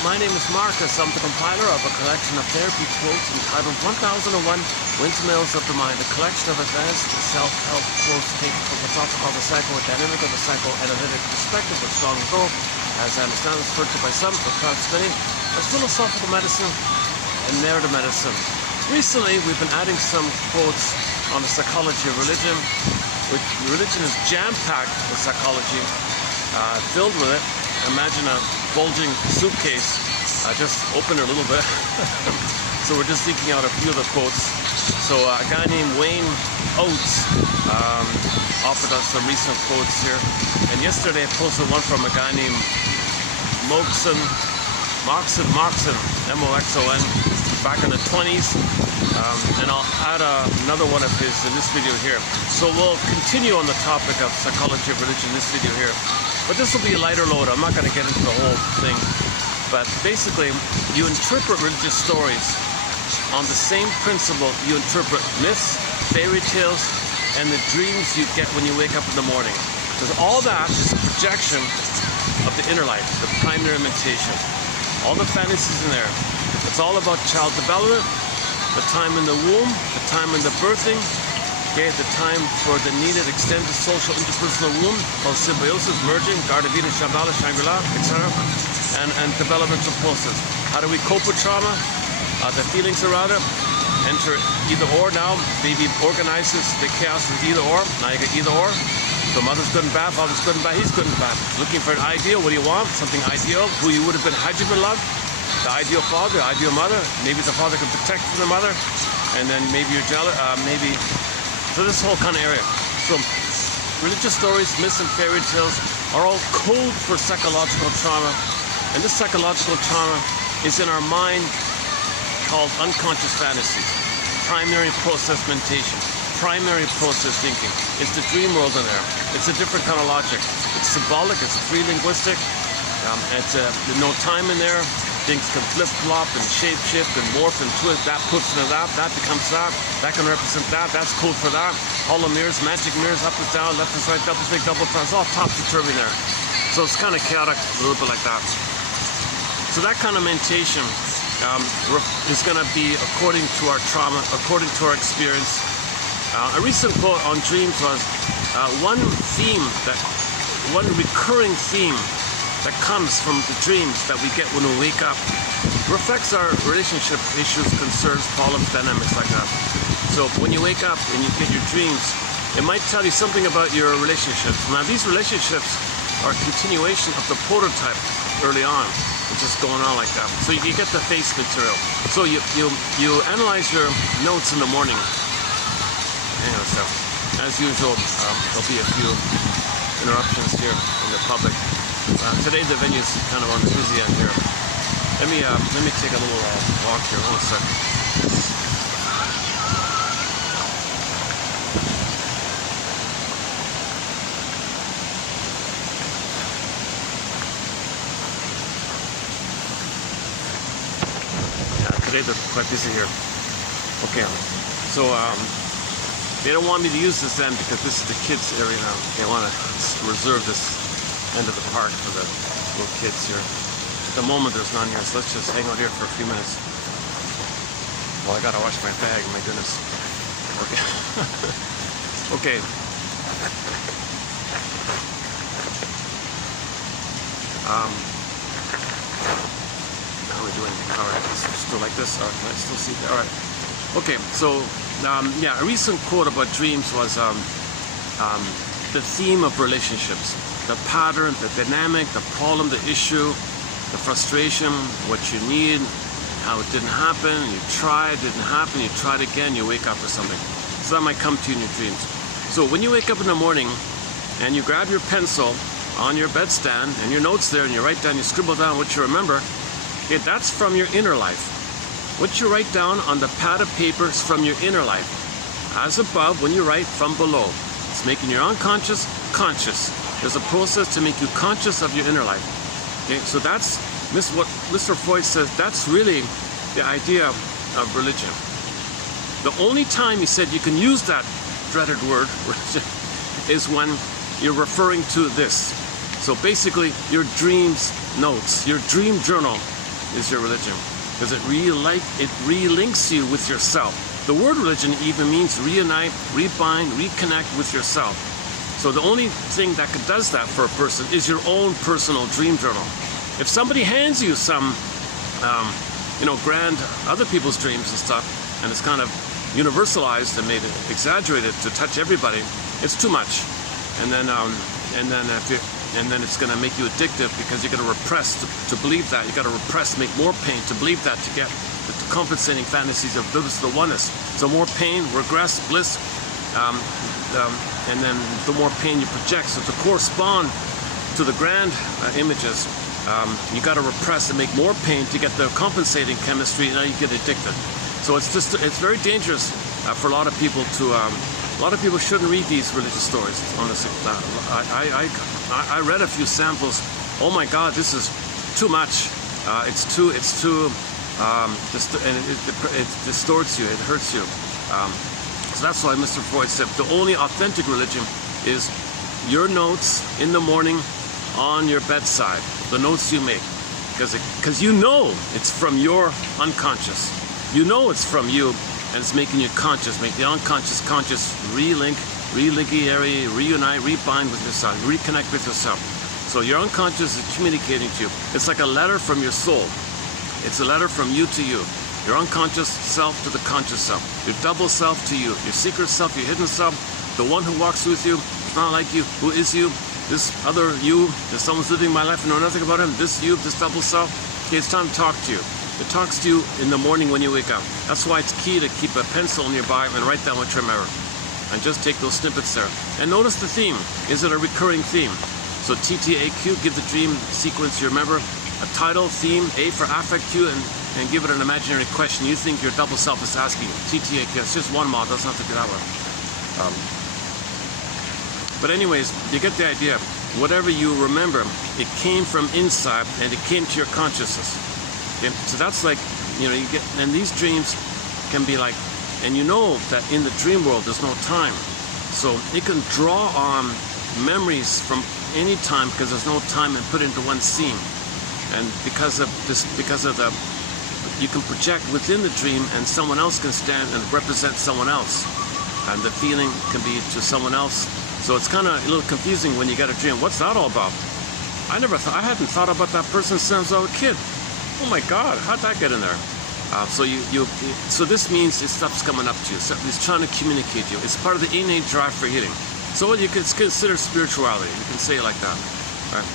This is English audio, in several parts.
my name is Marcus. I'm the compiler of a collection of therapy quotes entitled 1001 Windmills of the Mind, a collection of advanced self-help quotes taken from the philosophical, the psychodynamic, or the psychoanalytic perspective of strong goal, as I understand it's referred to by some, but perhaps many, as philosophical medicine and narrative medicine. Recently, we've been adding some quotes on the psychology of religion, which religion is jam-packed with psychology, filled with it. Imagine a bulging suitcase. Just open it a little bit. So we're just thinking out a few of the quotes. So a guy named Wayne Oates offered us some recent quotes here. And yesterday I posted one from a guy named Moxon, M-O-X-O-N, back in the 20s. And I'll add another one of his in this video here. So we'll continue on the topic of psychology of religion in this video here. But this will be a lighter load. I'm not going to get into the whole thing. But basically, you interpret religious stories on the same principle you interpret myths, fairy tales, and the dreams you get when you wake up in the morning. Because all that is a projection of the inner life, the primary mentation. All the fantasies in there. It's all about child development, the time in the womb, the time in the birthing, okay, the time for the needed extended social interpersonal womb, called symbiosis, merging, Garda Vida, Shambhala, Shangri-La, etc., and developmental process. How do we cope with trauma? The feelings around it. Enter either or now. Baby organizes the chaos as either or. Now you get either or. So mother's good and bad, father's good and bad, he's good and bad. Looking for an ideal, what do you want? Something ideal, who you would have been had you been loved. The ideal father, the ideal mother. Maybe the father can protect from the mother. And then maybe you're jealous, maybe... So this whole kind of area. So religious stories, myths and fairy tales are all code for psychological trauma. And this psychological trauma is in our mind called unconscious fantasies. Primary process mentation. Primary process thinking. It's the dream world in there. It's a different kind of logic. It's symbolic, it's free-linguistic. There's no time in there. Things can flip-flop and shape-shift and morph and twist. That puts into that, that becomes that. That can represent that, that's code for that. Hollow mirrors, magic mirrors, up and down, left and right, double think, double press, all topsy-turvy there. So it's kind of chaotic, a little bit like that. So that kind of mentation is going to be according to our trauma, according to our experience. A recent quote on dreams was, one recurring theme that comes from the dreams that we get when we wake up reflects our relationship issues, concerns, problems, dynamics like that. So when you wake up and you get your dreams, it might tell you something about your relationships. Now these relationships are a continuation of the prototype early on, which is going on like that. So you get the face material. So you analyze your notes in the morning. Hang on a second. As usual, there'll be a few interruptions here in the public. Today the venue is kind of on the busy end here. Let me take a little walk here. Hold on a second. Yeah, today they're quite busy here. Okay, so they don't want me to use this end because this is the kids' area now. They want to reserve this end of the park for the little kids here. At the moment there's none here, so let's just hang out here for a few minutes. Well, I gotta wash my bag, my goodness. Okay. Okay. How are we doing? Alright, still like this? Alright, can I still see that? Alright. Okay, so yeah, a recent quote about dreams was the theme of relationships. The pattern, the dynamic, the problem, the issue, the frustration, what you need, how it didn't happen, you tried, it didn't happen, you tried again, you wake up or something. So that might come to you in your dreams. So when you wake up in the morning and you grab your pencil on your bedstand and your notes there and you write down, you scribble down what you remember, okay, that's from your inner life. What you write down on the pad of paper is from your inner life. As above, when you write, from below. It's making your unconscious conscious. There's a process to make you conscious of your inner life. Okay, so that's what Mr. Freud says, that's really the idea of religion. The only time he said you can use that dreaded word, religion, is when you're referring to this. So basically, your dreams notes, your dream journal is your religion, because it relinks you with yourself. The word religion even means reunite, rebind, reconnect with yourself. So the only thing that does that for a person is your own personal dream journal. If somebody hands you some, grand other people's dreams and stuff, and it's kind of universalized and made it exaggerated to touch everybody, it's too much. And then it's going to make you addictive, because you're going to repress to believe that. You got to repress, make more pain to believe that, to get the compensating fantasies of the oneness. So more pain, regress, bliss, and then the more pain you project. So to correspond to the grand images, you got to repress and make more pain to get the compensating chemistry, and now you get addicted. So it's very dangerous for a lot of people to. A lot of people shouldn't read these religious stories. Honestly, I read a few samples. Oh my God, this is too much. It distorts you. It hurts you. So that's why Mr. Freud said the only authentic religion is your notes in the morning on your bedside. The notes you make, because you know it's from your unconscious. You know it's from you. And it's making you conscious, make the unconscious conscious, reunite, rebind with yourself, reconnect with yourself. So your unconscious is communicating to you. It's like a letter from your soul. It's a letter from you to you. Your unconscious self to the conscious self. Your double self to you. Your secret self, your hidden self. The one who walks with you, is not like you. Who is you? This other you. There's someone's living my life and know nothing about him. This you, this double self. Okay, it's time to talk to you. It talks to you in the morning when you wake up. That's why it's key to keep a pencil nearby and write down what you remember. And just take those snippets there. And notice the theme. Is it a recurring theme? So TTAQ, give the dream sequence you remember. A title, theme, A for affect Q, and give it an imaginary question you think your double self is asking you. TTAQ, it's just one mod, doesn't have to be that one. But anyways, you get the idea. Whatever you remember, it came from inside and it came to your consciousness. Okay? So that's like, you get, and these dreams can be like, and you know that in the dream world there's no time. So it can draw on memories from any time because there's no time and put into one scene. And because of you can project within the dream and someone else can stand and represent someone else. And the feeling can be to someone else. So it's kind of a little confusing when you get a dream. What's that all about? I hadn't thought about that person since I was a kid. Oh my God, how'd that get in there? So this means stuff's coming up to you. So it's trying to communicate to you. It's part of the innate drive for healing. So you can consider spirituality. You can say it like that, right?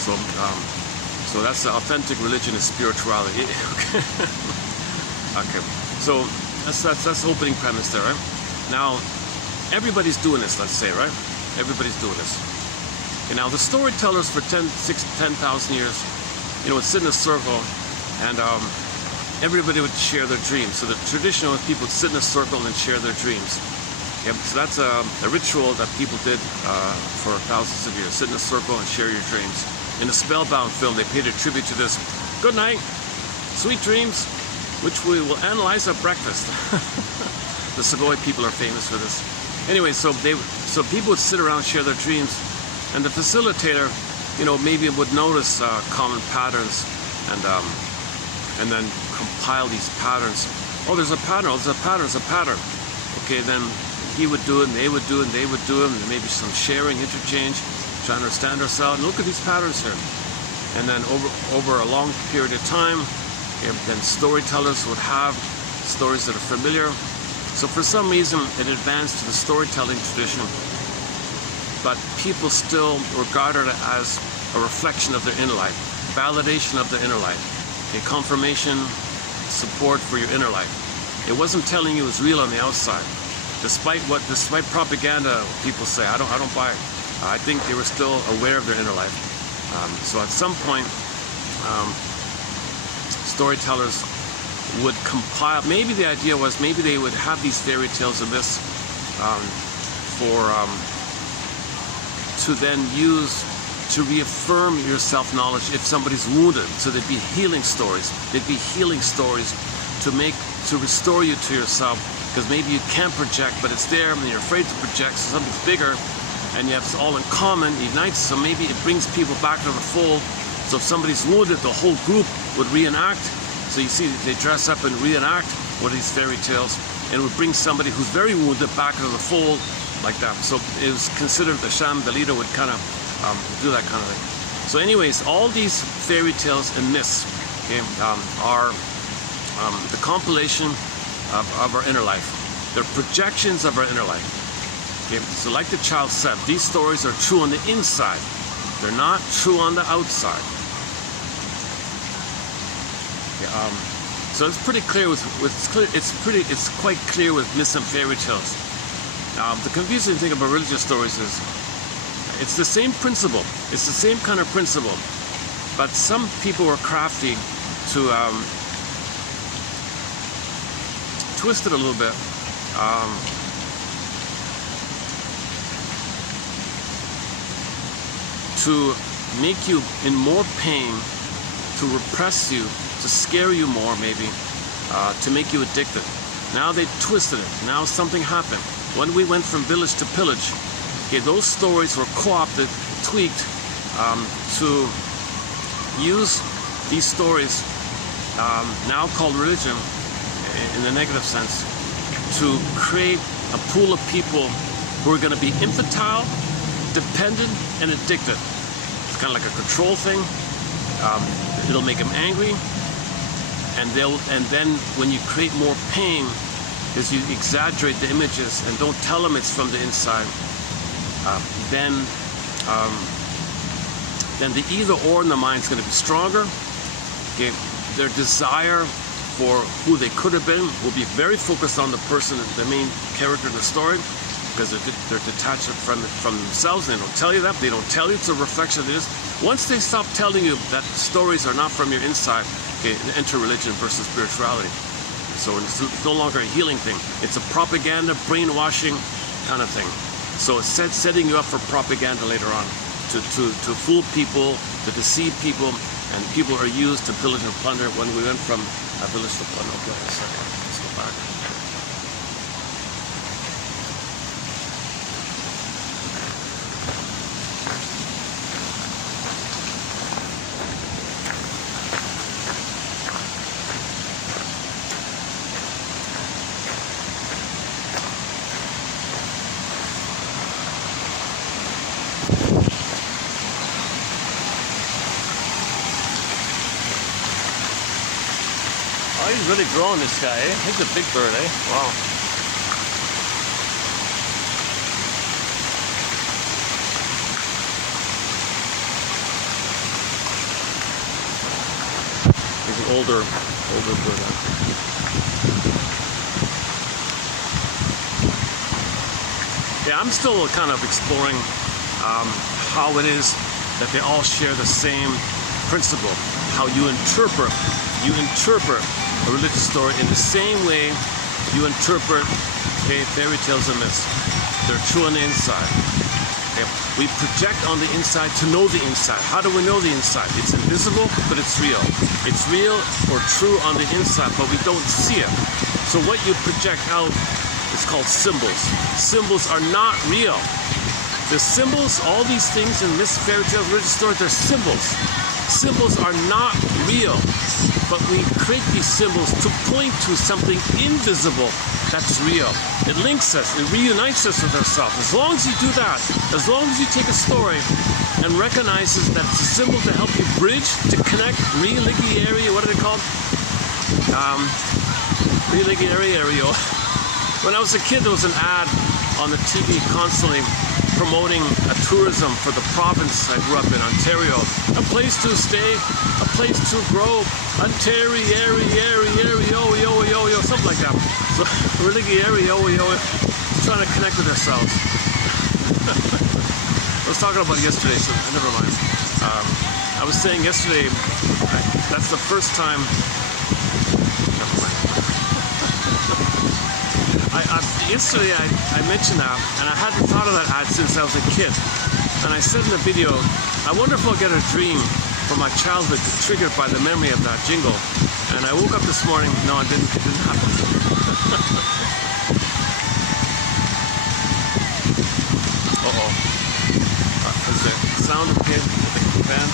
So that's the authentic religion is spirituality. Okay. So that's the opening premise there, right? Now, everybody's doing this, let's say, right? Everybody's doing this. Okay, now the storytellers for 10,000 years, would sit in a circle and everybody would share their dreams. So the tradition was people would sit in a circle and share their dreams. Okay, so that's a ritual that people did for thousands of years. Sit in a circle and share your dreams. In the Spellbound film, they paid a tribute to this. Good night, sweet dreams, which we will analyze at breakfast. The Schizoid people are famous for this. Anyway, so people would sit around and share their dreams, and the facilitator, maybe would notice common patterns, and then compile these patterns. Oh, there's a pattern. Oh, there's a pattern. There's a pattern. Okay, then he would do it, and they would do it, and they would do it, and maybe some sharing, interchange, trying to understand ourselves. And look at these patterns here. And then over a long period of time, then storytellers would have stories that are familiar. So for some reason, it advanced to the storytelling tradition, but people still regarded it as a reflection of their inner life, validation of the inner life, a confirmation, support for your inner life. It wasn't telling you it was real on the outside, despite propaganda people say. I don't buy it. I think they were still aware of their inner life. So at some point, storytellers would compile. Maybe the idea was maybe they would have these fairy tales and myths to then use to reaffirm your self-knowledge if somebody's wounded. So there'd be healing stories. There'd be healing stories to restore you to yourself, because maybe you can't project, but it's there, and you're afraid to project, so something's bigger, and you have all in common, unites. So maybe it brings people back to the fold So if somebody's wounded, the whole group would reenact. So you see, they dress up and reenact one of these fairy tales, and would bring somebody who's very wounded back into the fold, like that. So it was considered the sham, the leader would kind of do that kind of thing. So anyways, all these fairy tales and myths, okay, are the compilation of our inner life. They're projections of our inner life. Okay? So like the child said, these stories are true on the inside. They're not true on the outside. Okay, so it's pretty clear it's quite clear with myths and fairy tales. The confusing thing about religious stories is it's the same principle. It's the same kind of principle, but some people were crafty to twist it a little bit. To make you in more pain, to repress you, to scare you more maybe, to make you addicted. Now they twisted it. Now something happened. When we went from village to pillage, okay, those stories were co-opted, tweaked, to use these stories, now called religion in the negative sense, to create a pool of people who are going to be infantile, dependent, and addicted. It's kind of like a control thing. It'll make them angry, and then when you create more pain, is you exaggerate the images and don't tell them it's from the inside. Then the either or in the mind is going to be stronger. Okay, their desire for who they could have been will be very focused on the person, the main character of the story, because they're detached from themselves. And they don't tell you that. They don't tell you it's a reflection of this. Once they stop telling you that stories are not from your inside, okay, enter religion versus spirituality. So it's no longer a healing thing. It's a propaganda, brainwashing kind of thing. So it's setting you up for propaganda later on, to fool people, to deceive people, and people are used to pillage and plunder. When we went from a village to plunder, okay, let's go back. Oh, he's really growing, this guy, eh? He's a big bird, eh? Wow. He's an older bird, huh? Yeah, I'm still kind of exploring how it is that they all share the same principle. How you interpret a religious story in the same way you interpret, okay, fairy tales and myths. They're true on the inside. Okay? We project on the inside to know the inside. How do we know the inside? It's invisible, but it's real. It's real or true on the inside, but we don't see it. So what you project out is called symbols. Symbols are not real. The symbols, all these things in myths, fairy tales, religious stories, they're symbols. Symbols are not real, but we create these symbols to point to something invisible that's real. It links us, it reunites us with ourselves. As long as you do that, as long as you take a story and recognizes that it's a symbol to help you bridge, to connect, religiary, what are they called? Religiary. When I was a kid, there was an ad on the TV constantly promoting a tourism for the province I grew up in, Ontario. A place to stay, a place to grow, Ontario, something like that. So, religiary, trying to connect with ourselves. I was talking about it yesterday, so never mind. I was saying yesterday, that's the first time. Yesterday I mentioned that, and I hadn't thought of that ad since I was a kid. And I said in the video, I wonder if I'll get a dream from my childhood triggered by the memory of that jingle. And I woke up this morning, no, it didn't happen. Uh-oh. Is the sound okay with the fan?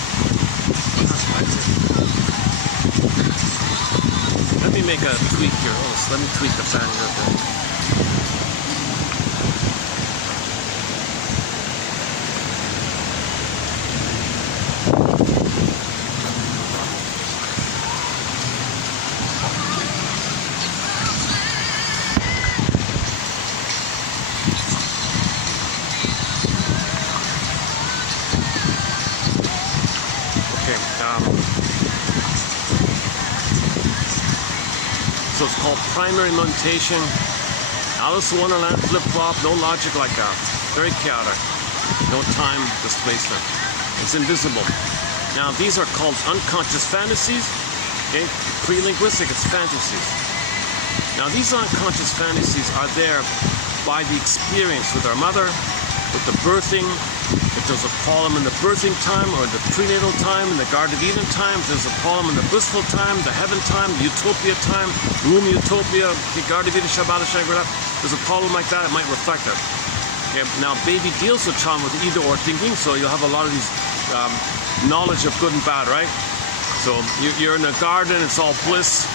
Let me make a tweak here. Oh, let me tweak the fan here a bit. So it's called primary mutation. Alice in Wonderland, flip-flop, no logic like that. Very chaotic. No time displacement. It's invisible. Now these are called unconscious fantasies. Okay? Pre-linguistic, it's fantasies. Now these unconscious fantasies are there by the experience with our mother, with the birthing. If there's a problem in the birthing time or the prenatal time, in the Garden of Eden time, if there's a problem in the blissful time, the heaven time, the utopia time, room utopia, the Garden of Eden, Shabbat, Shangri-La, there's a problem like that, it might reflect it. Okay. Now, baby deals with trauma with either or thinking, so you'll have a lot of these knowledge of good and bad, right? So you're in a garden, it's all bliss,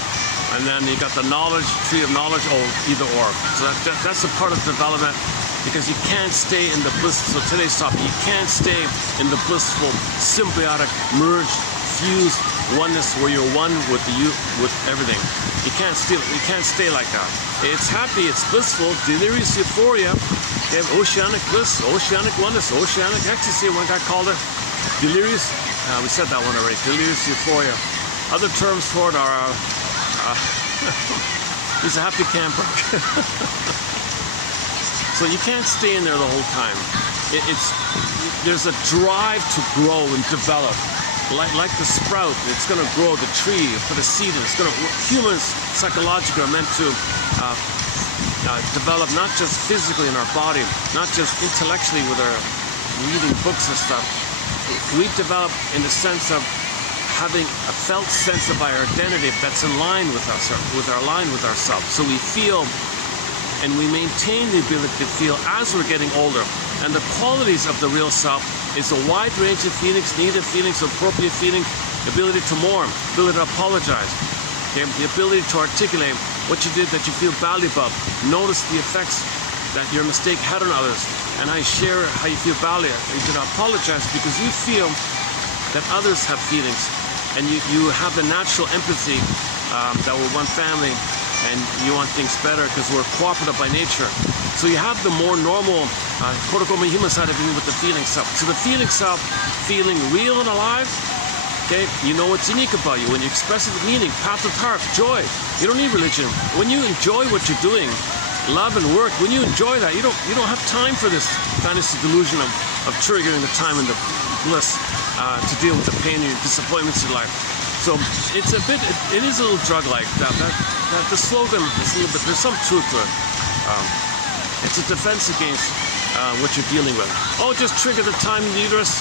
and then you got the knowledge, tree of knowledge, oh, either or. So that's a part of development. Because you can't stay in the bliss. So today's topic, you can't stay in the blissful, symbiotic, merged, fused oneness where you're one with with everything. You can't stay like that. It's happy, it's blissful, delirious euphoria. You have oceanic bliss, oceanic oneness, oceanic ecstasy. One guy called it delirious. We said that one already. Delirious euphoria. Other terms for it are he's a happy camper. So you can't stay in there the whole time. There's a drive to grow and develop. Like the sprout, it's going to grow, the tree, put a seed in, humans psychologically are meant to develop not just physically in our body, not just intellectually with our reading books and stuff. We develop in the sense of having a felt sense of our identity that's in line with us, with ourselves. So we feel and we maintain the ability to feel as we're getting older. And the qualities of the real self is a wide range of feelings, needed feelings, appropriate feelings, ability to mourn, ability to apologize, okay? The ability to articulate what you did that you feel badly about, notice the effects that your mistake had on others, and I share how you feel badly. You can apologize because you feel that others have feelings, and you have the natural empathy that we're one family, and you want things better because we're cooperative by nature. So you have the more normal, quote-unquote, human side of being with the feeling self. So the feeling self, feeling real and alive, okay, you know what's unique about you. When you express it with meaning, path of heart, joy, you don't need religion. When you enjoy what you're doing, love and work, when you enjoy that, you don't have time for this fantasy delusion of triggering the time and the bliss to deal with the pain and disappointments in life. So it's a bit, it is a little drug-like. That the slogan is a little bit, there's some truth to it. It's a defense against what you're dealing with. Oh, just trigger the time in the uterus,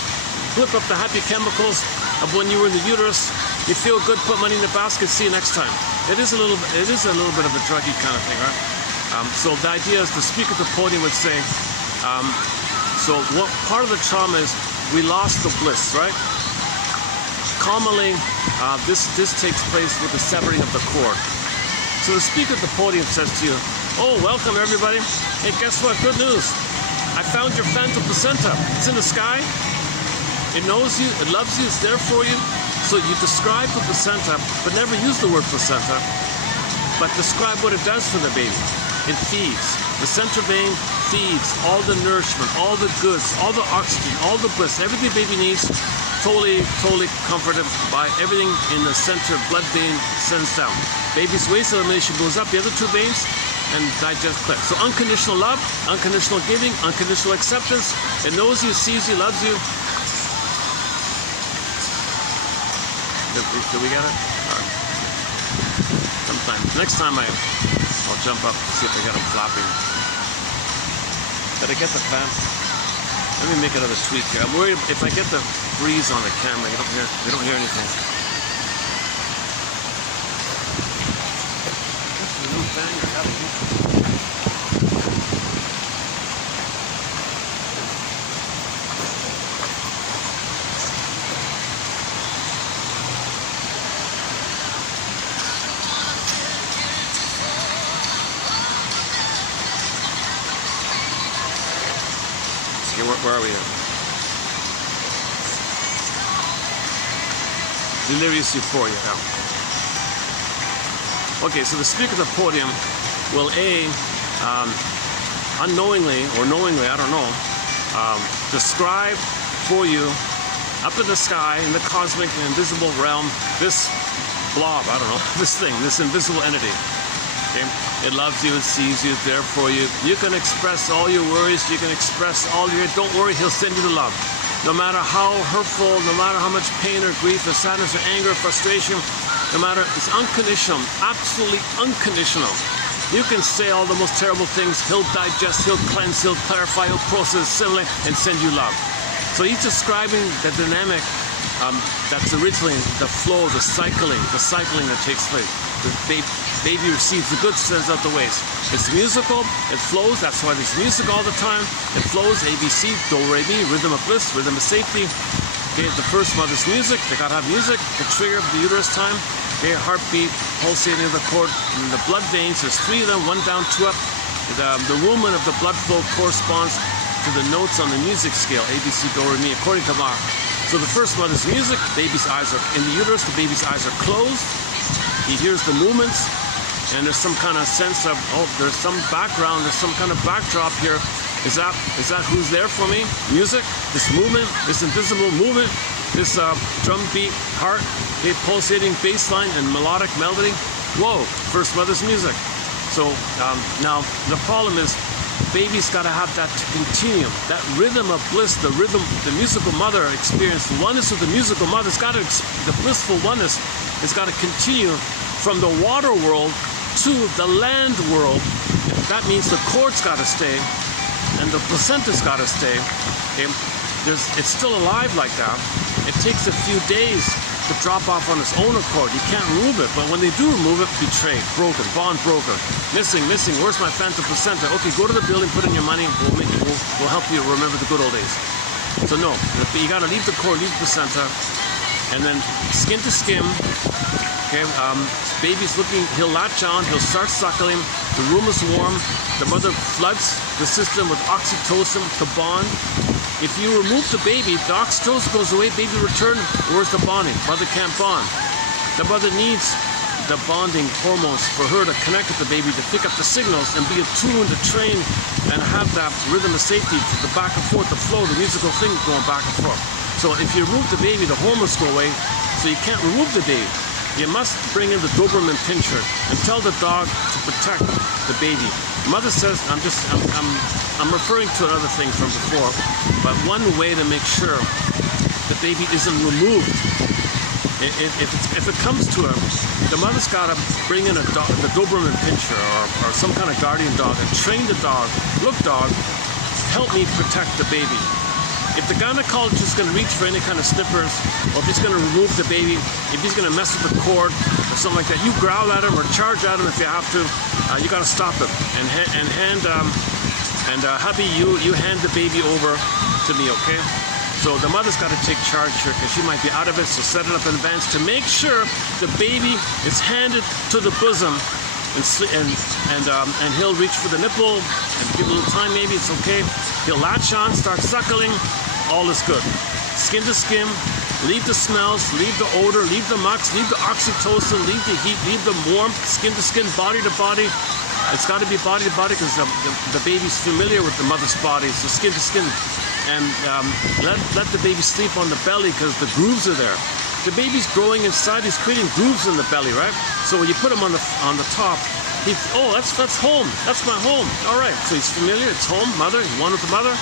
flip up the happy chemicals of when you were in the uterus. You feel good, put money in the basket, see you next time. It is a little bit of a druggy kind of thing, right? So the idea is the speaker at the podium would say, so what part of the trauma is we lost the bliss, right? Commonly, this takes place with the severing of the cord. So the speaker at the podium says to you, oh, welcome everybody. Hey, guess what? Good news. I found your phantom placenta. It's in the sky. It knows you. It loves you. It's there for you. So you describe the placenta, but never use the word placenta, but describe what it does for the baby. It feeds. The central vein feeds all the nourishment, all the goods, all the oxygen, all the bliss, everything the baby needs. Totally comforted by everything in the center blood vein sends down. Baby's waste elimination goes up the other two veins and digest clicks. So unconditional love, unconditional giving, unconditional acceptance. It knows you, sees you, loves you. Did we get it? All right. Sometime. Next time I'll jump up and see if I get them flapping. Did I get the fan? Let me make another tweak here. I'm worried if I get the breeze on the camera, you don't hear anything. That's a new fan you're having. Okay, where are we at? Delirious euphoria now. Okay, so the speaker at the podium will unknowingly or knowingly, I don't know, describe for you up in the sky, in the cosmic and invisible realm, this blob, I don't know, this thing, this invisible entity. Okay? It loves you, it sees you, it's there for you. You can express all your worries, you can express all your, don't worry, he'll send you the love. No matter how hurtful, no matter how much pain or grief or sadness or anger or frustration, no matter, it's unconditional, absolutely unconditional. You can say all the most terrible things, he'll digest, he'll cleanse, he'll clarify, he'll process, assimilate, and send you love. So he's describing the dynamic that's originally the flow, the cycling that takes place. The baby receives the good, sends out the waste. It's musical, it flows, that's why there's music all the time. It flows, ABC, do, re, mi, rhythm of bliss, rhythm of safety. Okay, the first mother's music, they gotta have music, the trigger of the uterus time. Okay, heartbeat, pulsating of the cord, and the blood veins, there's 3 of them, 1 down, 2 up. The movement of the blood flow corresponds to the notes on the music scale, ABC, do, re, mi, according to Mach. So the first mother's music, baby's eyes are, in the uterus, the baby's eyes are closed. He hears the movements, and there's some kind of sense of, oh, there's some background, there's some kind of backdrop here. Is that who's there for me? Music, this movement, this invisible movement, this drum beat, heart, okay, pulsating bass line and melodic melody. Whoa, first mother's music. So now the problem is, baby's got to have that continuum, that rhythm of bliss, the rhythm, the musical mother experience, the oneness of the musical mother. It's got to, the blissful oneness has got to continue from the water world to the land world. That means the cord's got to stay, and the placenta's got to stay. Okay? It's still alive like that. It takes a few days to drop off on its own accord. You can't remove it, but when they do remove it, betrayed, broken, bond broken, missing, where's my phantom placenta? Okay, go to the building, put in your money, we'll help you remember the good old days. So no, you gotta leave the cord, leave the placenta, and then skin to skin. Okay, baby's looking, he'll latch on, he'll start suckling, the room is warm, the mother floods the system with oxytocin to bond. If you remove the baby, the oxytocin goes away, baby return, where's the bonding? Mother can't bond. The mother needs the bonding hormones for her to connect with the baby, to pick up the signals and be attuned, to train, and have that rhythm of safety, the back and forth, the flow, the musical thing going back and forth. So if you remove the baby, the hormones go away, so you can't remove the baby. You must bring in the Doberman pinscher and tell the dog to protect the baby. Mother says, I'm referring to another thing from before, but one way to make sure the baby isn't removed, if it comes to her, the mother's got to bring in the Doberman pinscher or some kind of guardian dog and train the dog. Look, dog, help me protect the baby. If the gynecologist is going to reach for any kind of snippers, or if he's going to remove the baby, if he's going to mess with the cord or something like that, you growl at him or charge at him if you have to. You got to stop him hubby, you hand the baby over to me, okay? So the mother's got to take charge here because she might be out of it. So set it up in advance to make sure the baby is handed to the bosom. And he'll reach for the nipple and give a little time, maybe it's okay. He'll latch on, start suckling, all is good. Skin to skin, leave the smells, leave the odor, leave the mucks, leave the oxytocin, leave the heat, leave the warmth, skin to skin, body to body. It's got to be body to body because the baby's familiar with the mother's body, so skin to skin. And let the baby sleep on the belly because the grooves are there. The baby's growing inside, he's creating grooves in the belly, right? So when you put him on the top, that's home, that's my home. All right, so he's familiar, it's home, mother, he's one with the mother.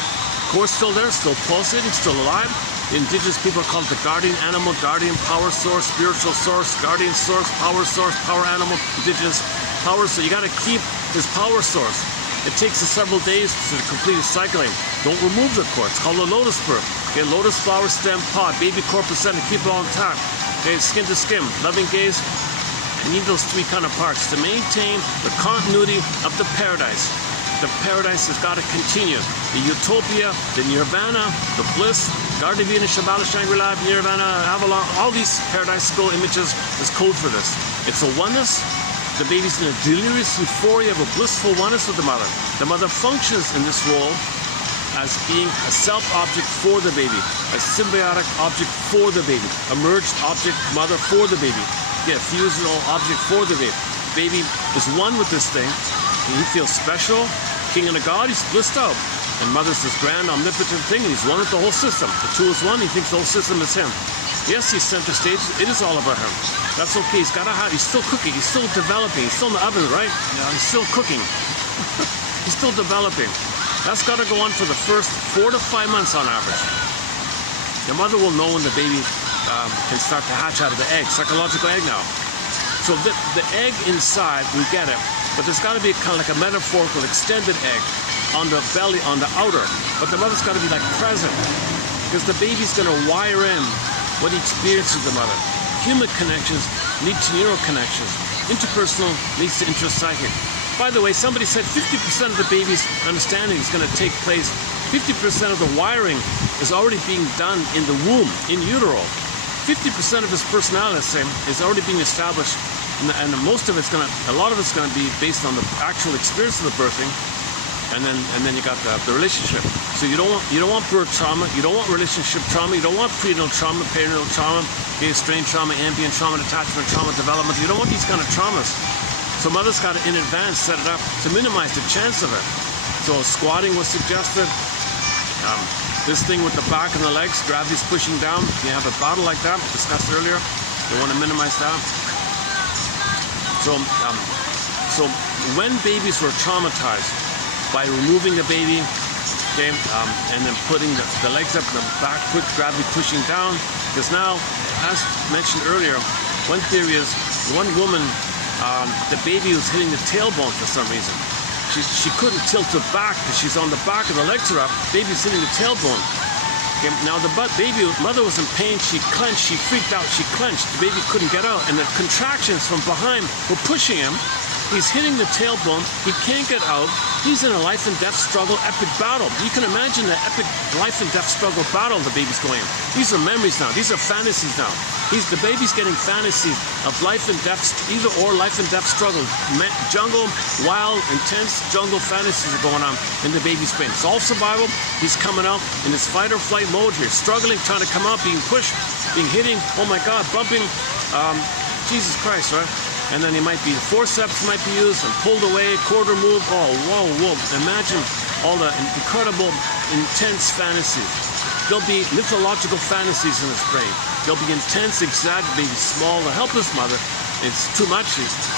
Core's still there, still pulsating, still alive. The indigenous people call it the guardian animal, guardian power source, spiritual source, guardian source, power animal, indigenous power. So you got to keep his power source. It takes us several days to complete his cycling. Don't remove the cord. It's called a lotus birth. Okay, lotus flower stem pod, baby core placenta, keep it all intact. Okay, skin to skin, loving gaze. You need those 3 kind of parts to maintain the continuity of the paradise. The paradise has got to continue. The utopia, the nirvana, the bliss, Gardevina, Shambhala, Shangri-La, Nirvana, Avalon, all these paradise school images is code for this. It's a oneness. The baby's in a delirious euphoria of a blissful oneness with the mother. The mother functions in this role as being a self-object for the baby, a symbiotic object for the baby, a merged object, mother for the baby, a fusional object for the baby. Baby is one with this thing. He feels special, king and a god, he's blissed out. And mother's this grand, omnipotent thing, and he's one with the whole system. The two is one, he thinks the whole system is him. Yes, he's center stage, it is all about him. That's okay, he's still cooking, he's still developing, he's still in the oven, right? Yeah, he's still cooking. He's still developing. That's got to go on for the first 4 to 5 months on average. The mother will know when the baby can start to hatch out of the egg, psychological egg now. So the egg inside, we get it, but there's got to be kind of like a metaphorical extended egg on the belly, on the outer. But the mother's got to be like present, because the baby's going to wire in what he experiences with the mother. Human connections lead to neural connections. Interpersonal leads to intrapsychic. By the way, somebody said 50% of the baby's understanding is going to take place. 50% of the wiring is already being done in the womb, in utero. 50% of his personality, is already being established, and most of it's a lot of it's going to be based on the actual experience of the birthing, and then you got the relationship. So you don't want birth trauma, you don't want relationship trauma, you don't want prenatal trauma, perinatal trauma, strain trauma, ambient trauma, attachment trauma, development. You don't want these kind of traumas. So mother's got to, in advance, set it up to minimize the chance of it. So squatting was suggested. This thing with the back and the legs, gravity's pushing down. You have a bottle like that, discussed earlier. You want to minimize that. So when babies were traumatized by removing the baby, okay, and then putting the legs up, the back foot, gravity pushing down, because now, as mentioned earlier, one theory is one woman, the baby was hitting the tailbone for some reason. She couldn't tilt it back because she's on the back and the legs are up. Baby's hitting the tailbone. Okay, now the mother was in pain. She clenched. She freaked out. She clenched. The baby couldn't get out, and the contractions from behind were pushing him. He's hitting the tailbone. He can't get out. He's in a life and death struggle, epic battle. You can imagine the epic life and death struggle battle the baby's going in. These are memories now. These are fantasies now. The baby's getting fantasies of life and death, either or life and death struggle. Jungle, wild, intense jungle fantasies are going on in the baby's brain. It's all survival. He's coming out in his fight or flight mode here, struggling, trying to come out, being pushed, being hitting, oh my God, bumping. Jesus Christ, right? And then the forceps might be used and pulled away, quarter move. Oh, whoa. Imagine all the incredible, intense fantasies. There'll be mythological fantasies in his brain. There'll be intense, exaggerated, small, a helpless mother. It's too much.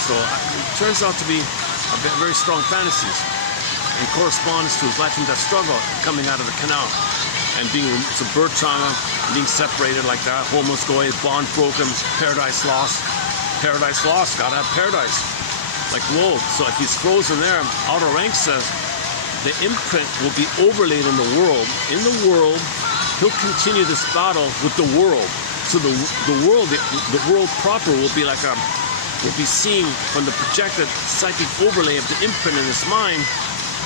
So it turns out to be very strong fantasies in correspondence to his life and death struggle coming out of the canal. And being it's a birth trauma, being separated like that, homoscoid, bond broken, paradise lost. Paradise lost, gotta have paradise. Like, whoa, so if he's frozen there, Outer Ranks says the imprint will be overlaid in the world. In the world, he'll continue this battle with the world. So the world proper will be like will be seen from the projected psychic overlay of the imprint in his mind,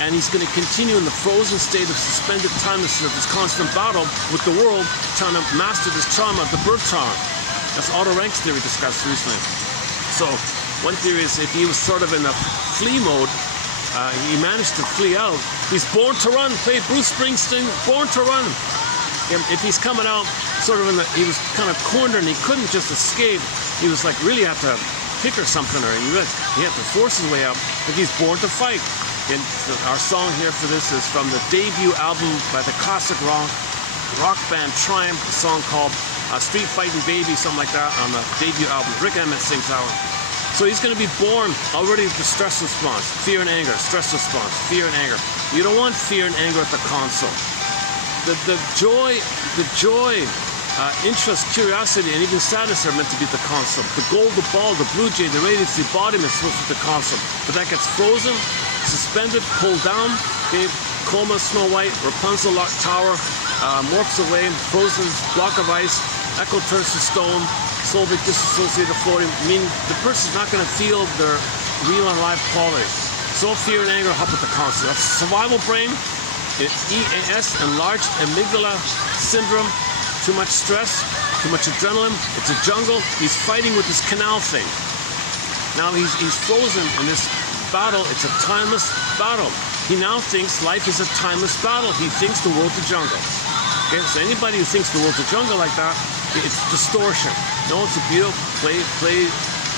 and he's going to continue in the frozen state of suspended timelessness of this constant battle with the world, trying to master this trauma, the birth trauma. That's Otto Ranks' theory discussed recently. So one theory is if he was sort of in a flee mode, he managed to flee out. He's born to run, played Bruce Springsteen, born to run. And if he's coming out sort of he was kind of cornered and he couldn't just escape, he was like really had to kick or something, or he had to force his way out, but he's born to fight. And our song here for this is from the debut album by the classic rock band Triumph, a song called Street Fighting Baby, something like that, on the debut album. Rick Emmett sings that one. So he's going to be born already with the stress response, fear and anger, stress response, fear and anger. You don't want fear and anger at the console. The joy, interest, curiosity, and even sadness are meant to be at the console. The gold, the ball, the blue jay, the radiance, the embodiment is supposed to be the console. But that gets frozen, suspended, pulled down, okay? Coma, Snow White, Rapunzel, Lock Tower, morphs away, frozen, block of ice, echo turns to stone, solvic disassociated floating, meaning the person's not going to feel their real and live quality. So fear and anger hop at the console. That's survival brain, EAS, enlarged amygdala syndrome, too much stress, too much adrenaline, it's a jungle, he's fighting with this canal thing. Now he's frozen in this battle, it's a timeless battle. He now thinks life is a timeless battle. He thinks the world's a jungle. Okay, so anybody who thinks the world's a jungle like that, it's distortion. No, it's a beautiful play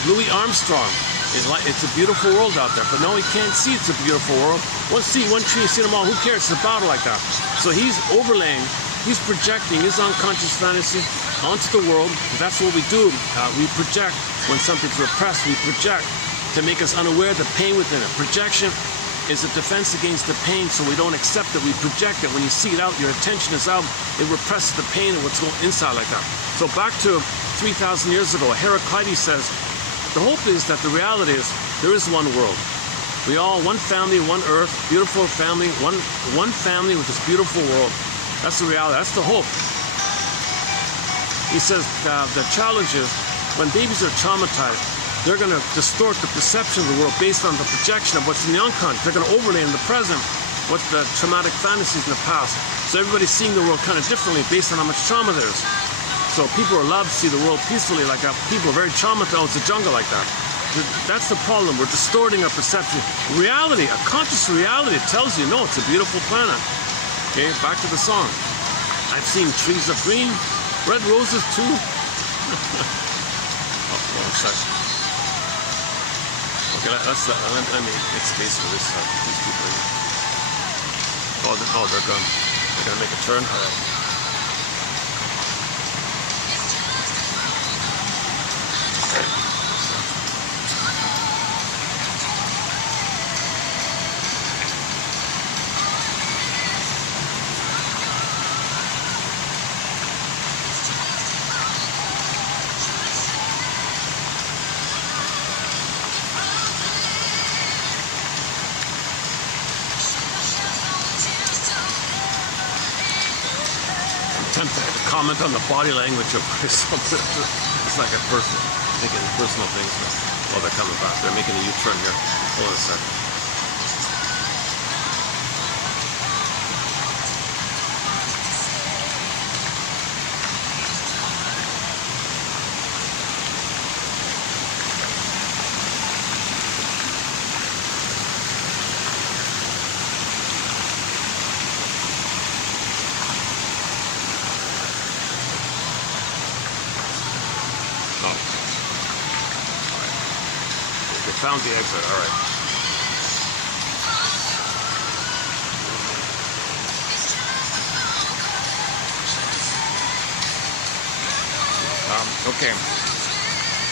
Louis Armstrong. It's a beautiful world out there, but no, he can't see it's a beautiful world. One tree, see them all. Who cares? It's a battle like that. So he's overlaying, he's projecting his unconscious fantasy onto the world. That's what we do. We project when something's repressed. We project to make us unaware of the pain within it. Projection is a defense against the pain, so we don't accept it. We project it. When you see it out, your attention is out. It represses the pain and what's going inside like that. So back to 3,000 years ago, Heraclitus says, the hope is that the reality is there is one world. We all, one family, one earth, beautiful family, one family with this beautiful world. That's the reality. That's the hope. He says the challenge is when babies are traumatized, they're going to distort the perception of the world based on the projection of what's in the unconscious. They're going to overlay in the present what's the traumatic fantasies in the past. So everybody's seeing the world kind of differently based on how much trauma there is. So people are allowed to see the world peacefully like that. People are very traumatized. Oh, it's a jungle like that. That's the problem. We're distorting our perception. Reality, a conscious reality tells you, no, it's a beautiful planet. Okay, back to the song. I've seen trees of green, red roses too. Oh, one sec. Okay, let me make space for this. These people. Oh, they're gone. They're gonna make a turn. All right. Comment on the body language of something. It's like a personal, making personal things. Oh, they're coming back. They're making a U-turn here. Hold on a sec. Found the exit, all right. Okay.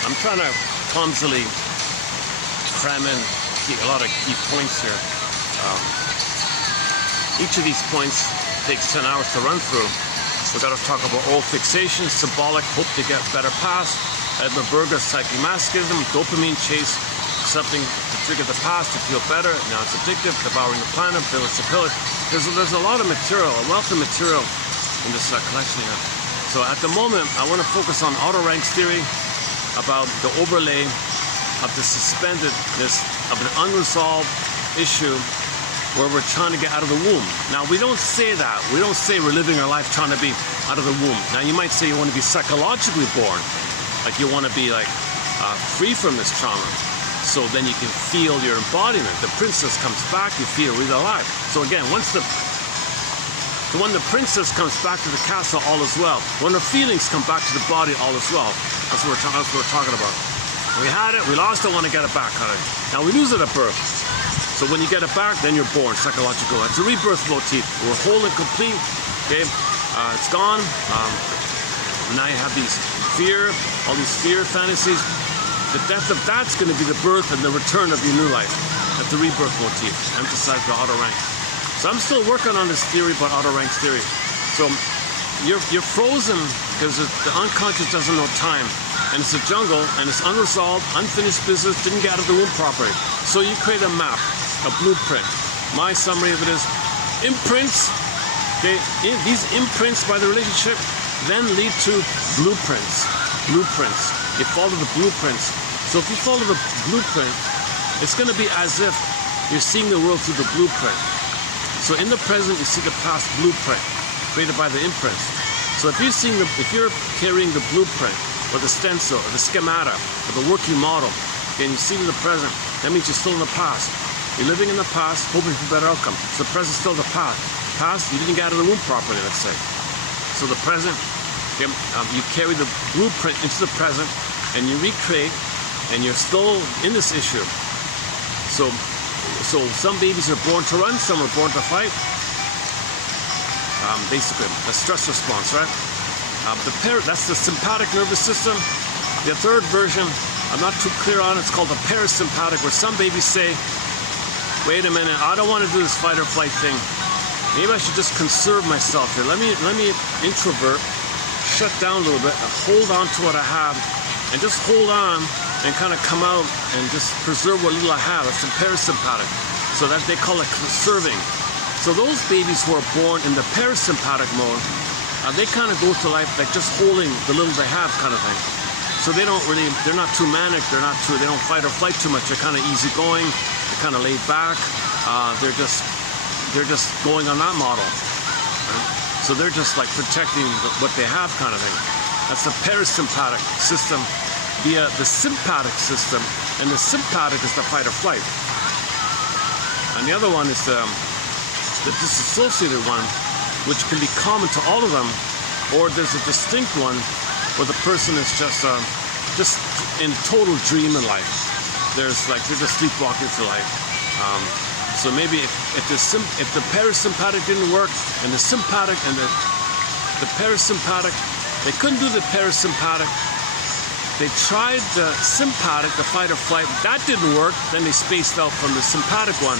I'm trying to clumsily cram in a lot of key points here. Each of these points takes 10 hours to run through. We've got to talk about oral fixation, symbolic, hope to get better past, Edmund Berger's psychomasochism, dopamine chase, something to trigger the past to feel better. Now it's addictive, devouring the planet, village to pillage. There's a lot of material, a wealth of material in this collection here. So at the moment, I want to focus on auto ranks theory about the overlay of the suspendedness of an unresolved issue where we're trying to get out of the womb. Now we don't say that. We don't say we're living our life trying to be out of the womb. Now you might say you want to be psychologically born, like you want to be like free from this trauma. So then you can feel your embodiment. The princess comes back, you feel really alive. So again, when the princess comes back to the castle, all is well. When her feelings come back to the body, all is well. That's what we're talking about. We had it, we lost it, want to get it back. Now we lose it at birth. So when you get it back, then you're born, psychological. It's a rebirth motif. We're whole and complete. Okay, it's gone. Now you have these all these fear fantasies. The death of that's going to be the birth and the return of your new life. That's the rebirth motif. Emphasize the auto rank. So I'm still working on this theory about auto ranks theory. So you're frozen because the unconscious doesn't know time, and it's a jungle, and it's unresolved, unfinished business. Didn't get out of the womb properly. So you create a map, a blueprint. My summary of it is imprints. These imprints by the relationship then lead to blueprints. Blueprints. You follow the blueprints. So if you follow the blueprint, it's going to be as if you're seeing the world through the blueprint. So in the present, you see the past blueprint created by the imprints. So if you're carrying the blueprint or the stencil or the schemata or the working model, and you see to the present, that means you're still in the past. You're living in the past, hoping for a better outcome. So the present's still the past. Past, you didn't get out of the womb properly, let's say. So the present, you carry the blueprint into the present, and you recreate, and you're still in this issue. So some babies are born to run, some are born to fight. Basically, a stress response, right? That's the sympathetic nervous system. The third version, I'm not too clear on, it's called the parasympathetic, where some babies say, wait a minute, I don't want to do this fight or flight thing. Maybe I should just conserve myself here. Let me introvert, shut down a little bit, and hold on to what I have, and just hold on and kind of come out and just preserve what little I have. That's the parasympathetic. So that they call it conserving. So those babies who are born in the parasympathetic mode, they kind of go to life like just holding the little they have kind of thing. So they're not too manic, they don't fight or flight too much. They're kind of easygoing, they're kind of laid back. They're just going on that model. Right? So they're just like protecting what they have kind of thing. That's the parasympathetic system via the sympathetic system, and the sympathetic is the fight or flight. And the other one is the disassociated one, which can be common to all of them, or there's a distinct one where the person is just in total dream in life. They're just sleepwalking through life. So maybe if the parasympathetic didn't work, and the sympathetic and the parasympathetic, they couldn't do the parasympathetic. They tried the sympathetic, the fight or flight. That didn't work. Then they spaced out from the sympathetic one.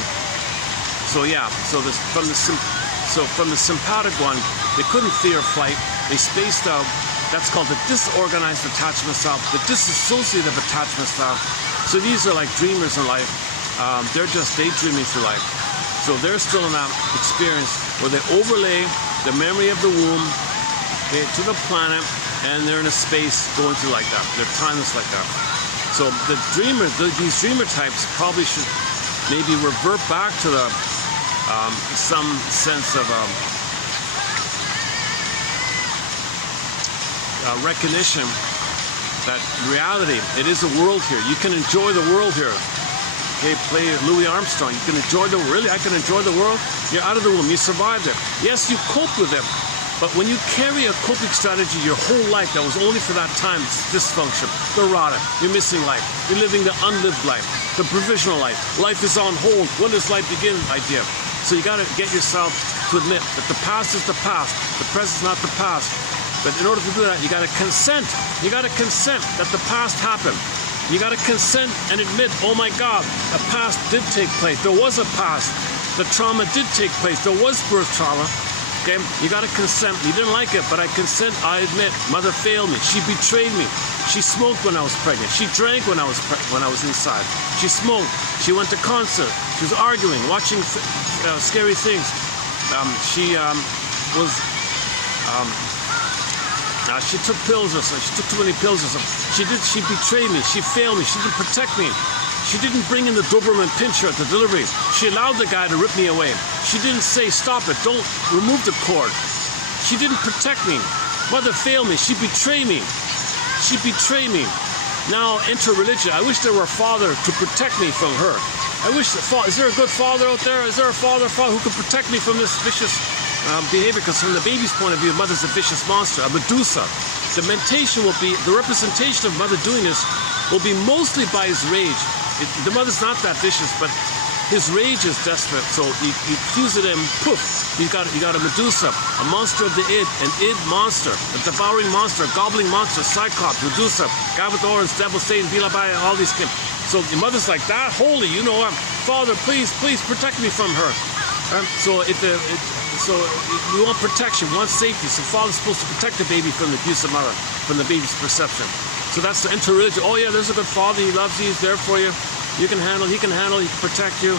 So yeah, from the sympathetic one, they couldn't fear flight. They spaced out. That's called the disorganized attachment style, the dissociative attachment style. So these are like dreamers in life. They're just daydreaming through life. So they're still in that experience where they overlay the memory of the womb to the planet, and they're in a space going through like that. They're timeless like that. So the dreamer, these dreamer types probably should maybe revert back to the some sense of recognition that reality, it is a world here. You can enjoy the world here. Okay, play Louis Armstrong. You can enjoy the world. Really, I can enjoy the world. You're out of the womb. You survived it. Yes, you coped with it. But when you carry a coping strategy your whole life that was only for that time, it's dysfunction, neurotic, you're missing life, you're living the unlived life, the provisional life, life is on hold, when does life begin idea. So you got to get yourself to admit that the past is the past, the present is not the past. But in order to do that, you got to consent. You got to consent that the past happened. You got to consent and admit, oh my God, the past did take place. There was a past. The trauma did take place. There was birth trauma. Okay, you got to consent. You didn't like it, but I consent. I admit, mother failed me. She betrayed me. She smoked when I was pregnant. She drank when I was inside. She smoked. She went to concert. She was arguing, watching scary things. She took pills or something. She took too many pills or something. She betrayed me. She failed me. She didn't protect me. She didn't bring in the Doberman Pinscher at the delivery. She allowed the guy to rip me away. She didn't say, stop it, don't remove the cord. She didn't protect me. Mother failed me. She betrayed me. She betrayed me. Now enter religion. I wish there were a father to protect me from her. I wish, is there a good father out there? Is there a father who can protect me from this vicious behavior? Because from the baby's point of view, mother's a vicious monster, a Medusa. The mentation will be, the representation of mother doing this will be mostly by his rage. The mother's not that vicious, but his rage is desperate. So you fuse it in, poof, you got a Medusa, a monster of the id, an id monster, a devouring monster, a gobbling monster, Cyclops, Medusa, guy with the horns, devil, Satan, Bilabaya, all these things. So your mother's like that, holy, you know, Father, please protect me from her. So we want protection, we want safety. So father's supposed to protect the baby from the abuse of mother, from the baby's perception. So that's the interreligion. Oh yeah, there's a good father, he loves you, he's there for you. You can handle, he can handle, he can protect you.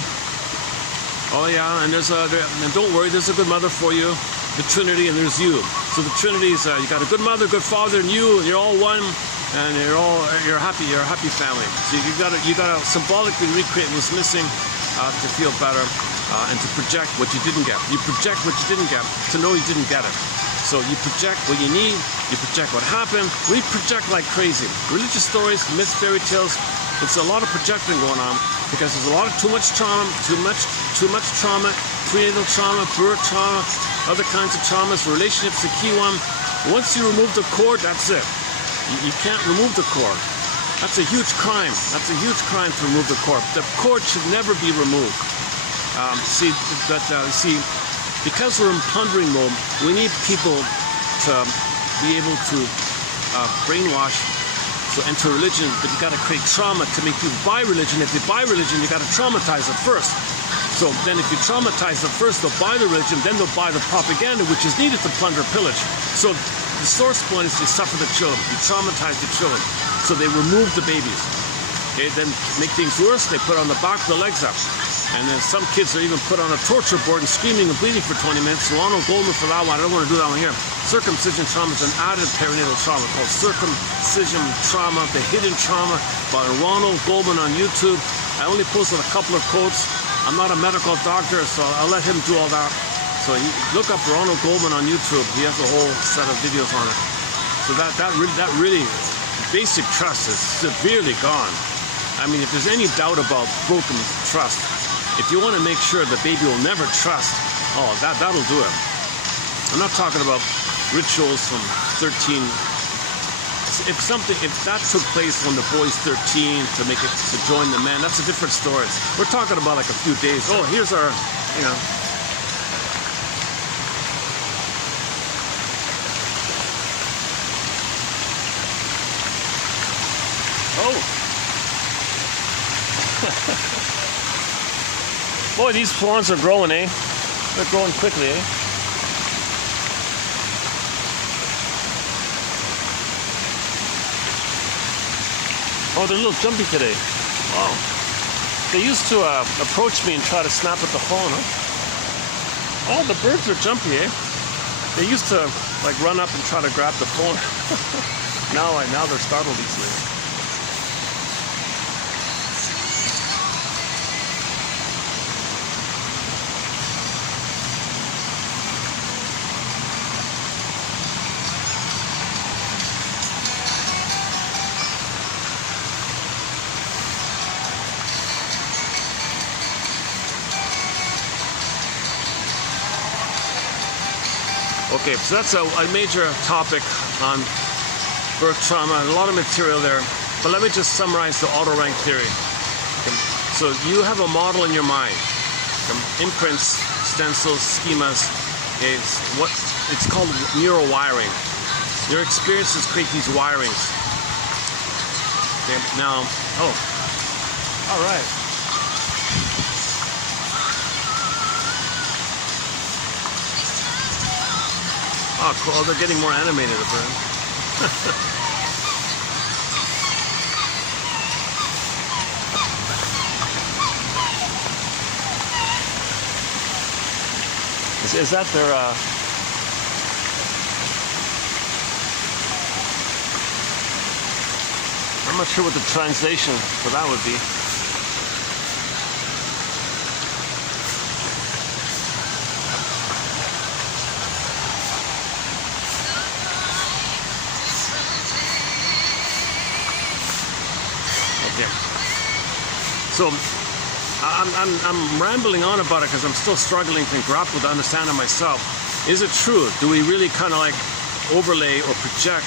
Oh yeah, and and don't worry, there's a good mother for you. The Trinity, and there's you. So the Trinity is, you got a good mother, good father, and you're all one, and you're happy. You're a happy family. So you gotta symbolically recreate what's missing to feel better and to project what you didn't get. You project what you didn't get to know you didn't get it. So you project what you need. You project what happened. We project like crazy. Religious stories, myths, fairy tales, It's a lot of projecting going on because there's a lot of too much trauma, prenatal trauma, birth trauma, other kinds of traumas. Relationships, the key one. Once you remove the cord, that's it. You can't remove the cord. That's a huge crime. That's a huge crime to remove the cord. The cord should never be removed. See, because we're in plundering mode, we need people to be able to brainwash, so enter religion, but you got to create trauma to make people buy religion. If they buy religion, you got to traumatize them first. So then if you traumatize them first, they'll buy the religion, then they'll buy the propaganda, which is needed to plunder, pillage. So the source point is they suffer the children. You traumatize the children. So they remove the babies. Okay, then make things worse, they put on the back, the legs up. And then some kids are even put on a torture board and screaming and bleeding for 20 minutes. Ronald Goldman for that one. I don't want to do that one here. Circumcision trauma is an added perinatal trauma called circumcision trauma, the hidden trauma, by Ronald Goldman on YouTube. I only posted a couple of quotes. I'm not a medical doctor, so I'll let him do all that. So look up Ronald Goldman on YouTube. He has a whole set of videos on it. So that really basic trust is severely gone. I mean, if there's any doubt about broken trust, if you want to make sure the baby will never trust, oh, that'll do it. I'm not talking about rituals from 13. If that took place when the boy's 13 to make it to join the men, that's a different story. We're talking about like a few days. Oh, here's our, you know. Oh. Boy, these prawns are growing, eh? They're growing quickly, eh? Oh, they're a little jumpy today. Wow. They used to approach me and try to snap at the phone, huh? Oh, the birds are jumpy, eh? They used to like run up and try to grab the phone. now they're startled easily. Okay, so that's a major topic on birth trauma, a lot of material there. But let me just summarize the auto rank theory. Okay. So you have a model in your mind, imprints, stencils, schemas. Okay. It's called neural wiring. Your experiences create these wirings. Okay. Now, all right. Oh, cool. They're getting more animated, apparently. Is that their... I'm not sure what the translation for that would be. So I'm rambling on about it because I'm still struggling to grapple to understand it myself. Is it true? Do we really kind of like overlay or project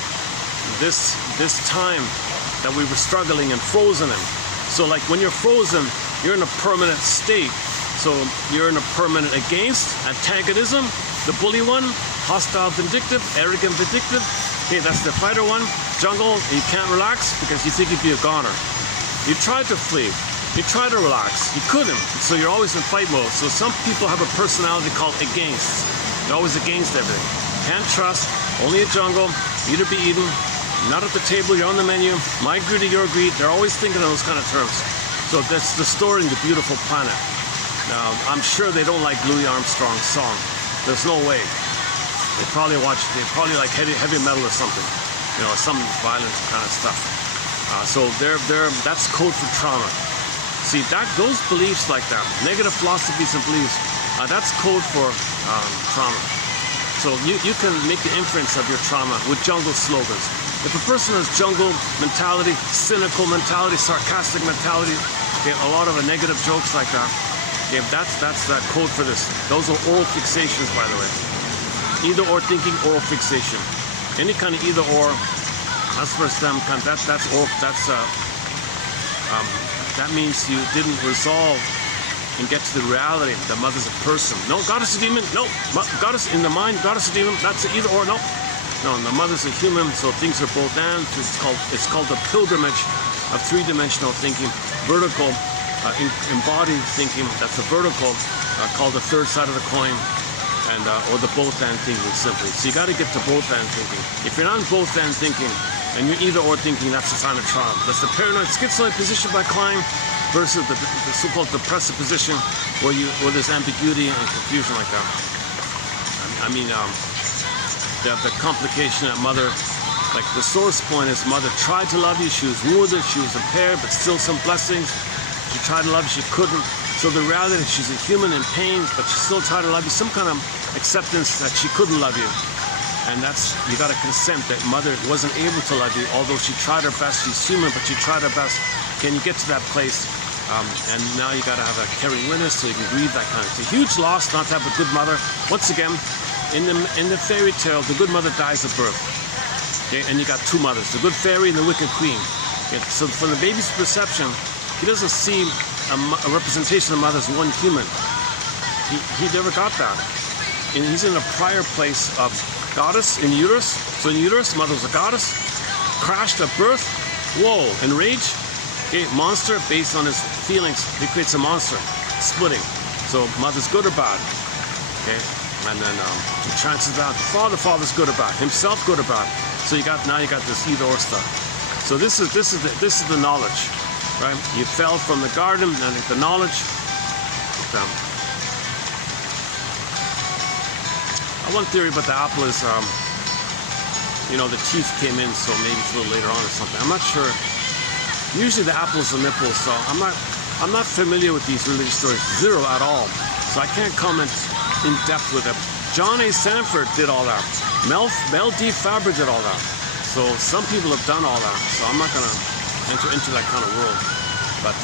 this time that we were struggling and frozen in? So like when you're frozen, you're in a permanent state. So you're in a permanent against, antagonism, the bully one, hostile, vindictive, arrogant, vindictive. Okay, that's the fighter one. Jungle, you can't relax because you think you'd be a goner. You tried to flee. You try to relax. You couldn't. So you're always in fight mode. So some people have a personality called against. They're always against everything. Can't trust. Only a jungle. Eat or be eaten. Not at the table. You're on the menu. My greed or your greed. They're always thinking in those kind of terms. So that's the story in The Beautiful Planet. Now, I'm sure they don't like Louis Armstrong's song. There's no way. They probably like heavy metal or something. You know, some violent kind of stuff. So that's code for trauma. See, those beliefs like that, negative philosophies and beliefs, that's code for trauma. So you can make the inference of your trauma with jungle slogans. If a person has jungle mentality, cynical mentality, sarcastic mentality, okay, a lot of negative jokes like that, okay, that's that code for this. Those are oral fixations, by the way. Either or thinking, oral fixation. Any kind of either or, that's for them. That's oral. That means you didn't resolve and get to the reality that mother's a person. No, goddess a demon. No, goddess in the mind. Goddess a demon. That's either or. No, the mother's a human. So things are both and. It's called the pilgrimage of three-dimensional thinking. Vertical, embodied thinking. That's a vertical, called the third side of the coin. And or the both and thinking simply. So you got to get to both and thinking. If you're not both and thinking and you're either or thinking, that's a sign of trauma. That's the paranoid schizoid position by Klein versus the so-called depressive position where there's ambiguity and confusion like that. I mean, the complication that mother, like the source point is mother tried to love you, she was wounded, she was impaired, but still some blessings. She tried to love you, she couldn't. So the reality is she's a human in pain, but she still tried to love you. Some kind of acceptance that she couldn't love you. And that's, you got to consent that mother wasn't able to love you, although she tried her best. She's human, but she tried her best. Can you get to that place? And now you got to have a caring witness so you can grieve that kind of. It's a huge loss not to have a good mother. Once again, in the fairy tale, the good mother dies at birth. Okay? And you got two mothers, the good fairy and the wicked queen. Okay? So from the baby's perception, he doesn't see a representation of mother as one human. He never got that. And he's in a prior place of goddess in uterus. So in uterus, mother was a goddess, crashed at birth, whoa, enraged, okay, monster based on his feelings, he creates a monster, splitting. So mother's good or bad, okay, and then he transfers that father's good or bad, himself good or bad. So now you got this either or stuff. So this is the knowledge, right? You fell from the garden, and the knowledge. One theory about the apple is, the teeth came in, so maybe it's a little later on or something. I'm not sure. Usually the apple's the nipple, so I'm not familiar with these religious stories, zero at all. So I can't comment in depth with it. John A. Sanford did all that. Mel D. Faber did all that. So some people have done all that. So I'm not gonna enter into that kind of world. But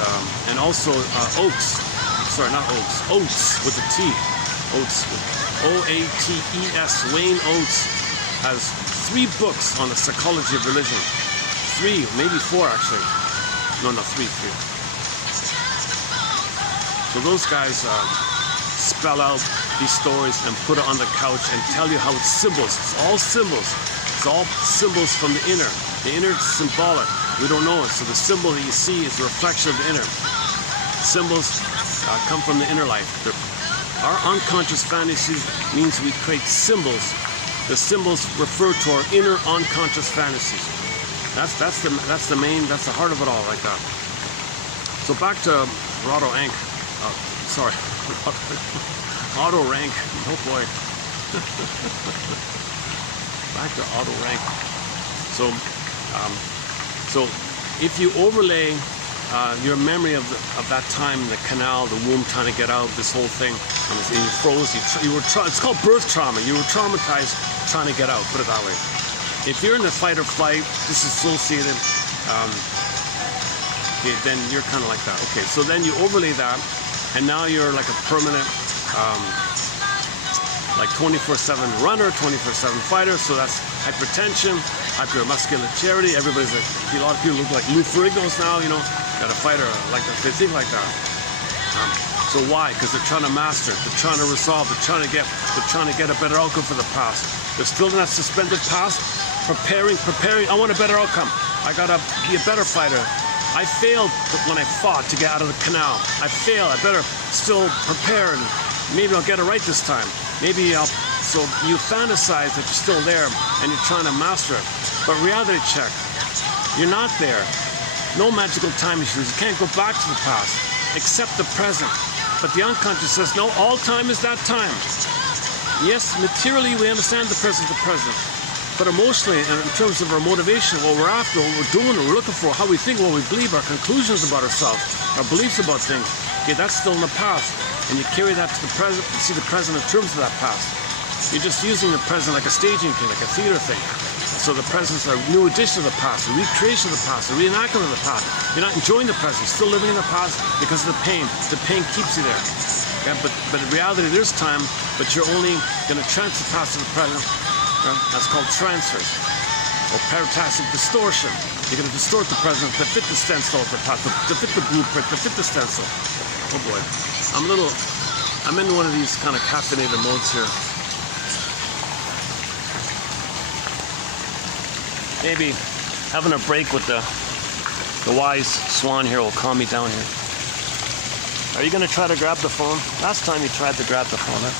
and also Oates, sorry, not Oates, Oates with a T, Oates. O-A-T-E-S, Wayne Oates has 3 books on the psychology of religion. 3, maybe 4 actually. No, 3. So those guys spell out these stories and put it on the couch and tell you how it's symbols. It's all symbols. It's all symbols from the inner. The inner is symbolic. We don't know it. So the symbol that you see is a reflection of the inner. Symbols come from the inner life. Our unconscious fantasies means we create symbols. The symbols refer to our inner unconscious fantasies. That's the main, that's the heart of it all, like that. So back to Otto Rank. Otto Rank. Oh boy. Back to Otto Rank. So if you overlay your memory of that time in the canal, the womb trying to get out, this whole thing, and you froze. It's called birth trauma. You were traumatized trying to get out. Put it that way. If you're in the fight or flight, disassociated, then you're kind of like that. Okay, so then you overlay that, and now you're like a permanent, like 24/7 runner, 24/7 fighter. So that's hypertension, hypermuscularity. Everybody's like, a lot of people look like Lou Ferrigno's now. Got a fighter like that. They think like that. So why? Because they're trying to master. They're trying to resolve. They're trying to get a better outcome for the past. They're still in that suspended past, preparing. I want a better outcome. I gotta be a better fighter. I failed when I fought to get out of the canal. I failed. I better still prepare, and maybe I'll get it right this time. So you fantasize that you're still there and you're trying to master it. But reality check, you're not there. No magical time issues. You can't go back to the past, except the present. But the unconscious says, no, all time is that time. Yes, materially we understand the present, but emotionally and in terms of our motivation, what we're after, what we're doing, what we're looking for, how we think, what we believe, our conclusions about ourselves, our beliefs about things, okay, that's still in the past. And you carry that to the present, and see the present in terms of that past. You're just using the present like a staging thing, like a theater thing. That's So the present's a new addition to the past, a recreation of the past, a reenactment of the past. You're not enjoying the present, still living in the past because of the pain. The pain keeps you there. Yeah, but in reality there's time, but you're only going to transfer the past to the present. Yeah, that's called transfers. Or paratastic distortion. You're going to distort the present to fit the stencil of the past, to fit the blueprint, to fit the stencil. Oh boy. I'm in one of these kind of caffeinated modes here. Maybe having a break with the wise swan here will calm me down here. Are you going to try to grab the phone? Last time you tried to grab the phone, huh?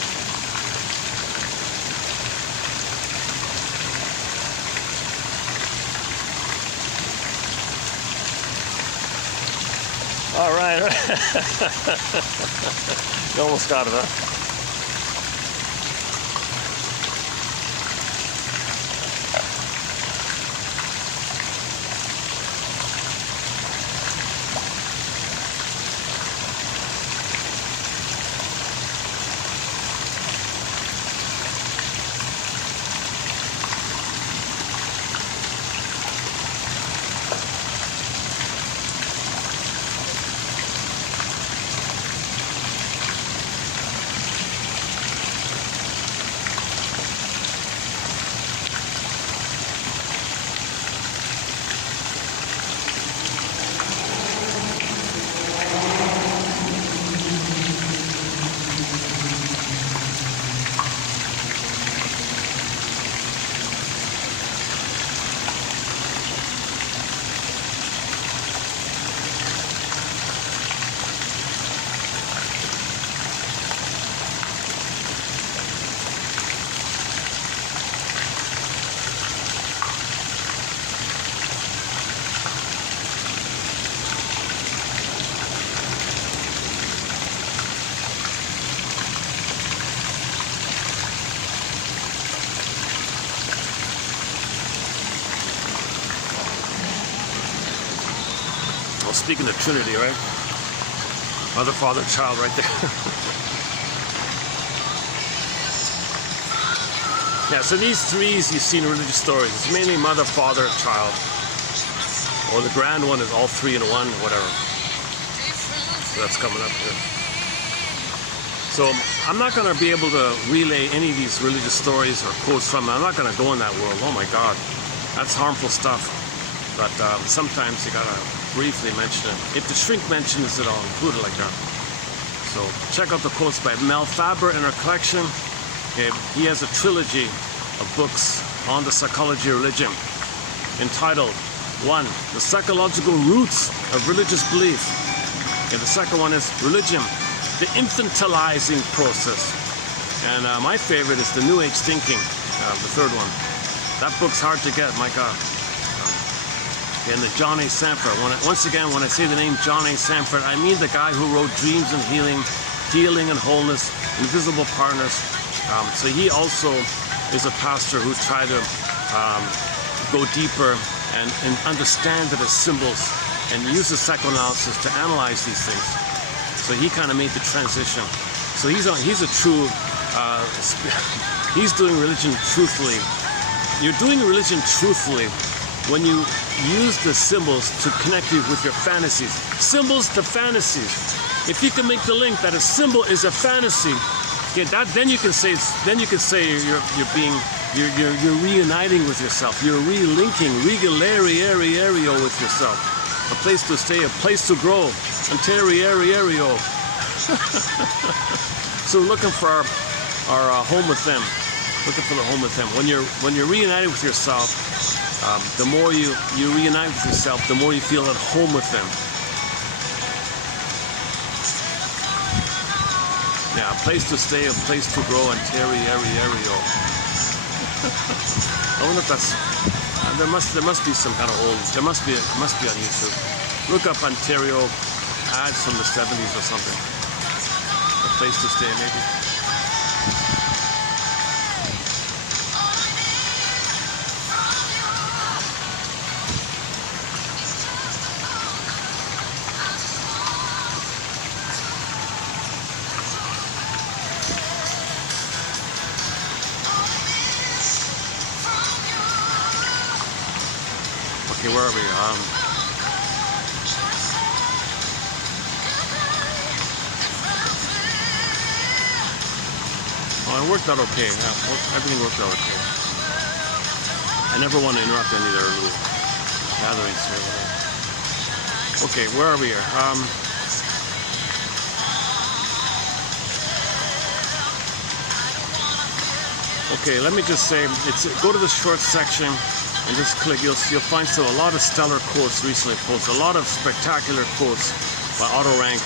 All right. You almost got it, huh? Speaking of Trinity, right? Mother, Father, Child, right there. Yeah, so these threes you see in religious stories, it's mainly Mother, Father, Child. Or the grand one is all three in one, whatever. So that's coming up here. So I'm not going to be able to relay any of these religious stories or quotes from them. I'm not going to go in that world. Oh my God, that's harmful stuff. But sometimes you got to briefly mention it. If the shrink mentions it, I'll include it like that. So check out the quotes by Mel Faber in her collection. Okay, he has a trilogy of books on the psychology of religion entitled 1. The Psychological Roots of Religious Belief. Okay, the second one is Religion, the Infantilizing Process. And my favorite is The New Age Thinking, the third one. That book's hard to get, my God. And the John A. Sanford. Once again, when I say the name John A. Sanford, I mean the guy who wrote Dreams and Healing, Healing and Wholeness, Invisible Partners. So he also is a pastor who tried to go deeper and understand it as symbols and uses psychoanalysis to analyze these things. So he kind of made the transition. So he's a true, he's doing religion truthfully. You're doing religion truthfully when you use the symbols to connect you with your fantasies. Symbols to fantasies. If you can make the link that a symbol is a fantasy, okay, then you can say you're reuniting with yourself. You're relinking, regalario with yourself. A place to stay, a place to grow. Ontario. So we're looking for our home with them. Looking for the home with them. When you're reunited with yourself, the more you reunite with yourself, the more you feel at home with them. Yeah, a place to stay, a place to grow, Ontario. I wonder if that's there must be some kind of old. It must be on YouTube. Look up Ontario ads from the 70s or something. A place to stay, maybe. where are we? Oh, it worked out okay. Yeah, everything worked out okay. I never want to interrupt any of their little gatherings here. Okay, where are we here? Okay, let me just say, go to the short section and just click. You'll find a lot of stellar quotes recently posted, a lot of spectacular quotes by Otto Rank,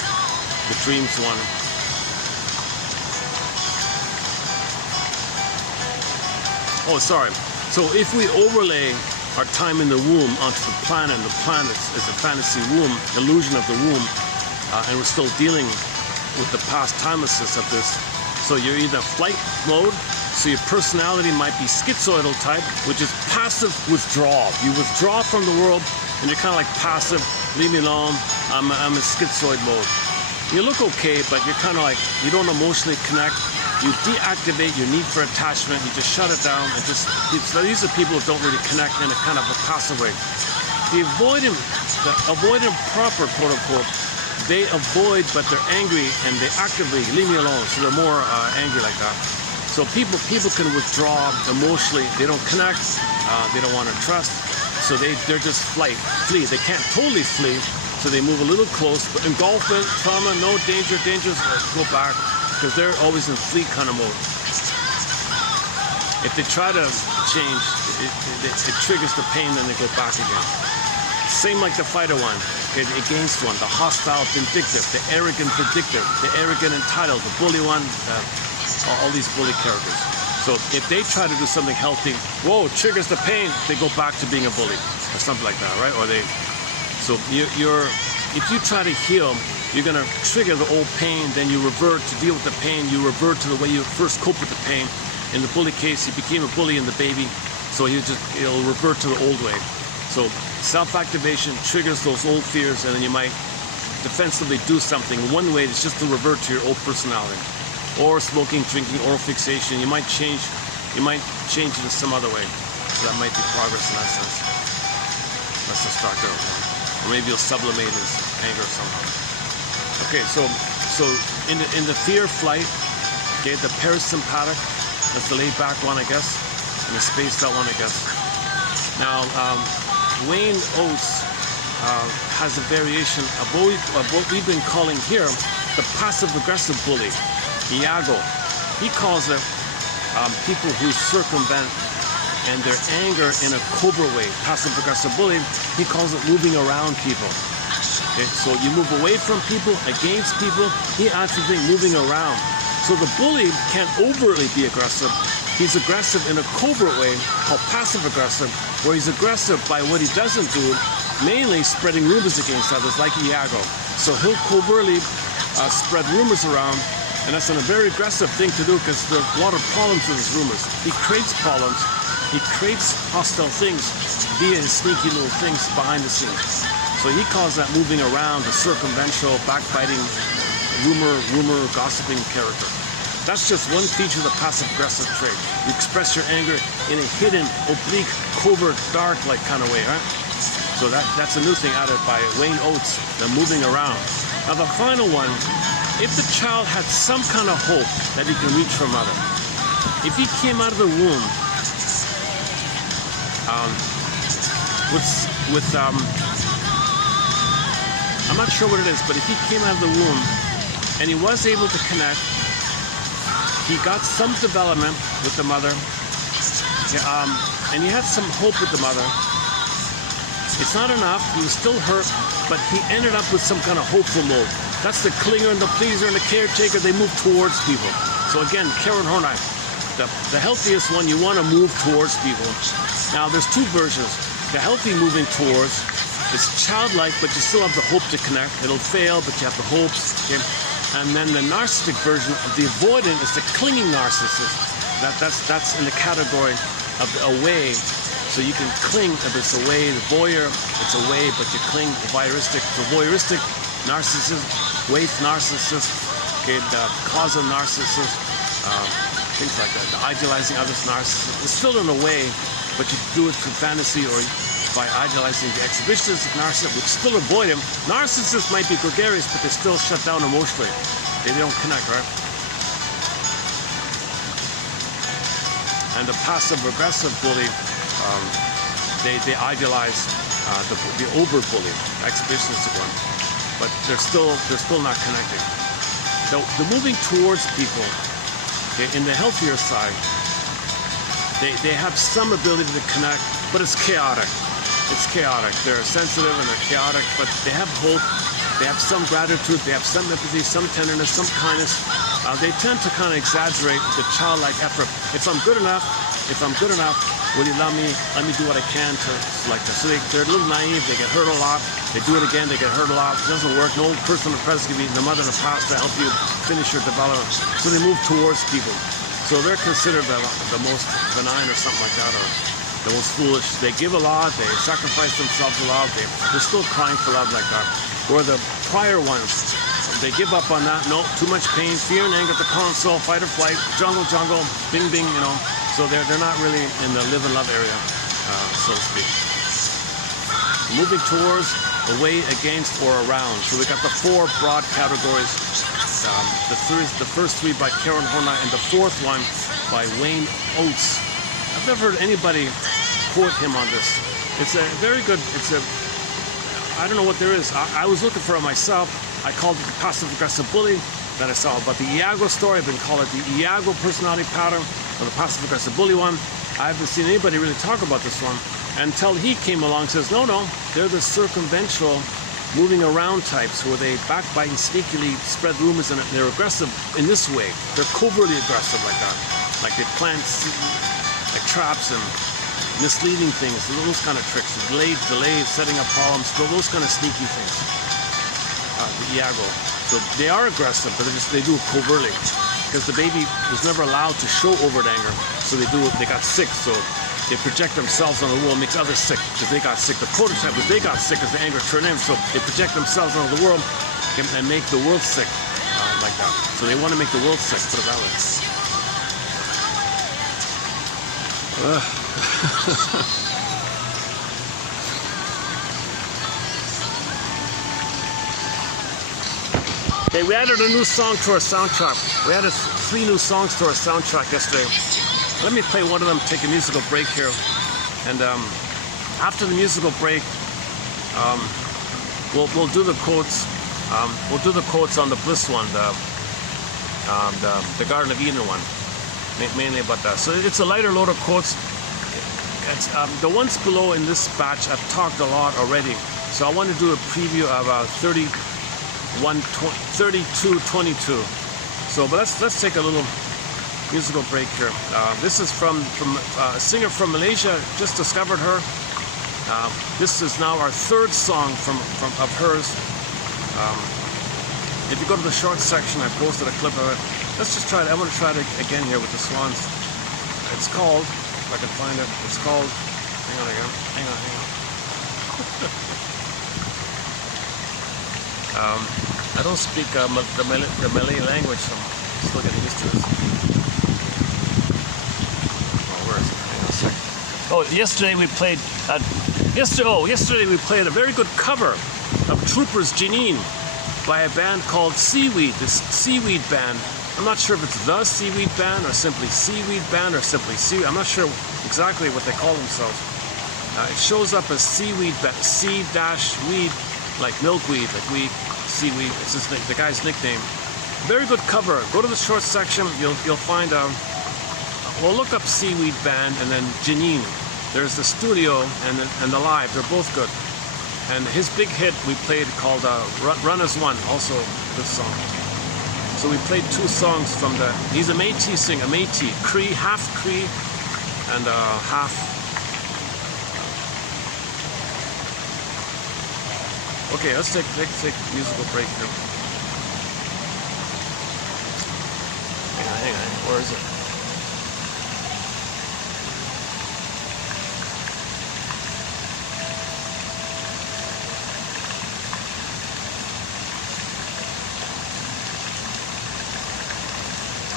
the Dreams one. Oh, sorry. So if we overlay our time in the womb onto the planet, and the planet is a fantasy womb, illusion of the womb, and we're still dealing with the past timelessness of this. So you're either flight mode, so your personality might be schizoidal type, which is passive withdrawal. You withdraw from the world, and you're kind of like passive, leave me alone, I'm in schizoid mode. You look okay, but you're kind of like, you don't emotionally connect. You deactivate your need for attachment, you just shut it down, and so these are people who don't really connect in a kind of a passive way. The avoidant proper, quote unquote, they avoid, but they're angry, and they actively leave me alone, so they're more angry like that. So people can withdraw emotionally, they don't connect, they don't want to trust, so they're just flee. They can't totally flee, so they move a little close, but engulfment, trauma, no danger, go back. Because they're always in flee kind of mode. If they try to change, it triggers the pain, then they go back again. Same like the fighter one, against one, the hostile vindictive, the arrogant predictive, the arrogant entitled, the bully one, all these bully characters. So if they try to do something healthy, whoa, triggers the pain, they go back to being a bully, or something like that, right? Or if you try to heal, you're going to trigger the old pain, then you revert to deal with the pain, you revert to the way you first cope with the pain. In the bully case, he became a bully in the baby, so it'll revert to the old way. So self-activation triggers those old fears, and then you might defensively do something. One way is just to revert to your old personality. Or smoking, drinking, oral fixation, you might change it in some other way. So that might be progress in that sense. Let's just start there. Or maybe you'll sublimate his anger somehow. Okay, so in the fear flight, okay, the parasympathetic, that's the laid back one, I guess, and the spaced out one, I guess. Now, Wayne Oates has a variation of what we've been calling here the passive aggressive bully, Iago. He calls it people who circumvent and their anger in a cobra way. Passive aggressive bully, he calls it moving around people. Okay, so you move away from people, against people, he actually moving around. So the bully can't overtly be aggressive. He's aggressive in a covert way called passive aggressive, where he's aggressive by what he doesn't do, mainly spreading rumors against others, like Iago. So he'll covertly spread rumors around, and that's a very aggressive thing to do because there's a lot of problems with his rumors. He creates problems, he creates hostile things via his sneaky little things behind the scenes. So he calls that moving around, the circumventional, backbiting, rumor, gossiping character. That's just one feature of the passive-aggressive trait. You express your anger in a hidden, oblique, covert, dark-like kind of way, right? So that's a new thing added by Wayne Oates, the moving around. Now the final one, if the child had some kind of hope that he can reach for mother, if he came out of the womb I'm not sure what it is, but if he came out of the womb and he was able to connect, he got some development with the mother, and he had some hope with the mother. It's not enough, he was still hurt, but he ended up with some kind of hopeful mode. That's the clinger and the pleaser and the caretaker, they move towards people. So again, Karen Horney, the healthiest one, you want to move towards people. Now there's two versions. The healthy moving towards, it's childlike, but you still have the hope to connect. It'll fail, but you have the hopes. Okay? And then the narcissistic version of the avoidant is the clinging narcissist. That's in the category of the away. So you can cling if it's away. The voyeur, it's away, but you cling. The voyeuristic narcissist, waif narcissist, okay, the causa narcissist, things like that. The idealizing others narcissist. It's still in a way, but you do it through fantasy or by idealizing the exhibitionistic narcissist, which still avoid him. Narcissists might be gregarious, but they still shut down emotionally. They don't connect, right? And the passive-aggressive bully, they idealize the over-bully, exhibitionistic one, but they're still not connecting. The moving towards people, in the healthier side, they have some ability to connect, but it's chaotic. It's chaotic. They're sensitive and they're chaotic, but they have hope. They have some gratitude. They have some empathy, some tenderness, some kindness. They tend to kind of exaggerate the childlike effort. If I'm good enough, will you love me? Let me do what I can to select them. So they're a little naive. They get hurt a lot. They do it again. They get hurt a lot. It doesn't work. No person in the present can be the mother in the past to help you finish your development. So they move towards people. So they're considered the most benign or something like that, or the most foolish. They give a lot. They sacrifice themselves a lot. They're still crying for love like that. Where the prior ones, they give up on that. No, too much pain, fear and anger at the console, fight or flight, jungle, bing, bing, you know. So they're not really in the live and love area, so to speak. Moving towards, away, against, or around. So we got the 4 broad categories. The first 3 by Karen Horney, and the 4th one by Wayne Oates. I've never heard anybody quote him on this. It's a very good, I don't know what there is. I was looking for it myself. I called it the passive-aggressive bully. Then I saw about the Iago story. I've been calling it the Iago personality pattern, or the passive-aggressive bully one. I haven't seen anybody really talk about this one until he came along and says, no, they're the circumventual, moving around types where they backbite and sneakily spread rumors, and they're aggressive in this way. They're covertly aggressive like that. Like they plant like traps and misleading things, those kind of tricks, delays, setting up problems, those kind of sneaky things. The Iago. So they are aggressive, but they do it covertly. Because the baby was never allowed to show overt anger, so they got sick, so they project themselves on the world, makes others sick because they got sick. The prototype was they got sick as the anger turned in, so they project themselves onto the world and make the world sick like that. So they want to make the world sick, put it that way. Okay, we added a new song to our soundtrack. We added 3 new songs to our soundtrack yesterday. Let me play one of them, take a musical break here. And after the musical break, we'll do the quotes. We'll do the quotes on the Bliss one, the Garden of Eden one, mainly about that. So it's a lighter load of quotes. It's, the ones below in this batch, I've talked a lot already. So I want to do a preview of 3222. So, but let's take a little musical break here. This is from a singer from Malaysia. Just discovered her. This is now our 3rd song of hers. If you go to the short section, I posted a clip of it. Let's just try it. I want to try it again here with the Swans. It's called, if I can find it, it's called, hang on. I don't speak the Malay language, so I'm still getting used to it. Oh, where is it? Hang on a second. Oh, yesterday we played a very good cover of Trooper's Janine by a band called Seaweed, this Seaweed band. I'm not sure if it's the Seaweed band or simply Seaweed band or simply Seaweed. I'm not sure exactly what they call themselves. It shows up as Seaweed, C-weed, like milkweed, like weed, seaweed. It's just the guy's nickname. Very good cover. Go to the short section. You'll find well, look up Seaweed band and then Janine. There's the studio and the live. They're both good. And his big hit we played called Run as One, also good song. So we played 2 songs from he's a Métis singer, Métis, Cree, half Cree and half. Okay, let's take a musical break here. Hang on, where is it?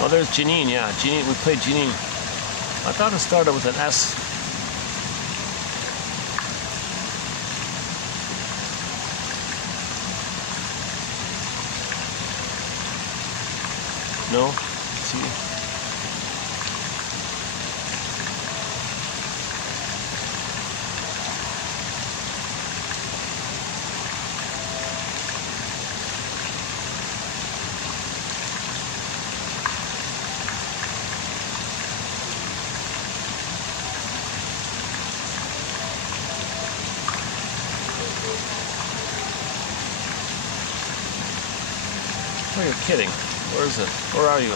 Oh, there's Janine, yeah. Janine, we played Janine. I thought it started with an S. No? See? Oh, you're kidding. Where is it? Where are you?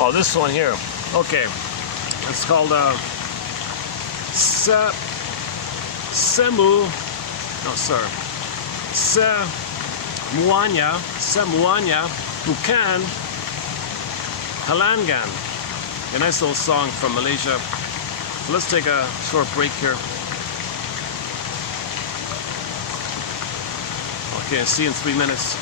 Oh, this one here. Okay. It's called Semuanya Bukan Halangan. A nice little song from Malaysia. Let's take a short break here. Okay, see you in 3 minutes.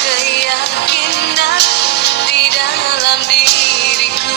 Keyakinan di dalam diriku.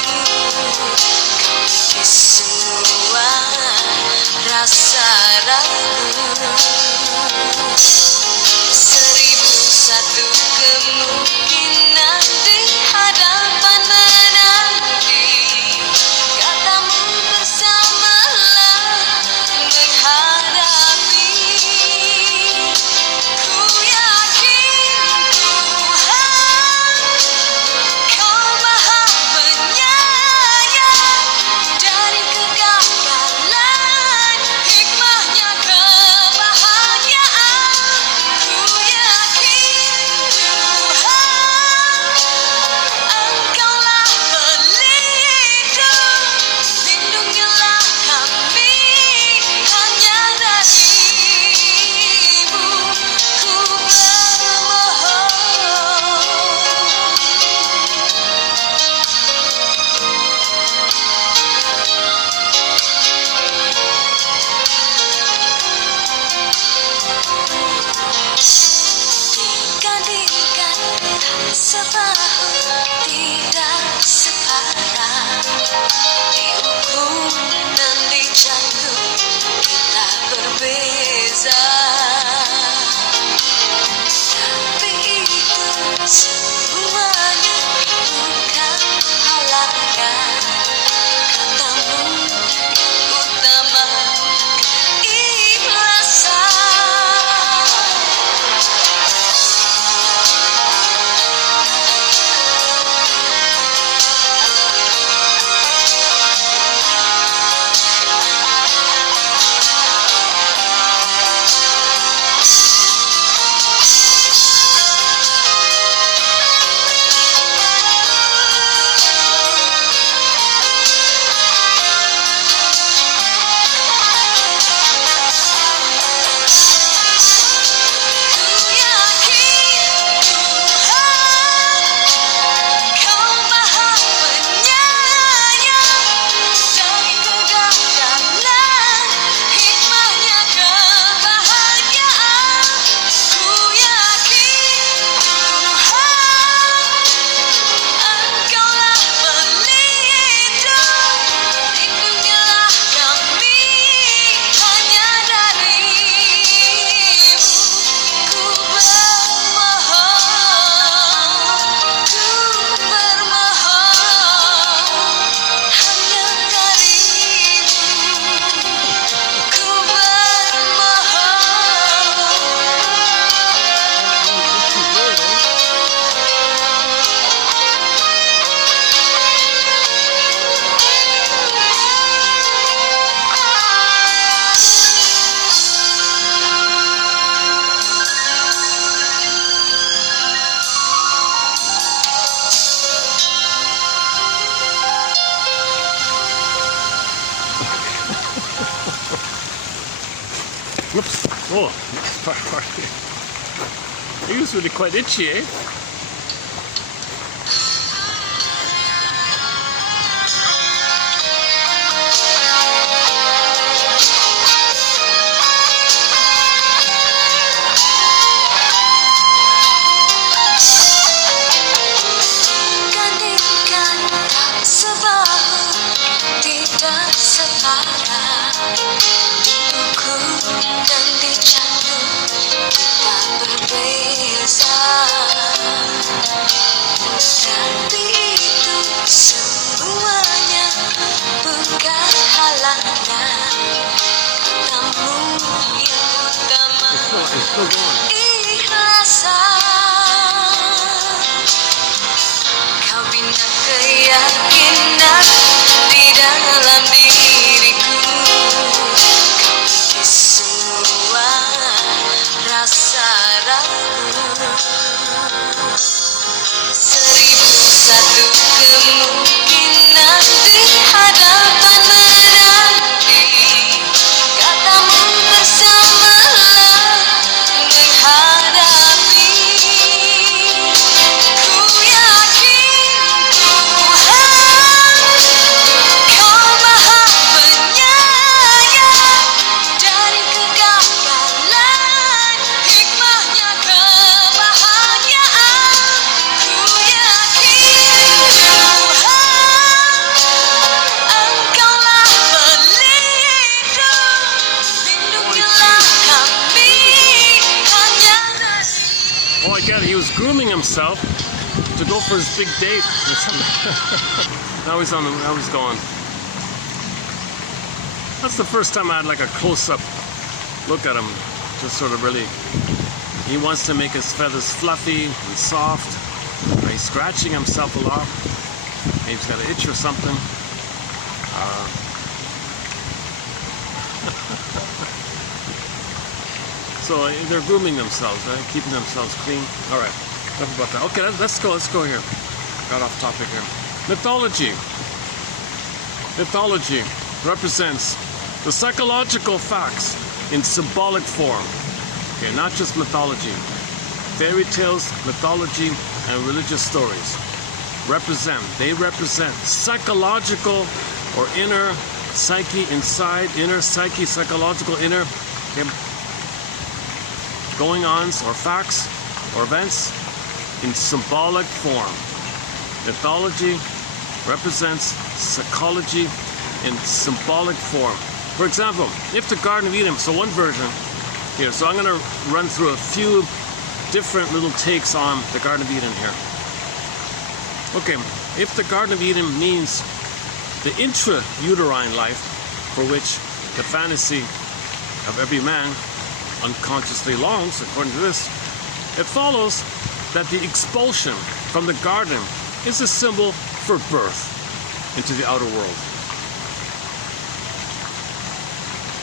Whoops. Oh, he was really quite itchy, eh? It's still going. Kau bina keyakinan di dalam diriku, kau beri semua rasa ragu. 1001 kemungkinan di hadapan menanti, katamu bersamalah menghadapi. Ku yakin Tuhan, Kau Maha Penyayang, dari kegagalan hikmahnya kebahagiaan. Ku yakin Tuhan, Engkaulah pelindung, lindungilah kami hanya dari. Oh, I get it. He was grooming himself to go for his big date or something. Now he's gone. That's the first time I had like a close-up look at him. Just sort of really, he wants to make his feathers fluffy and soft. He's scratching himself a lot. Maybe he's got an itch or something. So they're grooming themselves, right? Keeping themselves clean. All right, enough about that. Okay, let's go here. Got off topic here. Mythology. Mythology represents the psychological facts in symbolic form. Okay, not just mythology. Fairy tales, mythology, and religious stories they represent psychological or inner psyche inside, inner psyche, psychological inner, okay, going-ons or facts or events in symbolic form. Mythology represents psychology in symbolic form. For example, if the Garden of Eden, so one version here, so I'm going to run through a few different little takes on the Garden of Eden here. Okay, if the Garden of Eden means the intrauterine life for which the fantasy of every man unconsciously longs, according to this, it follows that the expulsion from the garden is a symbol for birth into the outer world.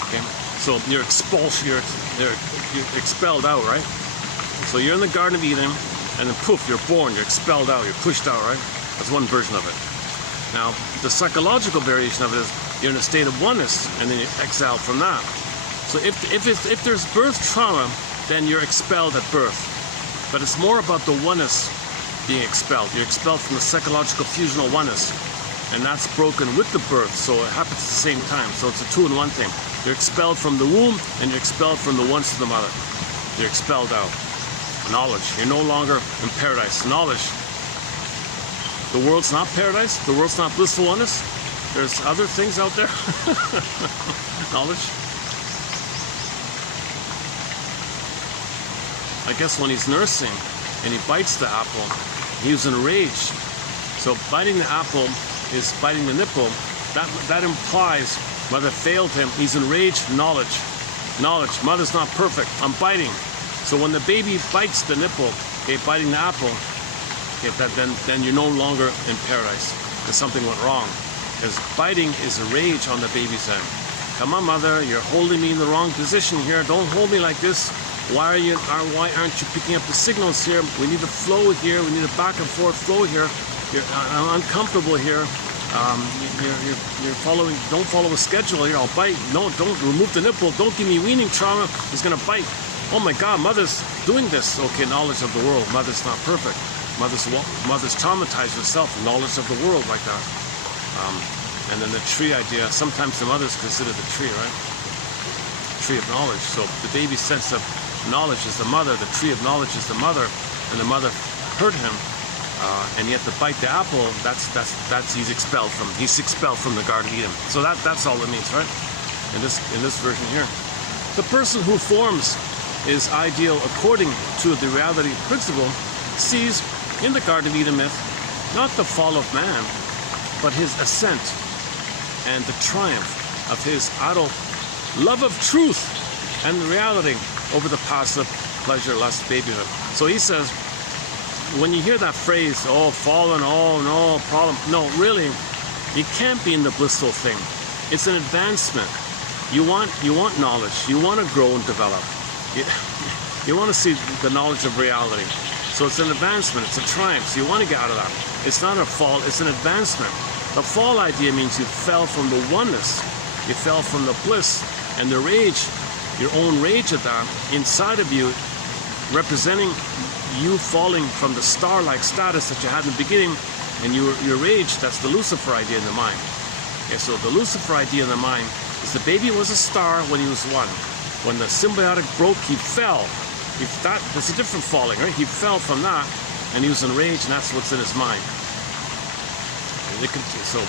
Okay, so you're expulsed, you're expelled out, right? So you're in the Garden of Eden, and then poof, you're born, you're expelled out, you're pushed out, right? That's one version of it. Now, the psychological variation of it is you're in a state of oneness, and then you're exiled from that. So if there's birth trauma, then you're expelled at birth. But it's more about the oneness being expelled. You're expelled from the psychological fusional oneness, and that's broken with the birth, so it happens at the same time. So it's a two-in-one thing. You're expelled from the womb, and you're expelled from the oneness of the mother. You're expelled out. Knowledge. You're no longer in paradise. Knowledge. The world's not paradise. The world's not blissful oneness. There's other things out there. Knowledge. I guess when he's nursing and he bites the apple, he was enraged. So biting the apple is biting the nipple. That implies mother failed him. He's enraged. Knowledge. Knowledge. Mother's not perfect. I'm biting. So when the baby bites the nipple, okay, biting the apple, okay, then you're no longer in paradise. Because something went wrong. Because biting is a rage on the baby's end. Come on, mother, you're holding me in the wrong position here. Don't hold me like this. Why aren't you picking up the signals here? We need a flow here. We need a back and forth flow here. I'm uncomfortable here. You're following. Don't follow a schedule here. I'll bite. No, don't remove the nipple. Don't give me weaning trauma. He's gonna bite. Oh my God, mother's doing this. Okay, knowledge of the world. Mother's not perfect. Mother's traumatized herself. Knowledge of the world like that. And then the tree idea. Sometimes the mother's considered the tree, right? Tree of knowledge. So the baby's sense of knowledge is the mother. The tree of knowledge is the mother. And the mother hurt him. And yet to bite the apple, that's he's expelled from the Garden of Eden. So that's all it means, right? In this version here, the person who forms is ideal according to the reality principle sees in the Garden of Eden myth not the fall of man, but his ascent and the triumph of his adult love of truth and reality over the passive pleasure lust babyhood. So he says, when you hear that phrase, oh, fallen, oh, no, problem. No, really, you can't be in the blissful thing. It's an advancement. You want knowledge. You want to grow and develop. You want to see the knowledge of reality. So it's an advancement. It's a triumph. So you want to get out of that. It's not a fall. It's an advancement. The fall idea means you fell from the oneness. You fell from the bliss and the rage, your own rage at that inside of you, representing you falling from the star-like status that you had in the beginning, and your rage, that's the Lucifer idea in the mind. Okay, so the Lucifer idea in the mind is the baby was a star when he was one. When the symbiotic broke, he fell. That's a different falling, right? He fell from that, and he was in rage, and that's what's in his mind. So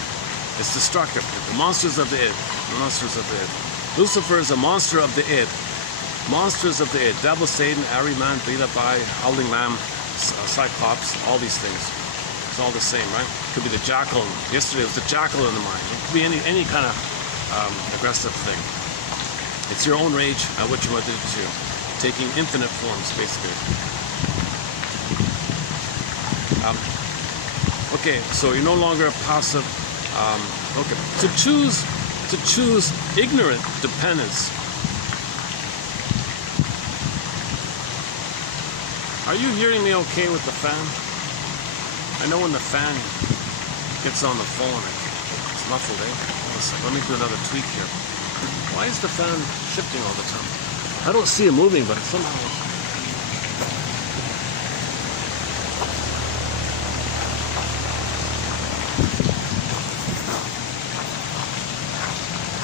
it's destructive. The monsters of the id. The monsters of the id. Lucifer is a monster of the id. Monsters of the id, devil, Satan, Ahriman, Beta, Bai, Howling Lamb, Cyclops, all these things. It's all the same, right? It could be the jackal. Yesterday it was the jackal in the mind. It could be any kind of aggressive thing. It's your own rage, what you want to do, taking infinite forms, basically. Okay, so you're no longer a passive. Okay, to choose ignorant dependence. Are you hearing me okay with the fan? I know when the fan gets on the phone, it's muffled, eh? Listen, let me do another tweak here. Why is the fan shifting all the time? I don't see it moving, but somehow...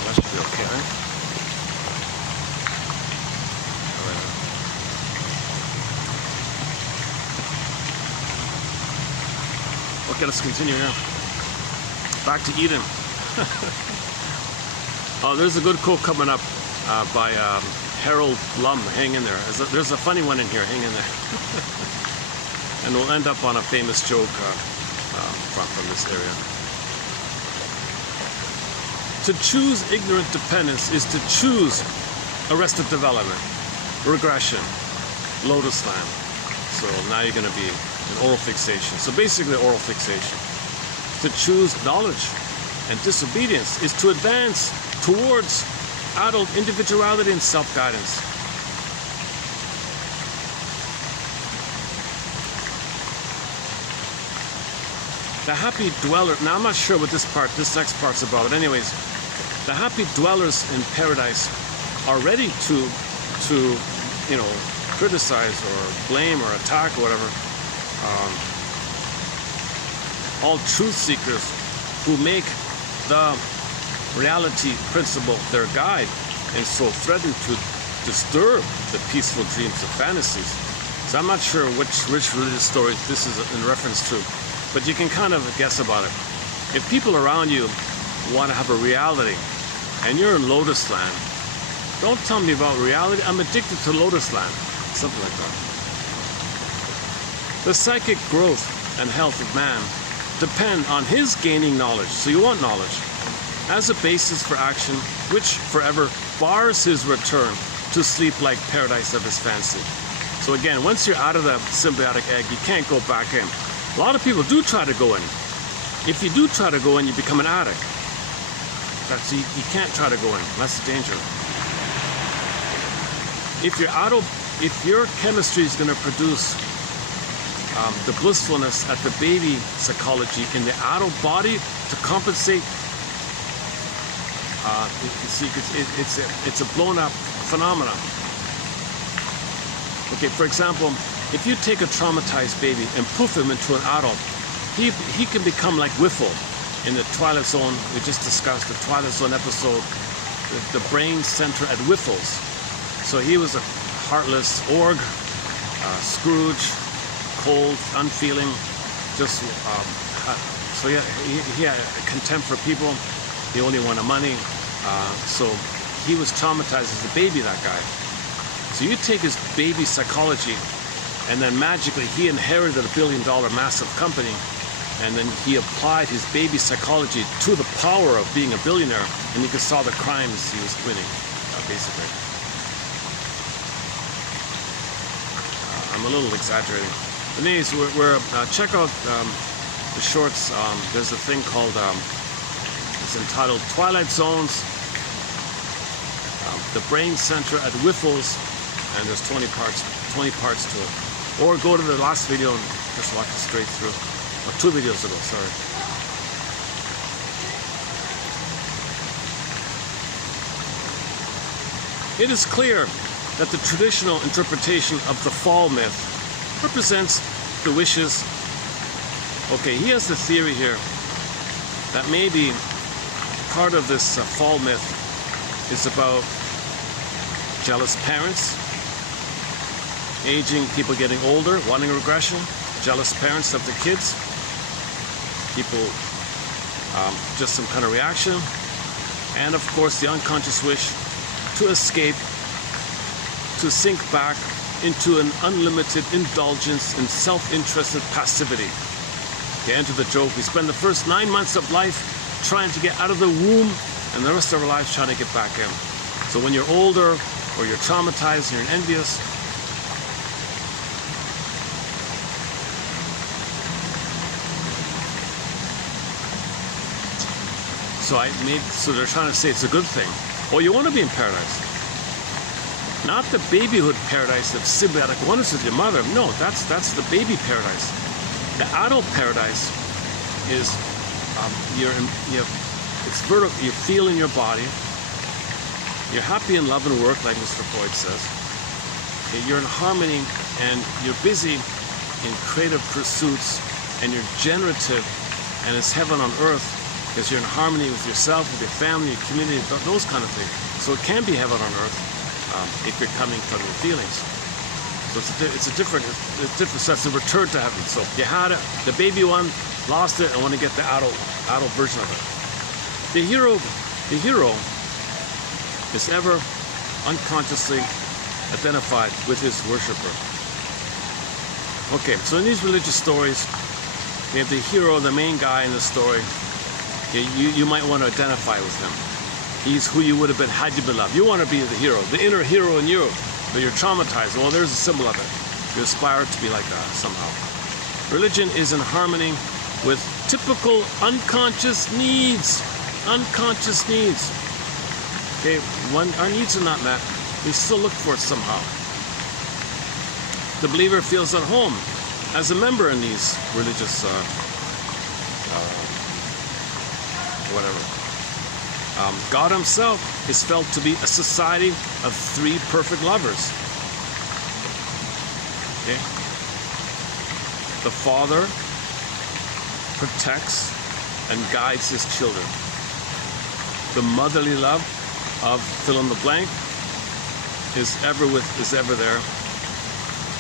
That should be okay, right? Okay, let's continue here. Back to Eden. Oh, there's a good quote coming up by Harold Blum. Hang in there. There's a funny one in here. Hang in there. And we'll end up on a famous joke from this area. To choose ignorant dependence is to choose arrested development, regression, lotus land. So now you're going to be in oral fixation. So basically oral fixation. To choose knowledge and disobedience is to advance towards adult individuality and self-guidance. The happy dweller, now I'm not sure what this next part's about, but anyways, the happy dwellers in paradise are ready to criticize or blame or attack or whatever all truth seekers who make the reality principle their guide and so threaten to disturb the peaceful dreams of fantasies. So I'm not sure which religious story this is in reference to, but you can kind of guess about it. If people around you want to have a reality and you're in Lotus Land, don't tell me about reality. I'm addicted to Lotus Land. Something like that. The psychic growth and health of man depend on his gaining knowledge. So you want knowledge as a basis for action, which forever bars his return to sleep like paradise of his fancy. So again, once you're out of the symbiotic egg, you can't go back in. A lot of people do try to go in. If you do try to go in, you become an addict. You can't try to go in. That's the danger. If your chemistry is going to produce the blissfulness at the baby psychology in the adult body to compensate. You see, it's a blown up phenomenon. Okay, for example, if you take a traumatized baby and poof him into an adult, he can become like Whiffle in the Twilight Zone. We just discussed the Twilight Zone episode, the brain center at Whiffle's. So he was a heartless org, Scrooge, cold, unfeeling, just so he had a contempt for people. He only wanted money. So he was traumatized as a baby, that guy. So you take his baby psychology, and then magically he inherited $1 billion massive company, and then he applied his baby psychology to the power of being a billionaire, and you saw the crimes he was committing, basically. I'm a little exaggerating. Anyways, check out the shorts. There's a thing called, it's entitled Twilight Zones, the brain center at Whiffle's, and there's 20 parts to it. Or go to the last video and just watch it straight through. Or 2 videos ago, sorry. It is clear that the traditional interpretation of the fall myth represents the wishes. Okay, he has the theory here that maybe part of this fall myth is about jealous parents, aging people getting older, wanting regression, jealous parents of the kids, people, just some kind of reaction, and of course the unconscious wish to escape, to sink back into an unlimited indulgence in self-interested passivity. Okay, enter the joke. We spend the first 9 months of life trying to get out of the womb, and the rest of our lives trying to get back in. So when you're older, or you're traumatized, and you're envious, so they're trying to say it's a good thing. Oh, you want to be in paradise. Not the babyhood paradise of symbiotic oneness with your mother. No, that's the baby paradise. The adult paradise is it's vertical. You feel in your body. You're happy in love and work, like Mr. Freud says. Okay, you're in harmony, and you're busy in creative pursuits, and you're generative, and it's heaven on earth because you're in harmony with yourself, with your family, your community, those kind of things. So it can be heaven on earth if you're coming from your feelings. So it's a different. So it's a return to heaven. So you had it, the baby one, lost it, and want to get the adult version of it. The hero is ever unconsciously identified with his worshiper. Okay, so in these religious stories, we have the hero, the main guy in the story. Okay, you might want to identify with him. He's who you would have been had you been loved. You want to be the hero, the inner hero in you, but you're traumatized. Well, there's a symbol of it. You aspire to be like that somehow. Religion is in harmony with typical unconscious needs. Unconscious needs. Okay, when our needs are not met, we still look for it somehow. The believer feels at home as a member in these religious, whatever. God himself is felt to be a society of 3 perfect lovers. Okay? The Father protects and guides his children. The motherly love of fill in the blank is ever there,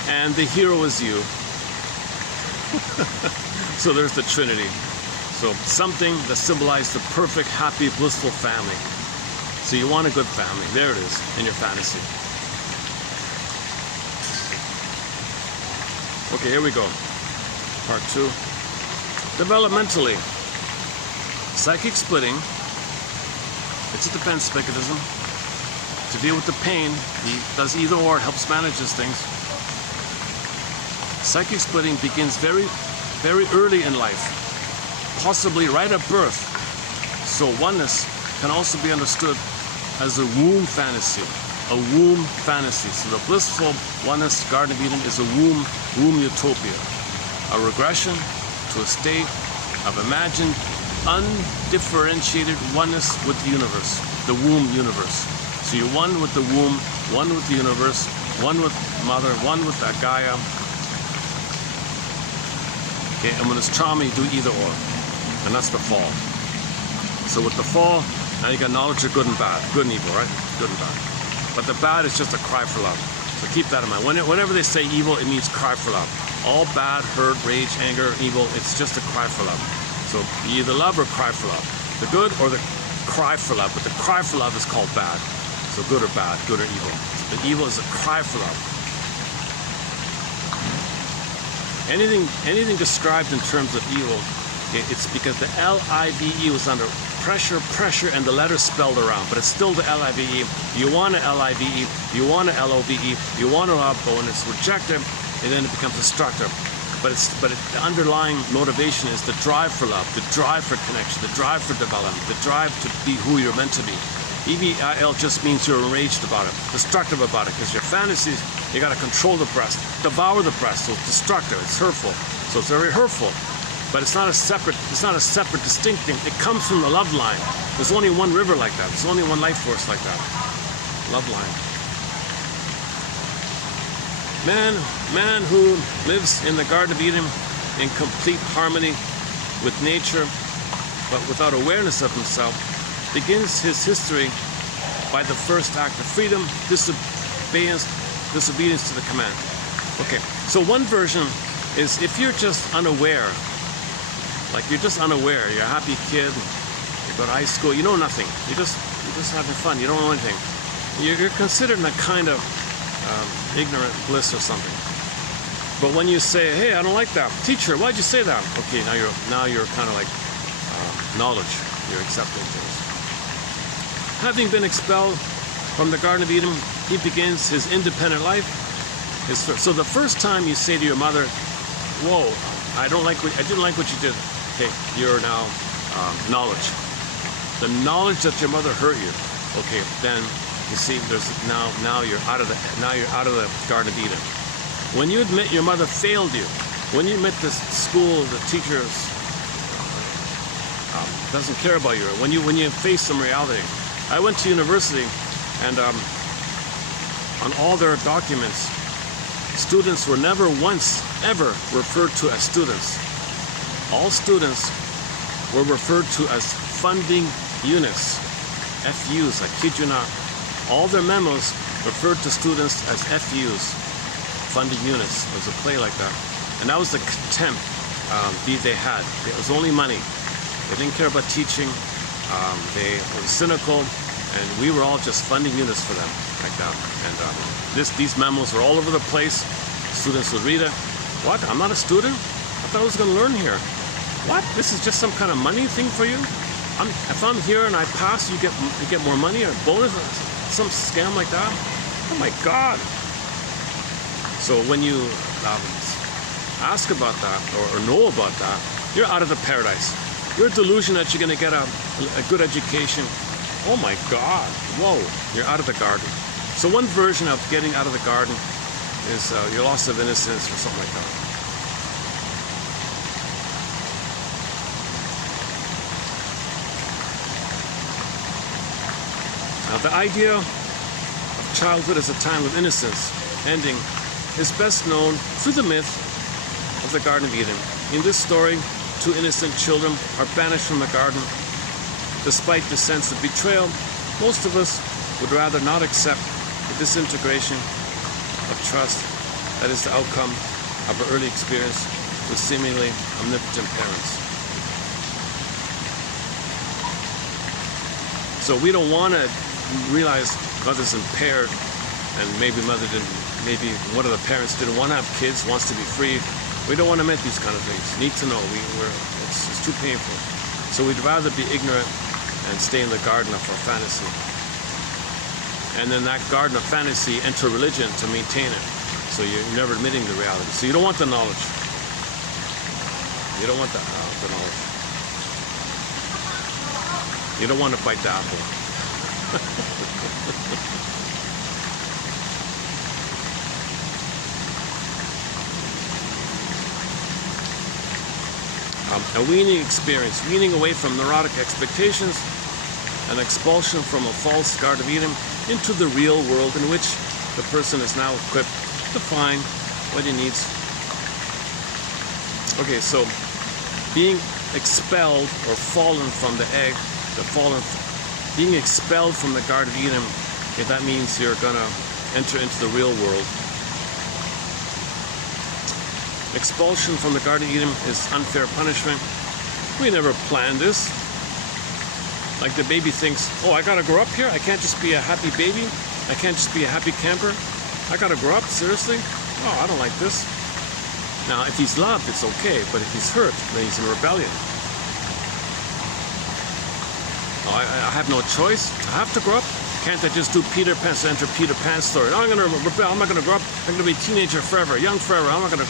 and the hero is you. So there's the Trinity. So something that symbolizes the perfect, happy, blissful family. So you want a good family. There it is in your fantasy. Okay, here we go. Part 2. Developmentally, psychic splitting. It's a defense mechanism. To deal with the pain, he does either or, helps manage these things. Psychic splitting begins very, very early in life, possibly right at birth. So oneness can also be understood as a womb fantasy. A womb fantasy. So the blissful oneness Garden of Eden is a womb utopia. a regression to a state of imagined, undifferentiated oneness with the universe, the womb universe. So you're one with the womb, one with the universe, one with mother, one with that Gaia. Okay, and when it's trauma, you do either or, and that's the fall. So with the fall, now you got knowledge of good and bad, good and evil, right? Good and bad. But the bad is just a cry for love. So keep that in mind. Whenever they say evil, it means cry for love. All bad, hurt, rage, anger, evil, it's just a cry for love. So you either love or cry for love. The good or the cry for love, but the cry for love is called bad. So good or bad, good or evil. The evil is a cry for love. Anything described in terms of evil, okay, it's because the L-I-V-E was under pressure, and the letters spelled around, but it's still the L-I-V-E. You want an L-I-V-E, you want an L-O-V-E, you want a love, but when it's rejected, and then it becomes destructive. But the underlying motivation is the drive for love, the drive for connection, the drive for development, the drive to be who you're meant to be. E-V-I-L just means you're enraged about it, destructive about it, because your fantasies, you got to control the breast, devour the breast, so it's destructive, it's hurtful. So it's very hurtful. But it's not a separate distinct thing. It comes from the love line. There's only one river like that. There's only one life force like that. Love line. Man who lives in the Garden of Eden in complete harmony with nature, but without awareness of himself, begins his history by the first act of freedom, disobedience to the command. Okay, so one version is if you're just unaware, like you're just unaware, you're a happy kid, you go to high school, you know nothing, you're just having fun, you don't know anything. You're considered in a kind of ignorant bliss or something. But when you say, hey, I don't like that, teacher, why'd you say that? Okay, now you're kind of like knowledge, you're accepting things. Having been expelled from the Garden of Eden, he begins his independent life. So the first time you say to your mother, whoa, I didn't like what you did. Okay, you're now knowledge. The knowledge that your mother hurt you. Okay, then you see, there's now you're out of the Garden of Eden. When you admit your mother failed you, when you admit the school, the teachers doesn't care about you, when you face some reality. I went to university, and on all their documents, students were never once ever referred to as students. All students were referred to as funding units, FUs, I kid you not. All their memos referred to students as FUs, funding units. There was a play like that. And that was the contempt they had. It was only money. They didn't care about teaching. They were cynical, and we were all just funding units for them, like that. And these memos were all over the place. Students would read it. What? I'm not a student? I thought I was going to learn here. What? This is just some kind of money thing for you? If I'm here and I pass, you get more money or bonus, some scam like that? Oh my God! So when you ask about that or know about that, you're out of the paradise. Your delusion that you're going to get a good education. Oh my God! Whoa! You're out of the garden. So one version of getting out of the garden is your loss of innocence or something like that. Now, the idea of childhood as a time of innocence ending is best known through the myth of the Garden of Eden. In this story, two innocent children are banished from the garden. Despite the sense of betrayal, most of us would rather not accept the disintegration of trust that is the outcome of our early experience with seemingly omnipotent parents. So we don't want to realize mother's impaired, and maybe maybe one of the parents didn't want to have kids, wants to be free. We don't want to admit these kind of things. Need to know. It's too painful. So we'd rather be ignorant and stay in the garden of our fantasy. And then that garden of fantasy, enter religion to maintain it. So you're never admitting the reality. So you don't want the knowledge. You don't want the knowledge. You don't want to bite the apple. A weaning experience, weaning away from neurotic expectations, an expulsion from a false Garden of Eden into the real world in which the person is now equipped to find what he needs. Okay, so being expelled or fallen from the egg, being expelled from the Garden of Eden, okay, that means you're gonna enter into the real world. Expulsion from the Garden of Eden is unfair punishment. We never planned this. Like the baby thinks, oh, I gotta grow up here? I can't just be a happy baby? I can't just be a happy camper? I gotta grow up? Seriously? Oh, I don't like this. Now, if he's loved, it's okay, but if he's hurt, then he's in rebellion. Oh, I have no choice. I have to grow up. Can't I just do Peter Pan's enter Peter Pan's story? Oh, I'm gonna rebel. I'm not gonna grow up. I'm gonna be a teenager forever, young forever. I'm not gonna.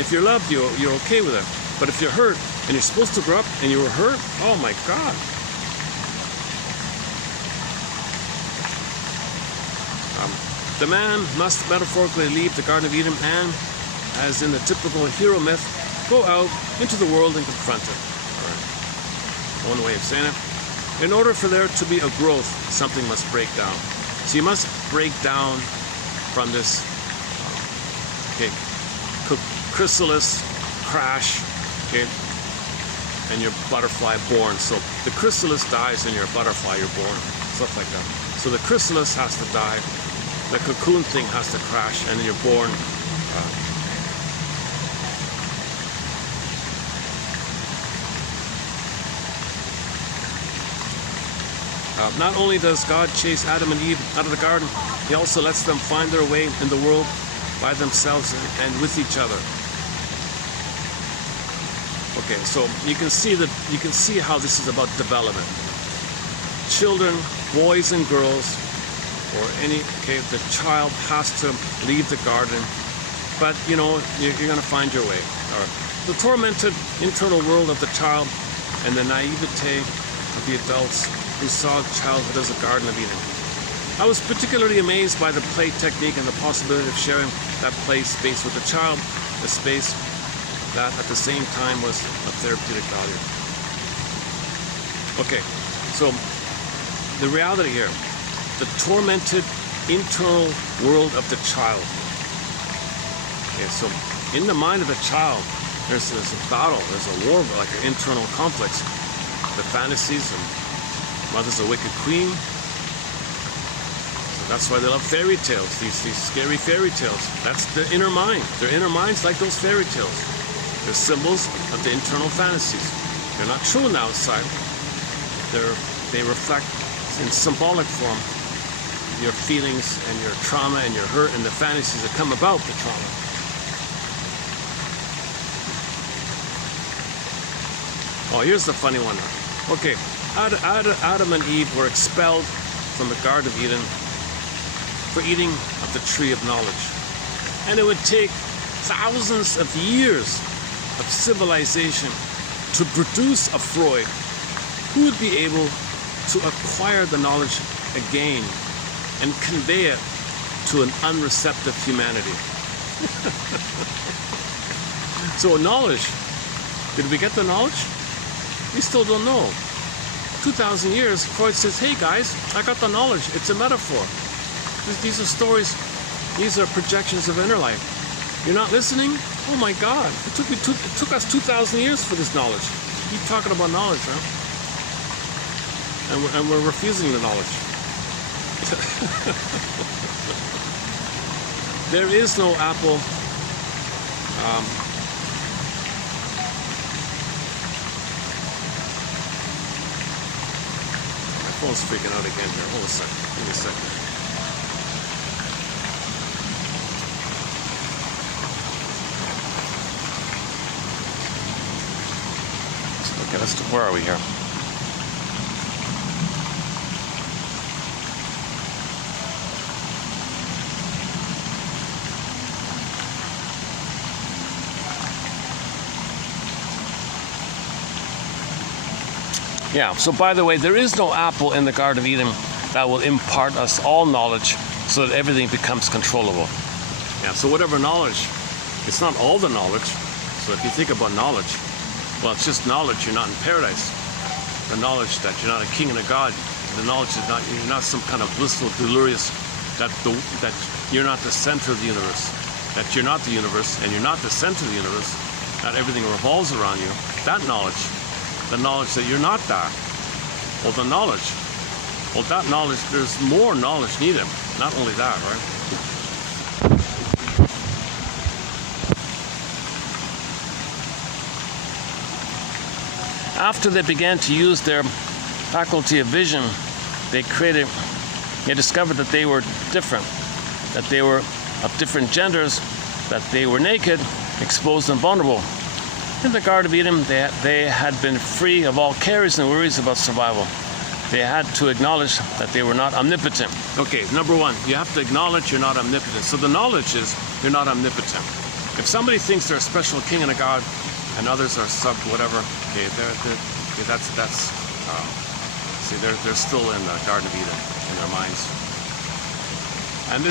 If you're loved, you're okay with it. But if you're hurt and you're supposed to grow up and you were hurt, oh my God. The man must metaphorically leave the Garden of Eden and, as in the typical hero myth, go out into the world and confront it. Right. One way of saying it. In order for there to be a growth, something must break down. So you must break down from this chrysalis, crash, okay, and your butterfly born. So the chrysalis dies and you're a butterfly, you're born, stuff like that. So the chrysalis has to die, the cocoon thing has to crash, and then you're born. Not only does God chase Adam and Eve out of the garden, he also lets them find their way in the world by themselves and with each other. Okay, so you can see how this is about development. Children, boys and girls, or the child has to leave the garden, but you know, you're going to find your way. The tormented internal world of the child and the naivete of the adults who saw childhood as a Garden of Eden. I was particularly amazed by the play technique and the possibility of sharing that play space with the child, a space that at the same time was of therapeutic value. Okay, so the reality here, the tormented internal world of the child. Okay, so in the mind of the child, there's a battle, there's a war, like an internal conflicts. The fantasies, and mother's a wicked queen. So that's why they love fairy tales, these scary fairy tales. That's the inner mind. Their inner mind's like those fairy tales. They're symbols of the internal fantasies. They're not shown outside. They reflect in symbolic form your feelings and your trauma and your hurt and the fantasies that come about the trauma. Oh, here's the funny one. Okay, Adam and Eve were expelled from the Garden of Eden for eating of the tree of knowledge. And it would take thousands of years of civilization to produce a Freud who would be able to acquire the knowledge again and convey it to an unreceptive humanity. So knowledge, did we get the knowledge? We still don't know. 2,000 years, Freud says, hey guys, I got the knowledge. It's a metaphor. These are stories. These are projections of inner life. You're not listening? Oh my God. It took us 2,000 years for this knowledge. Keep talking about knowledge, huh? And we're refusing the knowledge. There is no apple. My phone's freaking out again here. Hold a second. Give me a second. Okay, where are we here? Yeah, so by the way, there is no apple in the Garden of Eden that will impart us all knowledge so that everything becomes controllable. Yeah, so whatever knowledge, it's not all the knowledge. So if you think about knowledge, well, it's just knowledge. You're not in paradise. The knowledge that you're not a king and a god. The knowledge that you're not some kind of blissful, delirious, that you're not the center of the universe, that you're not the universe, and you're not the center of the universe, that everything revolves around you. That knowledge, the knowledge that you're not that. Well, the knowledge, well, that knowledge, there's more knowledge needed. Not only that, right? After they began to use their faculty of vision, they discovered that they were different, that they were of different genders, that they were naked, exposed and vulnerable. In the Garden of Eden, they had been free of all cares and worries about survival. They had to acknowledge that they were not omnipotent. Okay, number one, you have to acknowledge you're not omnipotent. So the knowledge is you're not omnipotent. If somebody thinks they're a special king and a god, and others are sub whatever, okay, they're still in the Garden of Eden in their minds.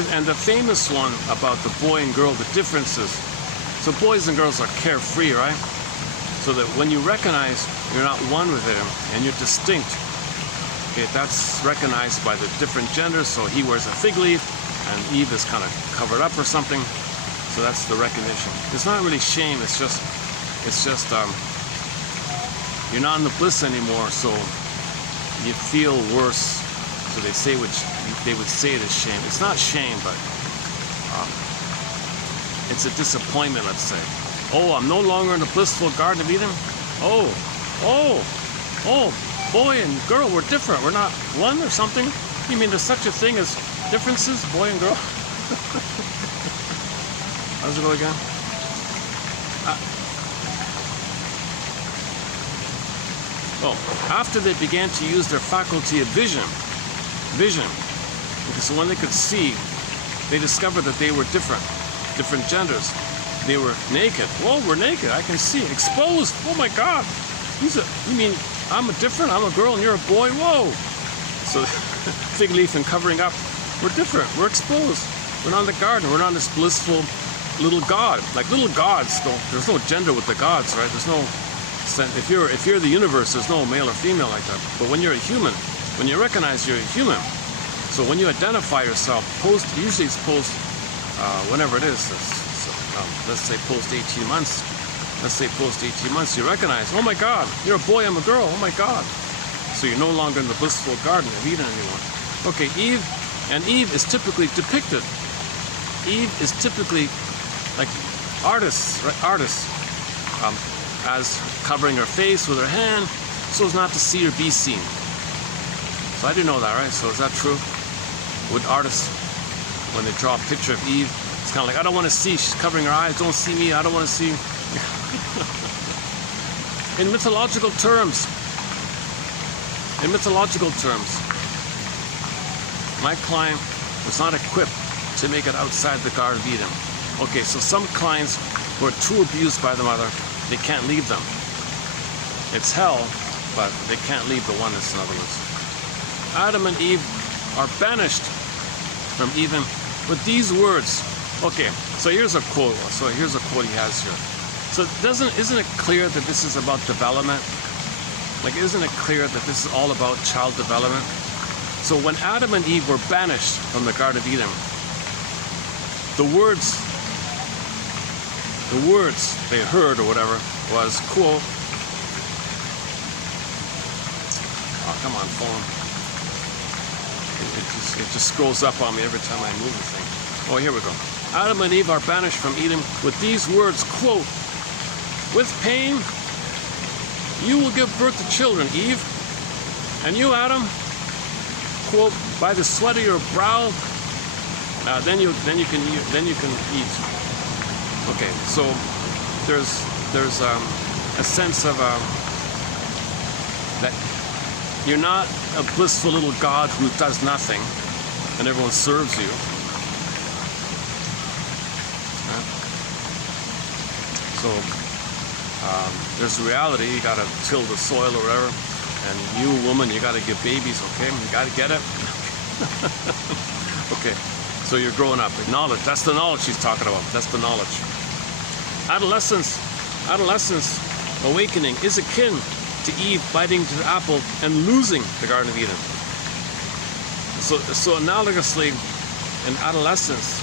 And the famous one about the boy and girl, the differences. So boys and girls are carefree, right? So that when you recognize you're not one with him and you're distinct, okay, that's recognized by the different genders. So he wears a fig leaf and Eve is kind of covered up or something. So that's the recognition. It's not really shame, it's just you're not in the bliss anymore, so you feel worse. So they say they would say it as shame. It's not shame, but it's a disappointment, let's say. Oh, I'm no longer in the blissful Garden of Eden. Oh, boy and girl, we're different. We're not one or something. You mean there's such a thing as differences, boy and girl? How's it go again? After they began to use their faculty of vision, because when they could see, they discovered that they were different genders. They were naked. Whoa, we're naked. I can see. Exposed. Oh my God. You mean I'm a girl and you're a boy? Whoa. So fig leaf and covering up. We're different. We're exposed. We're not in the garden. We're not in this blissful little god. Like little gods, there's no gender with the gods, right? There's no. If you're the universe, there's no male or female like that. But when you're a human, when you recognize you're a human, so when you identify yourself, usually it's whenever it is. Let's say post 18 months. Let's say post 18 months, you recognize, oh my God, you're a boy, I'm a girl. Oh my God. So you're no longer in the blissful Garden of Eden anymore. Okay, Eve is typically depicted. Eve is typically like artists, right? Artists. As covering her face with her hand so as not to see or be seen. So I didn't know that, right? So is that true? Would artists, when they draw a picture of Eve, it's kind of like, I don't want to see, she's covering her eyes, don't see me, I don't want to see. In mythological terms, my client was not equipped to make it outside the Garden of Eden. Okay, so some clients who are too abused by the mother, they can't leave them. It's hell, but they can't leave the oneness, in other words. Adam and Eve are banished from Eden with these words. Okay, so here's a quote. So here's a quote he has here. So isn't it clear that this is about development? Like, isn't it clear that this is all about child development? So when Adam and Eve were banished from the Garden of Eden, the words they heard or whatever was, quote, oh, come on, phone. It just scrolls up on me every time I move the thing. Oh, here we go. Adam and Eve are banished from Eden with these words, quote, with pain, you will give birth to children, Eve. And you, Adam, quote, by the sweat of your brow, then you can eat. Okay, so there's a sense of that you're not a blissful little god who does nothing and everyone serves you. So there's reality. You gotta till the soil or whatever, and you, woman, you gotta give babies. Okay, you gotta get it. Okay. So you're growing up. Knowledge. That's the knowledge she's talking about. That's the knowledge. Adolescence Adolescence awakening is akin to Eve biting into the apple and losing the Garden of Eden. So analogously, in adolescence,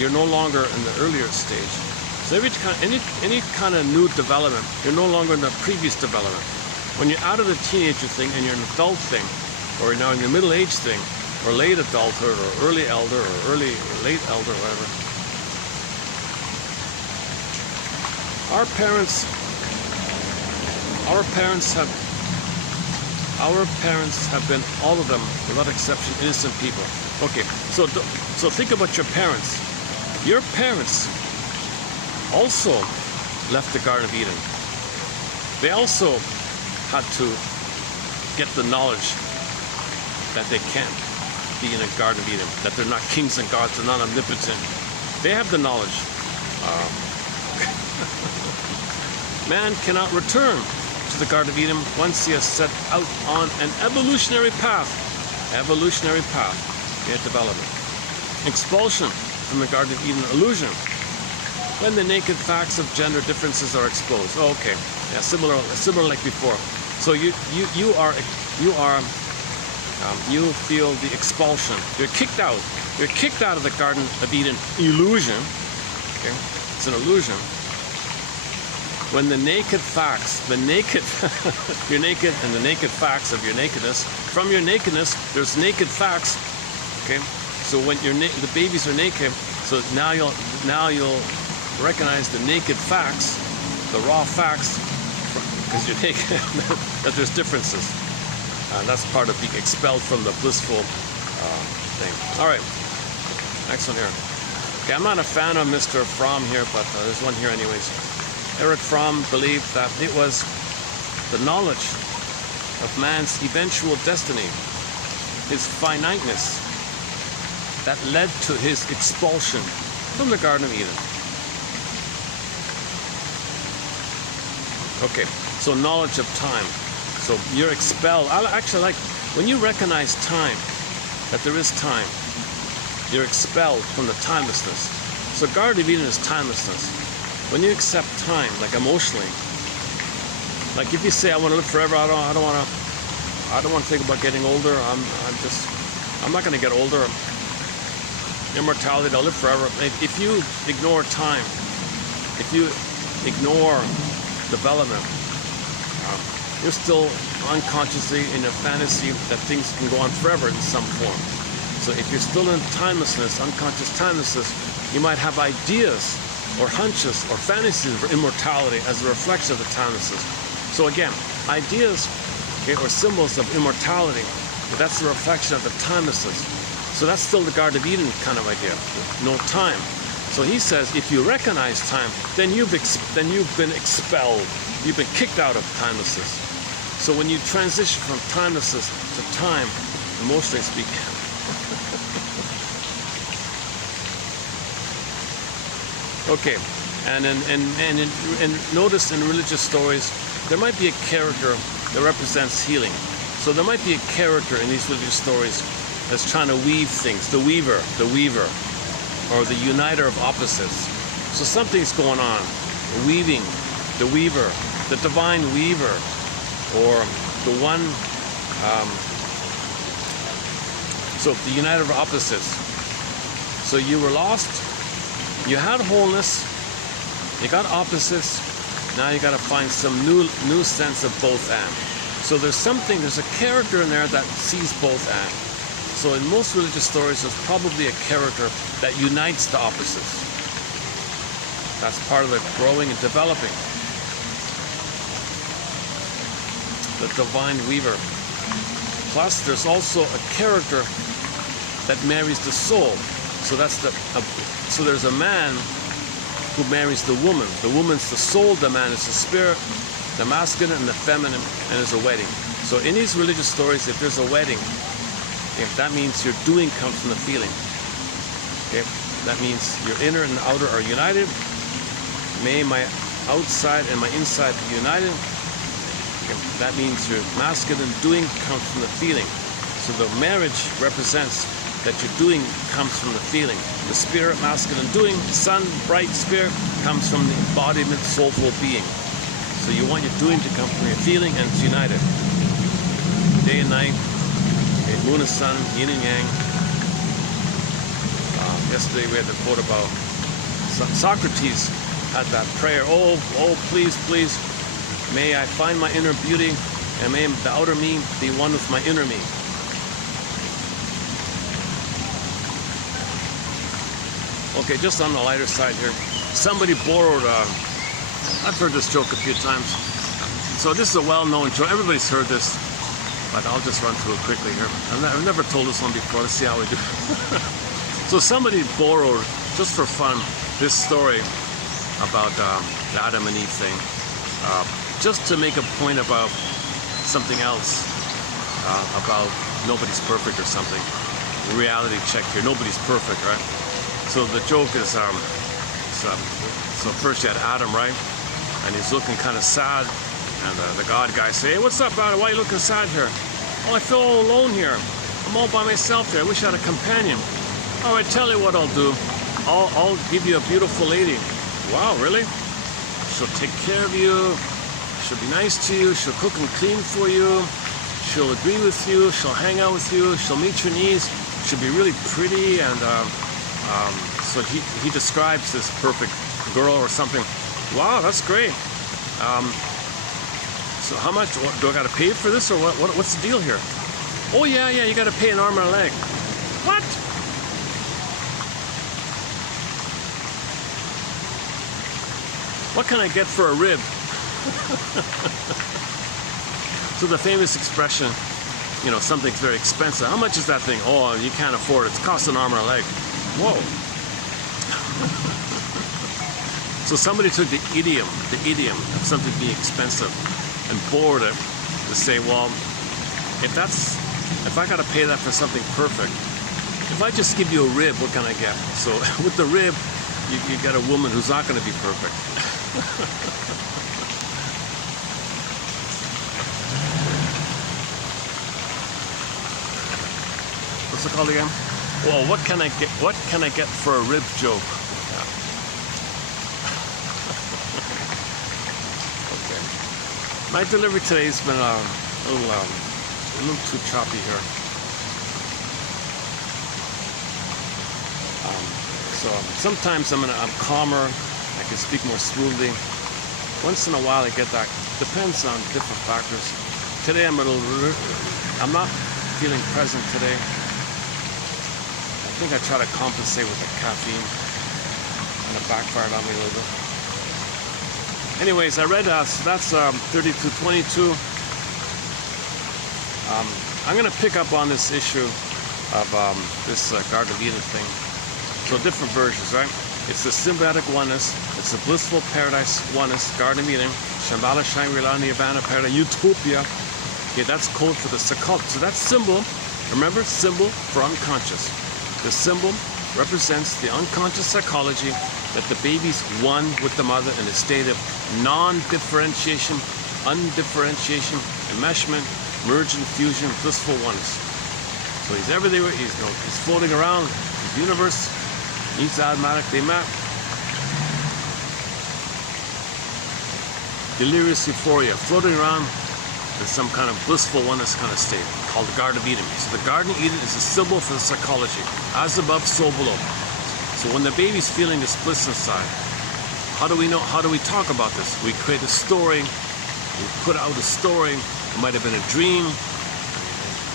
you're no longer in the earlier stage. So any kind of new development, you're no longer in the previous development. When you're out of the teenager thing and you're an adult thing, or now in your middle age thing, or late adulthood, or early elder, or late elder, or whatever. Our parents have been, all of them, without exception, innocent people. Okay, so think about your parents. Your parents also left the Garden of Eden. They also had to get the knowledge that they can't be in a Garden of Eden, that they're not kings and gods, they're not omnipotent. They have the knowledge. Man cannot return to the Garden of Eden once he has set out on an evolutionary path. Evolutionary path, development. Expulsion from the Garden of Eden illusion. When the naked facts of gender differences are exposed. Oh, okay, yeah, similar like before. So you feel the expulsion. You're kicked out. You're kicked out of the Garden of Eden illusion. Okay, it's an illusion. When the naked facts, you're naked, and the naked facts of your nakedness. From your nakedness, there's naked facts. Okay, so when the babies are naked, so now you'll recognize the naked facts, the raw facts, because you're naked, that there's differences. That's part of being expelled from the blissful thing. All right, next one here. Okay, I'm not a fan of Mr. Fromm here, but there's one here anyways. Eric Fromm believed that it was the knowledge of man's eventual destiny, his finiteness, that led to his expulsion from the Garden of Eden. Okay, so knowledge of time. So you're expelled. I actually like, when you recognize time, that there is time, you're expelled from the timelessness. So Garden of Eden is timelessness. When you accept time, like emotionally, like if you say, I want to live forever, I don't want to think about getting older. I'm not going to get older. Immortality, I'll live forever. If you ignore time, if you ignore development, you're still unconsciously in a fantasy that things can go on forever in some form. So if you're still in timelessness, unconscious timelessness, you might have ideas or hunches or fantasies of immortality as a reflection of the timelessness. So again, ideas, okay, or symbols of immortality, but that's a reflection of the timelessness. So that's still the Garden of Eden kind of idea, no time. So he says, if you recognize time, then you've been expelled. You've been kicked out of timelessness. So when you transition from timelessness to time, emotionally speaking, okay, and notice in religious stories, there might be a character that represents healing. So there might be a character in these religious stories that's trying to weave things, the weaver, or the uniter of opposites. So something's going on, weaving, the weaver, the divine weaver, or the one, so the uniter of opposites. So you were lost, you had wholeness, you got opposites, now you got to find some new sense of both and. So there's a character in there that sees both and. So in most religious stories, there's probably a character that unites the opposites. That's part of the growing and developing. The divine weaver. Plus, there's also a character that marries the soul. So so there's a man who marries the woman. The woman's the soul, the man is the spirit, the masculine and the feminine, and there's a wedding. So in these religious stories, if there's a wedding, if that means your doing comes from the feeling. Okay, that means your inner and outer are united. May my outside and my inside be united. Okay, that means your masculine doing comes from the feeling. So the marriage represents that your doing comes from the feeling. The spirit, masculine doing, sun, bright spirit, comes from the embodiment, soulful being. So you want your doing to come from your feeling, and it's united. Day and night, moon and sun, yin and yang. Yesterday we had the quote about Socrates had that prayer, oh, please, please, may I find my inner beauty, and may the outer me be one with my inner me. Okay, just on the lighter side here, somebody borrowed, I've heard this joke a few times. So this is a well-known joke, everybody's heard this, but I'll just run through it quickly here. I've never told this one before, let's see how we do. So somebody borrowed, just for fun, this story about the Adam and Eve thing, just to make a point about something else, about nobody's perfect or something. Reality check here, nobody's perfect, right? So the joke is, so first you had Adam, right? And he's looking kind of sad, and the God guy say, hey, what's up, Adam? Why are you looking sad here? Oh, I feel all alone here. I'm all by myself here. I wish I had a companion. Oh, I tell you what I'll do. I'll give you a beautiful lady. Wow, really? She'll take care of you. She'll be nice to you. She'll cook and clean for you. She'll agree with you. She'll hang out with you. She'll meet your needs. She'll be really pretty. And so he describes this perfect girl or something. Wow, that's great. So how much do I got to pay for this, or what's the deal here? Oh yeah, you got to pay an arm and a leg. What? What can I get for a rib? So the famous expression, you know, something's very expensive. How much is that thing? Oh, you can't afford it. It costs an arm and a leg. Whoa. So somebody took the idiom of something being expensive and borrowed it to say, well, if I got to pay that for something perfect, if I just give you a rib, what can I get? So with the rib, you get a woman who's not going to be perfect. What's it called again? Well, what can I get for a rib joke? Yeah. Okay. My delivery today's been a little too choppy here. So sometimes I'm calmer. I can speak more smoothly. Once in a while I get that. Depends on different factors. Today I'm not feeling present today. I think I try to compensate with the caffeine, and it backfired on me a little bit. Anyways, I read so that's 3222. I'm going to pick up on this issue of this Garden of Eden thing. So different versions, right? It's the symbiotic oneness. It's the blissful paradise oneness, Garden of Eden, Shambhala, Shangri-La, Nirvana, Paradise, Utopia. Okay, that's code for the psychology. So that symbol, remember, symbol for unconscious. The symbol represents the unconscious psychology that the baby's one with the mother in a state of non-differentiation, undifferentiation, enmeshment, merge and fusion, blissful oneness. So he's everywhere. He's floating around the universe. He's automatic. They map. Delirious euphoria, floating around in some kind of blissful oneness kind of state called the Garden of Eden. So the Garden of Eden is a symbol for the psychology. As above, so below. So when the baby's feeling this bliss inside, how do we know? How do we talk about this? We create a story. We put out a story. It might have been a dream.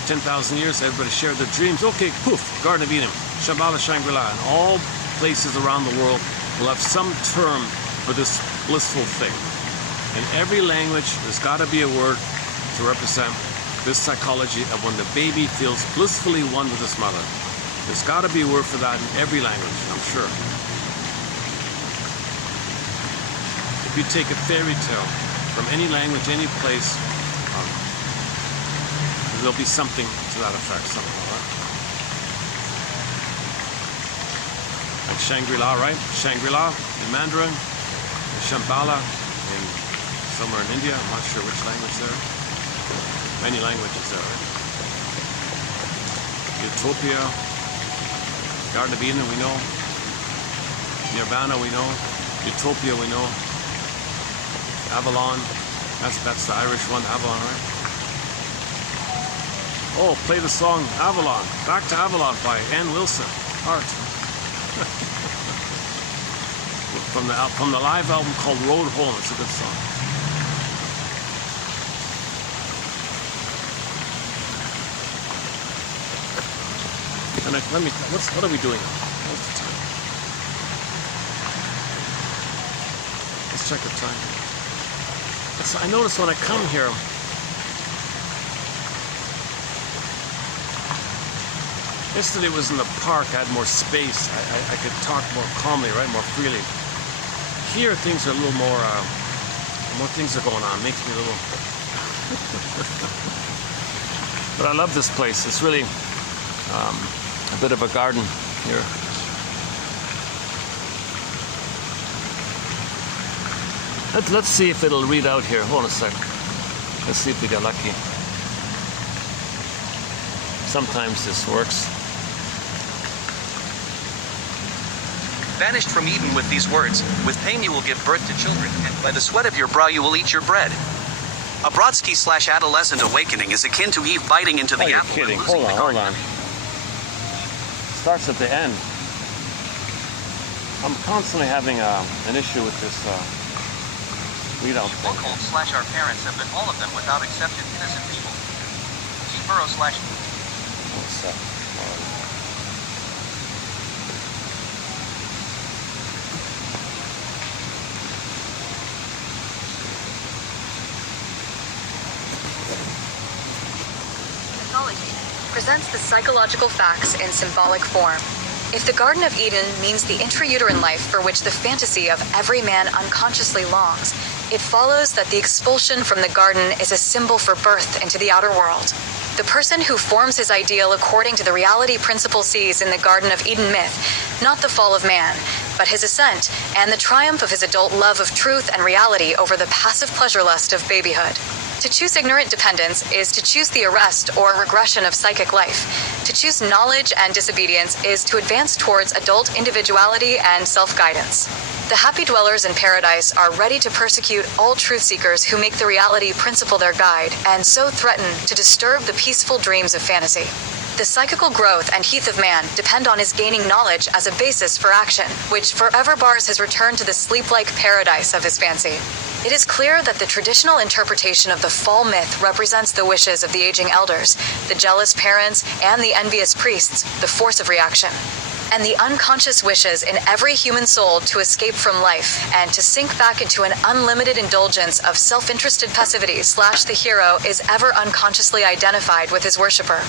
10,000 years, everybody shared their dreams. Okay, poof, Garden of Eden, Shambhala, Shangri-La, and all places around the world will have some term for this blissful thing. In every language, there's got to be a word to represent this psychology of when the baby feels blissfully one with his mother. There's got to be a word for that in every language, I'm sure. If you take a fairy tale from any language, any place, there'll be something to that effect, something like that. Like Shangri-La, right? Shangri-La in Mandarin, Shambhala in somewhere in India. I'm not sure which language there. Many languages there, right? Utopia, Garden of Eden, we know. Nirvana, we know. Utopia, we know. Avalon, that's the Irish one, Avalon, right? Oh, play the song Avalon. Back to Avalon by Ann Wilson. Art. from the live album called Road Home. It's a good song. And what are we doing? What's the time? Let's check the time. I notice when I come here, yesterday was in the park, I had more space. I could talk more calmly, right? More freely. Here things are a little more things are going on. Makes me a little... But I love this place. It's really a bit of a garden here. Let's see if it'll read out here. Hold on a sec. Let's see if we get lucky. Sometimes this works. Vanished from Eden with these words, with pain you will give birth to children, and by the sweat of your brow you will eat your bread. A Brodsky/adolescent awakening is akin to Eve biting into the apple. You're kidding. Hold on. Starts at the end. I'm constantly having an issue with this readout thing. Our parents have been all of them without exception innocent people. G. Burrow / What's up? Presents the psychological facts in symbolic form. If the Garden of Eden means the intrauterine life for which the fantasy of every man unconsciously longs, it follows that the expulsion from the garden is a symbol for birth into the outer world. The person who forms his ideal according to the reality principle sees in the Garden of Eden myth not the fall of man, but his ascent and the triumph of his adult love of truth and reality over the passive pleasure lust of babyhood. To choose ignorant dependence is to choose the arrest or regression of psychic life. To choose knowledge and disobedience is to advance towards adult individuality and self-guidance. The happy dwellers in paradise are ready to persecute all truth seekers who make the reality principle their guide and so threaten to disturb the peaceful dreams of fantasy. The psychical growth and heath of man depend on his gaining knowledge as a basis for action, which forever bars his return to the sleep-like paradise of his fancy. It is clear that the traditional interpretation of the fall myth represents the wishes of the aging elders, the jealous parents, and the envious priests, the force of reaction, and the unconscious wishes in every human soul to escape from life and to sink back into an unlimited indulgence of self-interested passivity / the hero is ever unconsciously identified with his worshipper.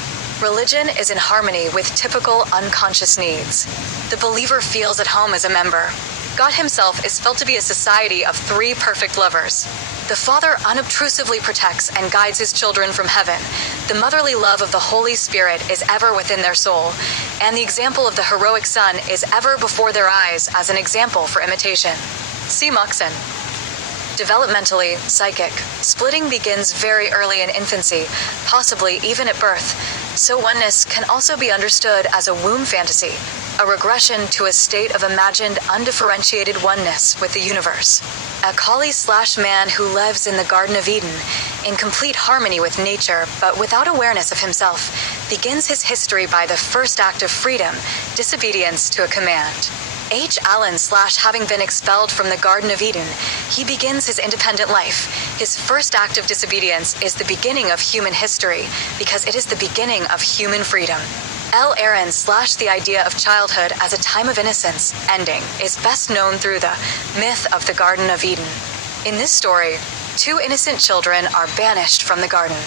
Religion is in harmony with typical unconscious needs. The believer feels at home as a member. God himself is felt to be a society of three perfect lovers. The Father unobtrusively protects and guides his children from heaven. The motherly love of the Holy Spirit is ever within their soul, and the example of the heroic Son is ever before their eyes as an example for imitation. See Moxon. Developmentally, psychic, splitting begins very early in infancy, possibly even at birth. So oneness can also be understood as a womb fantasy, a regression to a state of imagined undifferentiated oneness with the universe. A Kali/man who lives in the Garden of Eden, in complete harmony with nature but without awareness of himself, begins his history by the first act of freedom, disobedience to a command. H. Allen / having been expelled from the Garden of Eden, he begins his independent life. His first act of disobedience is the beginning of human history, because it is the beginning of human freedom. L. Aaron / the idea of childhood as a time of innocence, ending, is best known through the myth of the Garden of Eden. In this story, two innocent children are banished from the garden.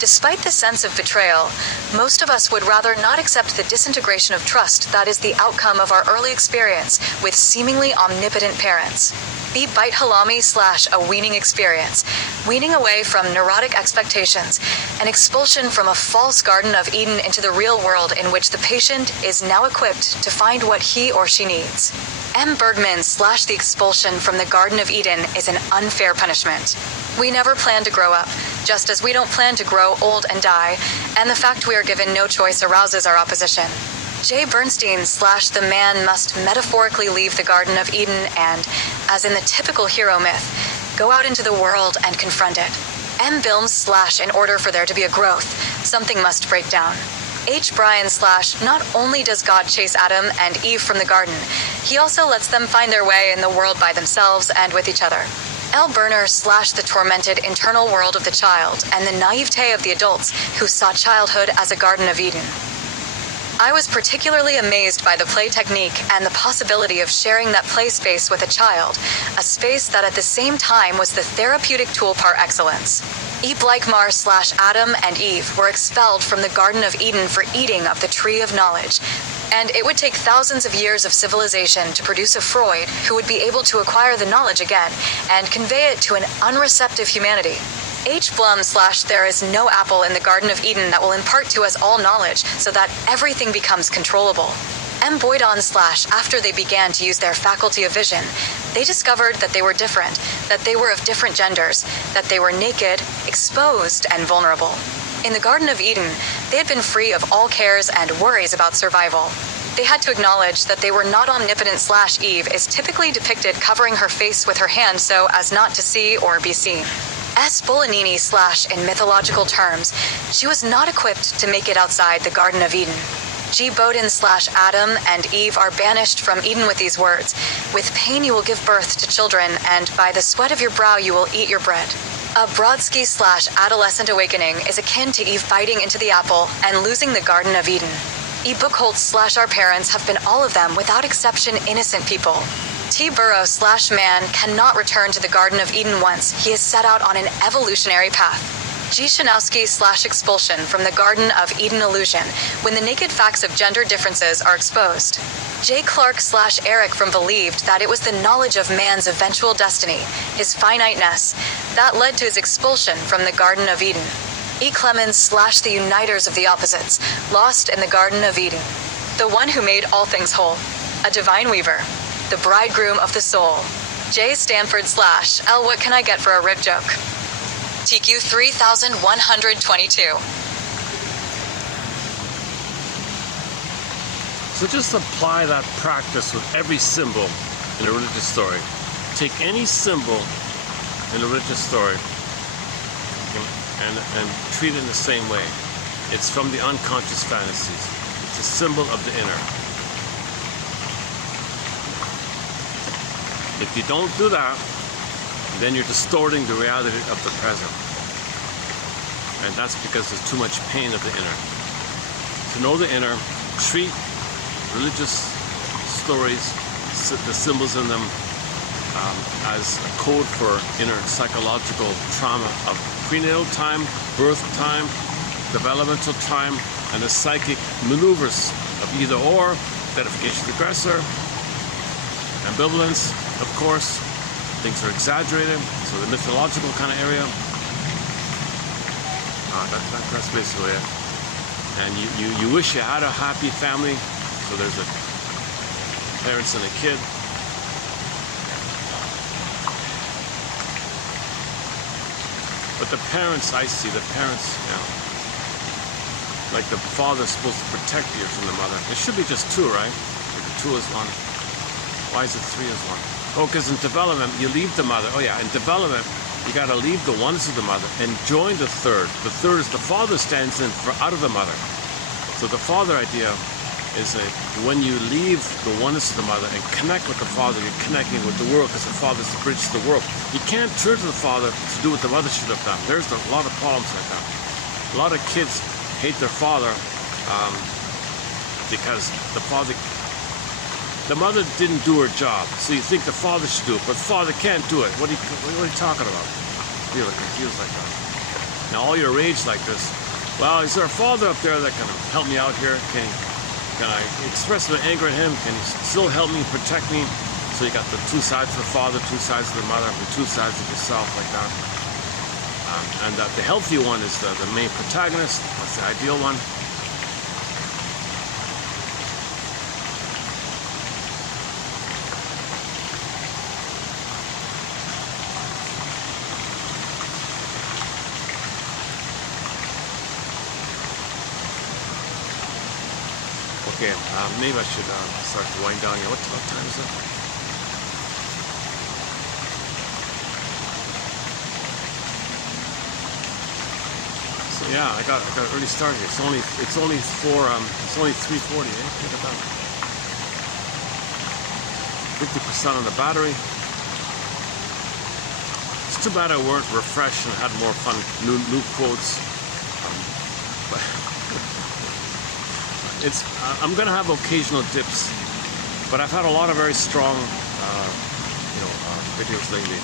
Despite the sense of betrayal, most of us would rather not accept the disintegration of trust that is the outcome of our early experience with seemingly omnipotent parents. Be bite halami / a weaning experience, weaning away from neurotic expectations, an expulsion from a false Garden of Eden into the real world in which the patient is now equipped to find what he or she needs. M. Bergman / the expulsion from the Garden of Eden is an unfair punishment. We never plan to grow up, just as we don't plan to grow old and die, and the fact we are given no choice arouses our opposition. Jay Bernstein / the man must metaphorically leave the Garden of Eden and, as in the typical hero myth, go out into the world and confront it. M. Bilms / in order for there to be a growth, something must break down. H. Bryan / not only does God chase Adam and Eve from the garden, he also lets them find their way in the world by themselves and with each other. L. Burner / the tormented internal world of the child and the naivete of the adults who saw childhood as a Garden of Eden. I was particularly amazed by the play technique and the possibility of sharing that play space with a child, a space that at the same time was the therapeutic tool par excellence. E. Bleichmar / Adam and Eve were expelled from the Garden of Eden for eating of the tree of knowledge, and it would take thousands of years of civilization to produce a Freud who would be able to acquire the knowledge again and convey it to an unreceptive humanity. H. Blum / there is no apple in the Garden of Eden that will impart to us all knowledge so that everything becomes controllable. M. Avoidant / after they began to use their faculty of vision, they discovered that they were different, that they were of different genders, that they were naked, exposed, and vulnerable. In the Garden of Eden, they had been free of all cares and worries about survival. They had to acknowledge that they were not omnipotent / Eve is typically depicted covering her face with her hand so as not to see or be seen. S. Bolanini / in mythological terms, she was not equipped to make it outside the Garden of Eden. G. Bowden / Adam and Eve are banished from Eden with these words, "With pain you will give birth to children, and by the sweat of your brow you will eat your bread." A Brodsky / adolescent awakening is akin to Eve biting into the apple and losing the Garden of Eden. E. Buchholz / our parents have been all of them without exception innocent people. T. Burrows / man cannot return to the Garden of Eden once he is set out on an evolutionary path. G. Shanowski / expulsion from the Garden of Eden illusion when the naked facts of gender differences are exposed. J. Clark / Eric from believed that it was the knowledge of man's eventual destiny, his finiteness, that led to his expulsion from the Garden of Eden. E. Clemens / the uniters of the opposites, lost in the Garden of Eden. The one who made all things whole, a divine weaver, the bridegroom of the soul. J. Stanford / L. What can I get for a rib joke? TQ 3122. So just apply that practice with every symbol in a religious story. Take any symbol in a religious story and treat it in the same way. It's from the unconscious fantasies. It's a symbol of the inner. If you don't do that, then you're distorting the reality of the present. And that's because there's too much pain of the inner. To know the inner, treat religious stories, the symbols in them, as a code for inner psychological trauma of prenatal time, birth time, developmental time, and the psychic maneuvers of either or, identification of the aggressor, ambivalence, of course, things are exaggerated, so the mythological kind of area, that's basically it. And you wish you had a happy family, so there's a parents and a kid. But the parents, I see, the parents, like the father's supposed to protect you from the mother. It should be just two, right? Like the two is one. Why is it three is one? Oh, because in development, you leave the mother. Oh yeah, in development, you got to leave the oneness of the mother and join the third. The third is the father stands in for out of the mother. So the father idea is that when you leave the oneness of the mother and connect with the father, you're connecting with the world because the father's the bridge to the world. You can't turn to the father to do what the mother should have done. There's a lot of problems like that. A lot of kids hate their father because the mother didn't do her job, so you think the father should do it, but the father can't do it. What are you talking about? You're confused like that. Now all your rage like this. Well, is there a father up there that can help me out here? Can I express my anger at him? Can he still help me, protect me? So you got the two sides of the father, two sides of the mother, and two sides of yourself like that. And the healthy one is the main protagonist. That's the ideal one. Okay, maybe I should start to wind down here. What time is it? So yeah, I got an early start here. It's only 3:40. Look at that. 50% on the battery. It's too bad I weren't refreshed and had more fun, new quotes. But I'm gonna have occasional dips, but I've had a lot of very strong, videos lately.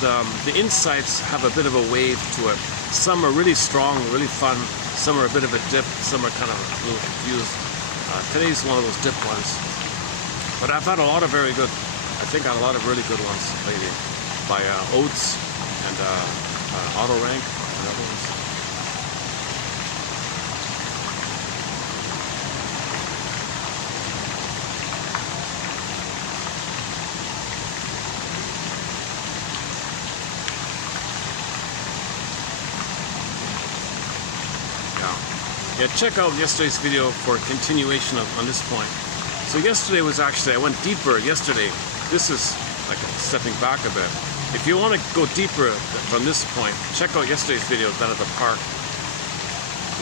The insights have a bit of a wave to it. Some are really strong, really fun. Some are a bit of a dip. Some are kind of a little confused. Today's one of those dip ones. But I've had a lot of really good ones lately by Oates and Auto Rank and other ones. Yeah, check out yesterday's video for a continuation on this point. So yesterday was actually, I went deeper yesterday. This is like stepping back a bit. If you want to go deeper from this point, check out yesterday's video down at the park.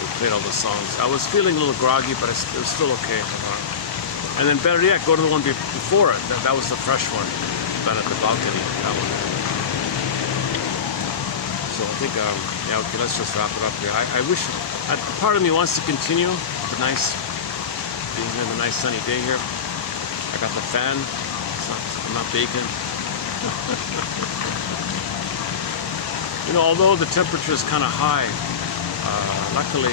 We played all the songs. I was feeling a little groggy, but it was still okay. And then better yet, go to the one before it. That was the fresh one, down at the balcony, that one. So I think, yeah, okay, let's just wrap it up here. I wish, part of me wants to continue the nice, being in a nice sunny day here. I got the fan, I'm not baking. Although the temperature is kind of high, luckily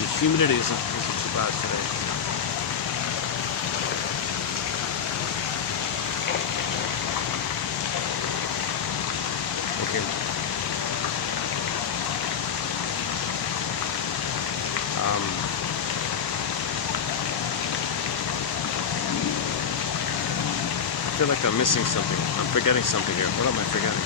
the humidity isn't too bad today. Okay. I feel like I'm missing something. I'm forgetting something here. What am I forgetting?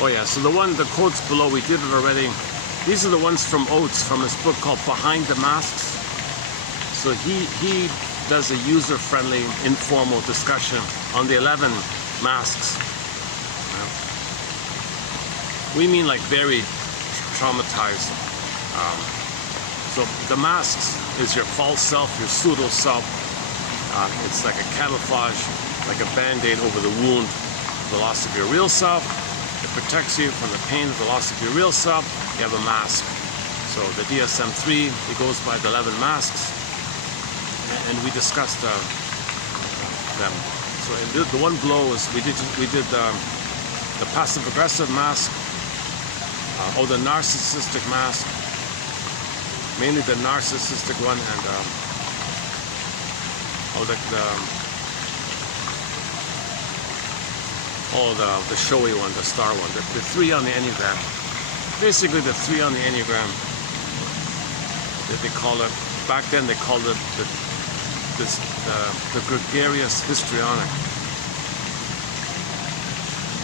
Oh yeah, so the quotes below, we did it already. These are the ones from Oates, from his book called Behind the Masks. So he does a user-friendly, informal discussion on the 11 masks. We mean like very traumatized. So the masks is your false self, your pseudo self. It's like a camouflage, like a band-aid over the wound, the loss of your real self. It protects you from the pain of the loss of your real self. You have a mask. So the DSM III, it goes by the 11 masks, and we discussed them. So the one below is we did the passive-aggressive mask, or the narcissistic mask, mainly the narcissistic one, and the showy one, the star one, the 3 on the Enneagram. Basically the 3 on the Enneagram, that they call it, back then they called it the gregarious histrionic.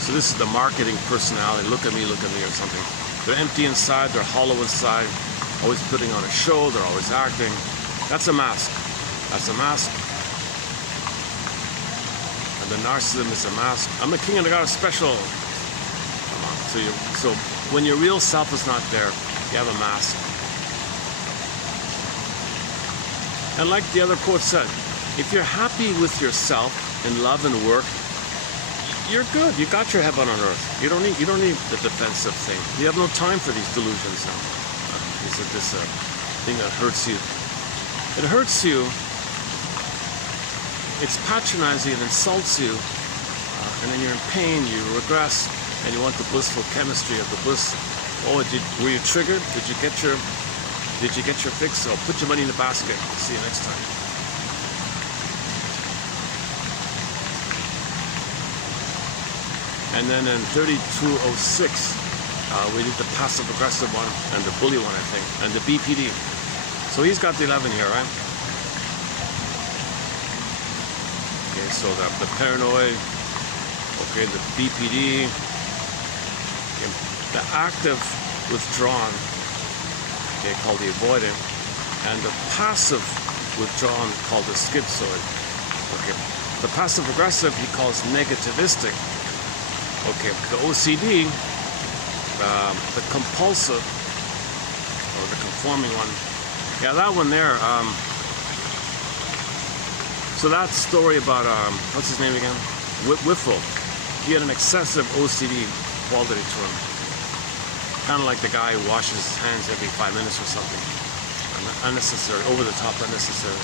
So this is the marketing personality, look at me, or something. They're empty inside, they're hollow inside, always putting on a show, they're always acting. That's a mask. That's a mask. The narcissism is a mask. I'm a king and I got a special. So when your real self is not there, you have a mask. And like the other quote said, if you're happy with yourself in love and work, you're good. You got your heaven on earth. You don't need the defensive thing. You have no time for these delusions now. This thing that hurts you. It hurts you. It's patronizing, it insults you, and then you're in pain, you regress, and you want the blissful chemistry of the bliss. Oh, were you triggered? Did you get your fix? So put your money in the basket. See you next time. And then in 3206, we did the passive-aggressive one and the bully one, I think, and the BPD. So he's got the 11 here, right? Okay, so the paranoid, okay, the BPD, okay, the active withdrawn, okay, called the avoidant, and the passive withdrawn called the schizoid. Okay, the passive-aggressive he calls negativistic. Okay, the OCD, the compulsive, or the conforming one. Yeah, that one there. So that story about, what's his name again? Whiffle. He had an excessive OCD quality to him. Kind of like the guy who washes his hands every 5 minutes or something. Unnecessary, over the top unnecessary.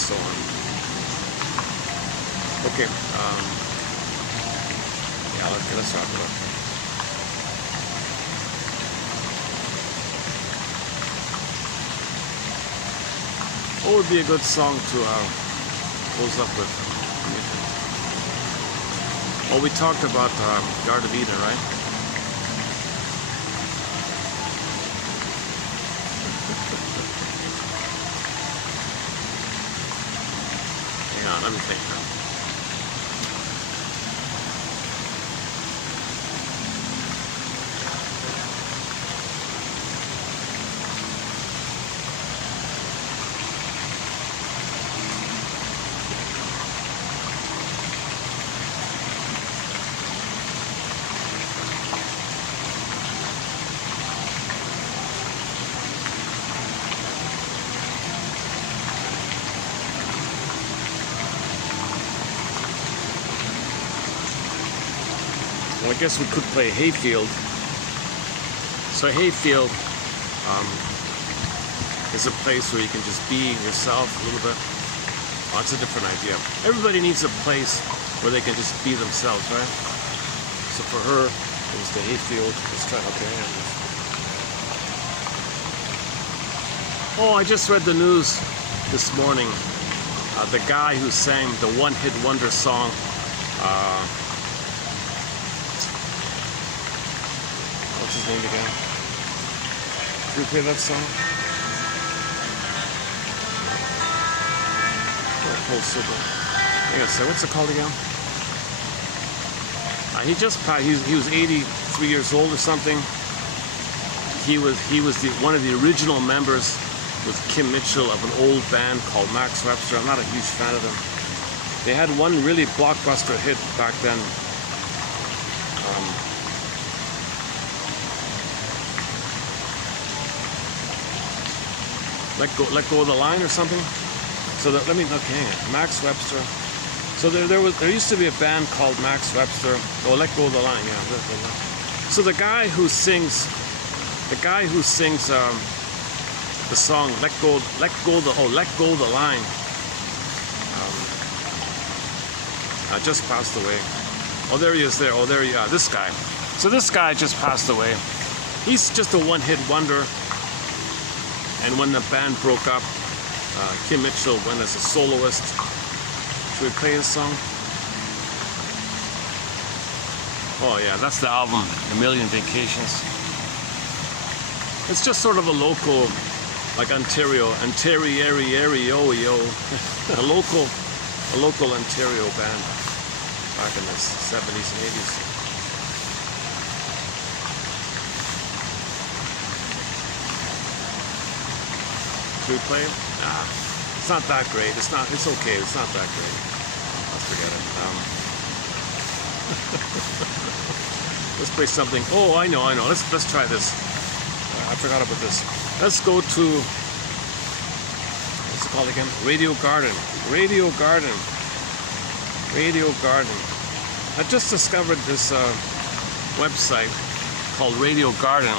So on. Okay, yeah, let's talk about it. What would be a good song to close up with? Well, we talked about Garden of Eden, right? Hang on, let me think now. Well, I guess we could play Hayfield. So Hayfield is a place where you can just be yourself a little bit. Oh, it's a different idea. Everybody needs a place where they can just be themselves, right? So for her, it was the Hayfield. Let's try, okay. Oh, I just read the news this morning. The guy who sang the one-hit wonder song, what's his name again? Did we play that song? Compulsive. Hang on a second, what's it called again? He just passed, he was 83 years old or something. He was one of the original members with Kim Mitchell of an old band called Max Webster. I'm not a huge fan of them. They had one really blockbuster hit back then. Let go of the line or something. So that, let me look. Hang on. Max Webster. So there used to be a band called Max Webster. Oh, Let Go of the Line. Yeah. So the guy who sings the song Let Go of the Line just passed away. Oh, there he is. There. Oh, there he is. This guy. So this guy just passed away. He's just a one-hit wonder. And when the band broke up, Kim Mitchell went as a soloist. Should we play his song? Oh yeah, that's the album, A Million Vacations. It's just sort of a local, like Ontario, a local Ontario band back in the 70s and 80s. Should we play it? Nah, it's not that great. It's okay. It's not that great. I'll forget it. Let's play something. Oh, I know. Let's try this. I forgot about this. Let's go to, what's it called again? Radio Garden. I just discovered this website called Radio Garden.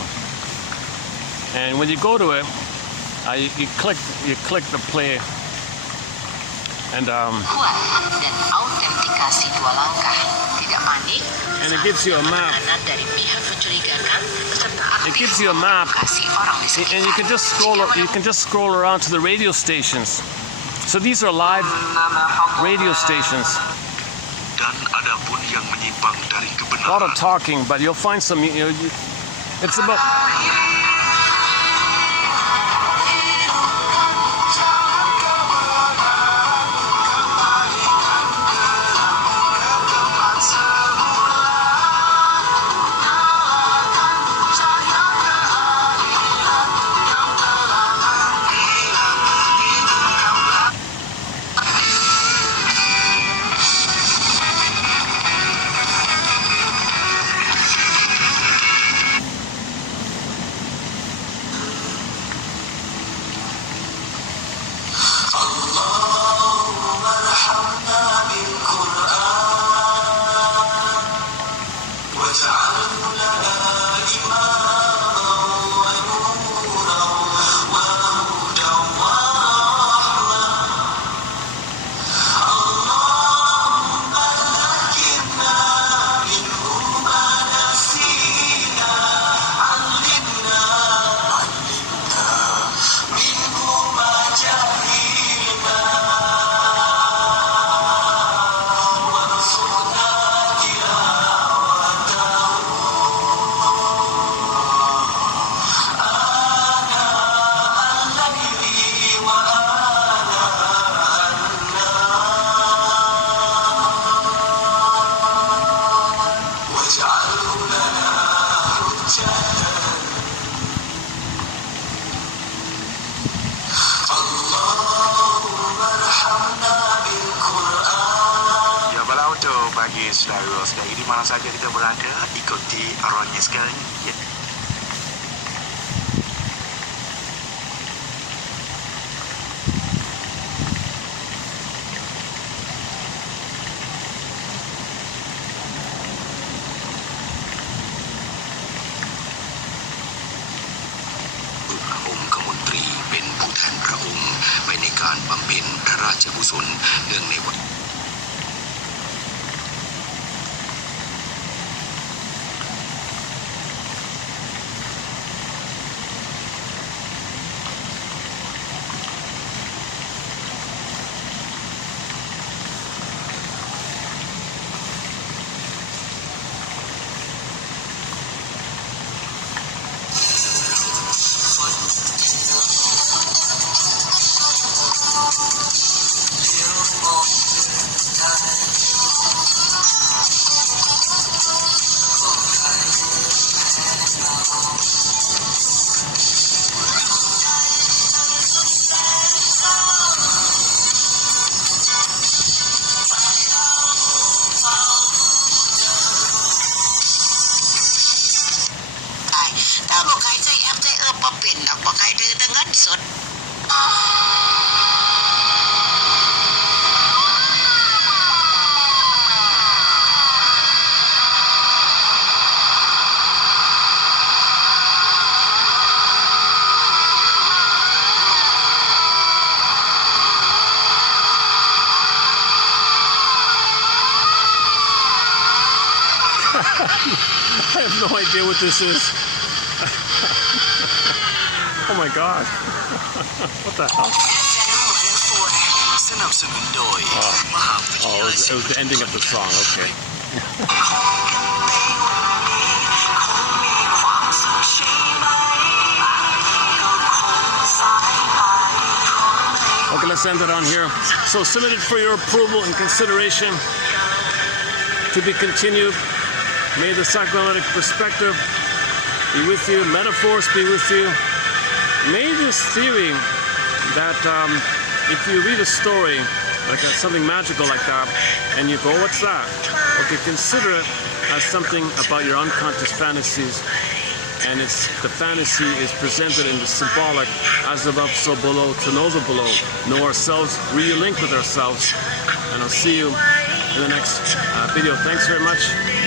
And when you go to it, you click the play, and komunikasi dua langkah, tidak panik, And it gives you a map. penanganan dari pihak mencurigakan, serta It aktif gives you a map, memprovokasi orang di sekitar. and you can just scroll around to the radio stations. So these are live radio stations. Dan ada pun yang menyimpang dari A lot of kebenaran. talking, but you'll find some. It's about. Bagi saudara-saudari di mana saja kita berada, ikuti arahnya sekarang. Ya.องค์คมนตรีเป็นผู้แทนพระองค์ไปในการบำเพ็ญพระราชกุศลเนื่องในวัน I have no idea what this is. Oh my god. What the hell? Oh, it was the ending of the song, okay. Okay, let's end it on here. So submitted for your approval and consideration to be continued. May the psychoanalytic perspective be with you, metaphors be with you. May this theory that if you read a story, like something magical like that, and you go, what's that? Okay, consider it as something about your unconscious fantasies, and the fantasy is presented in the symbolic, as above, so below, to know the below, know ourselves, relink with ourselves, and I'll see you in the next video. Thanks very much.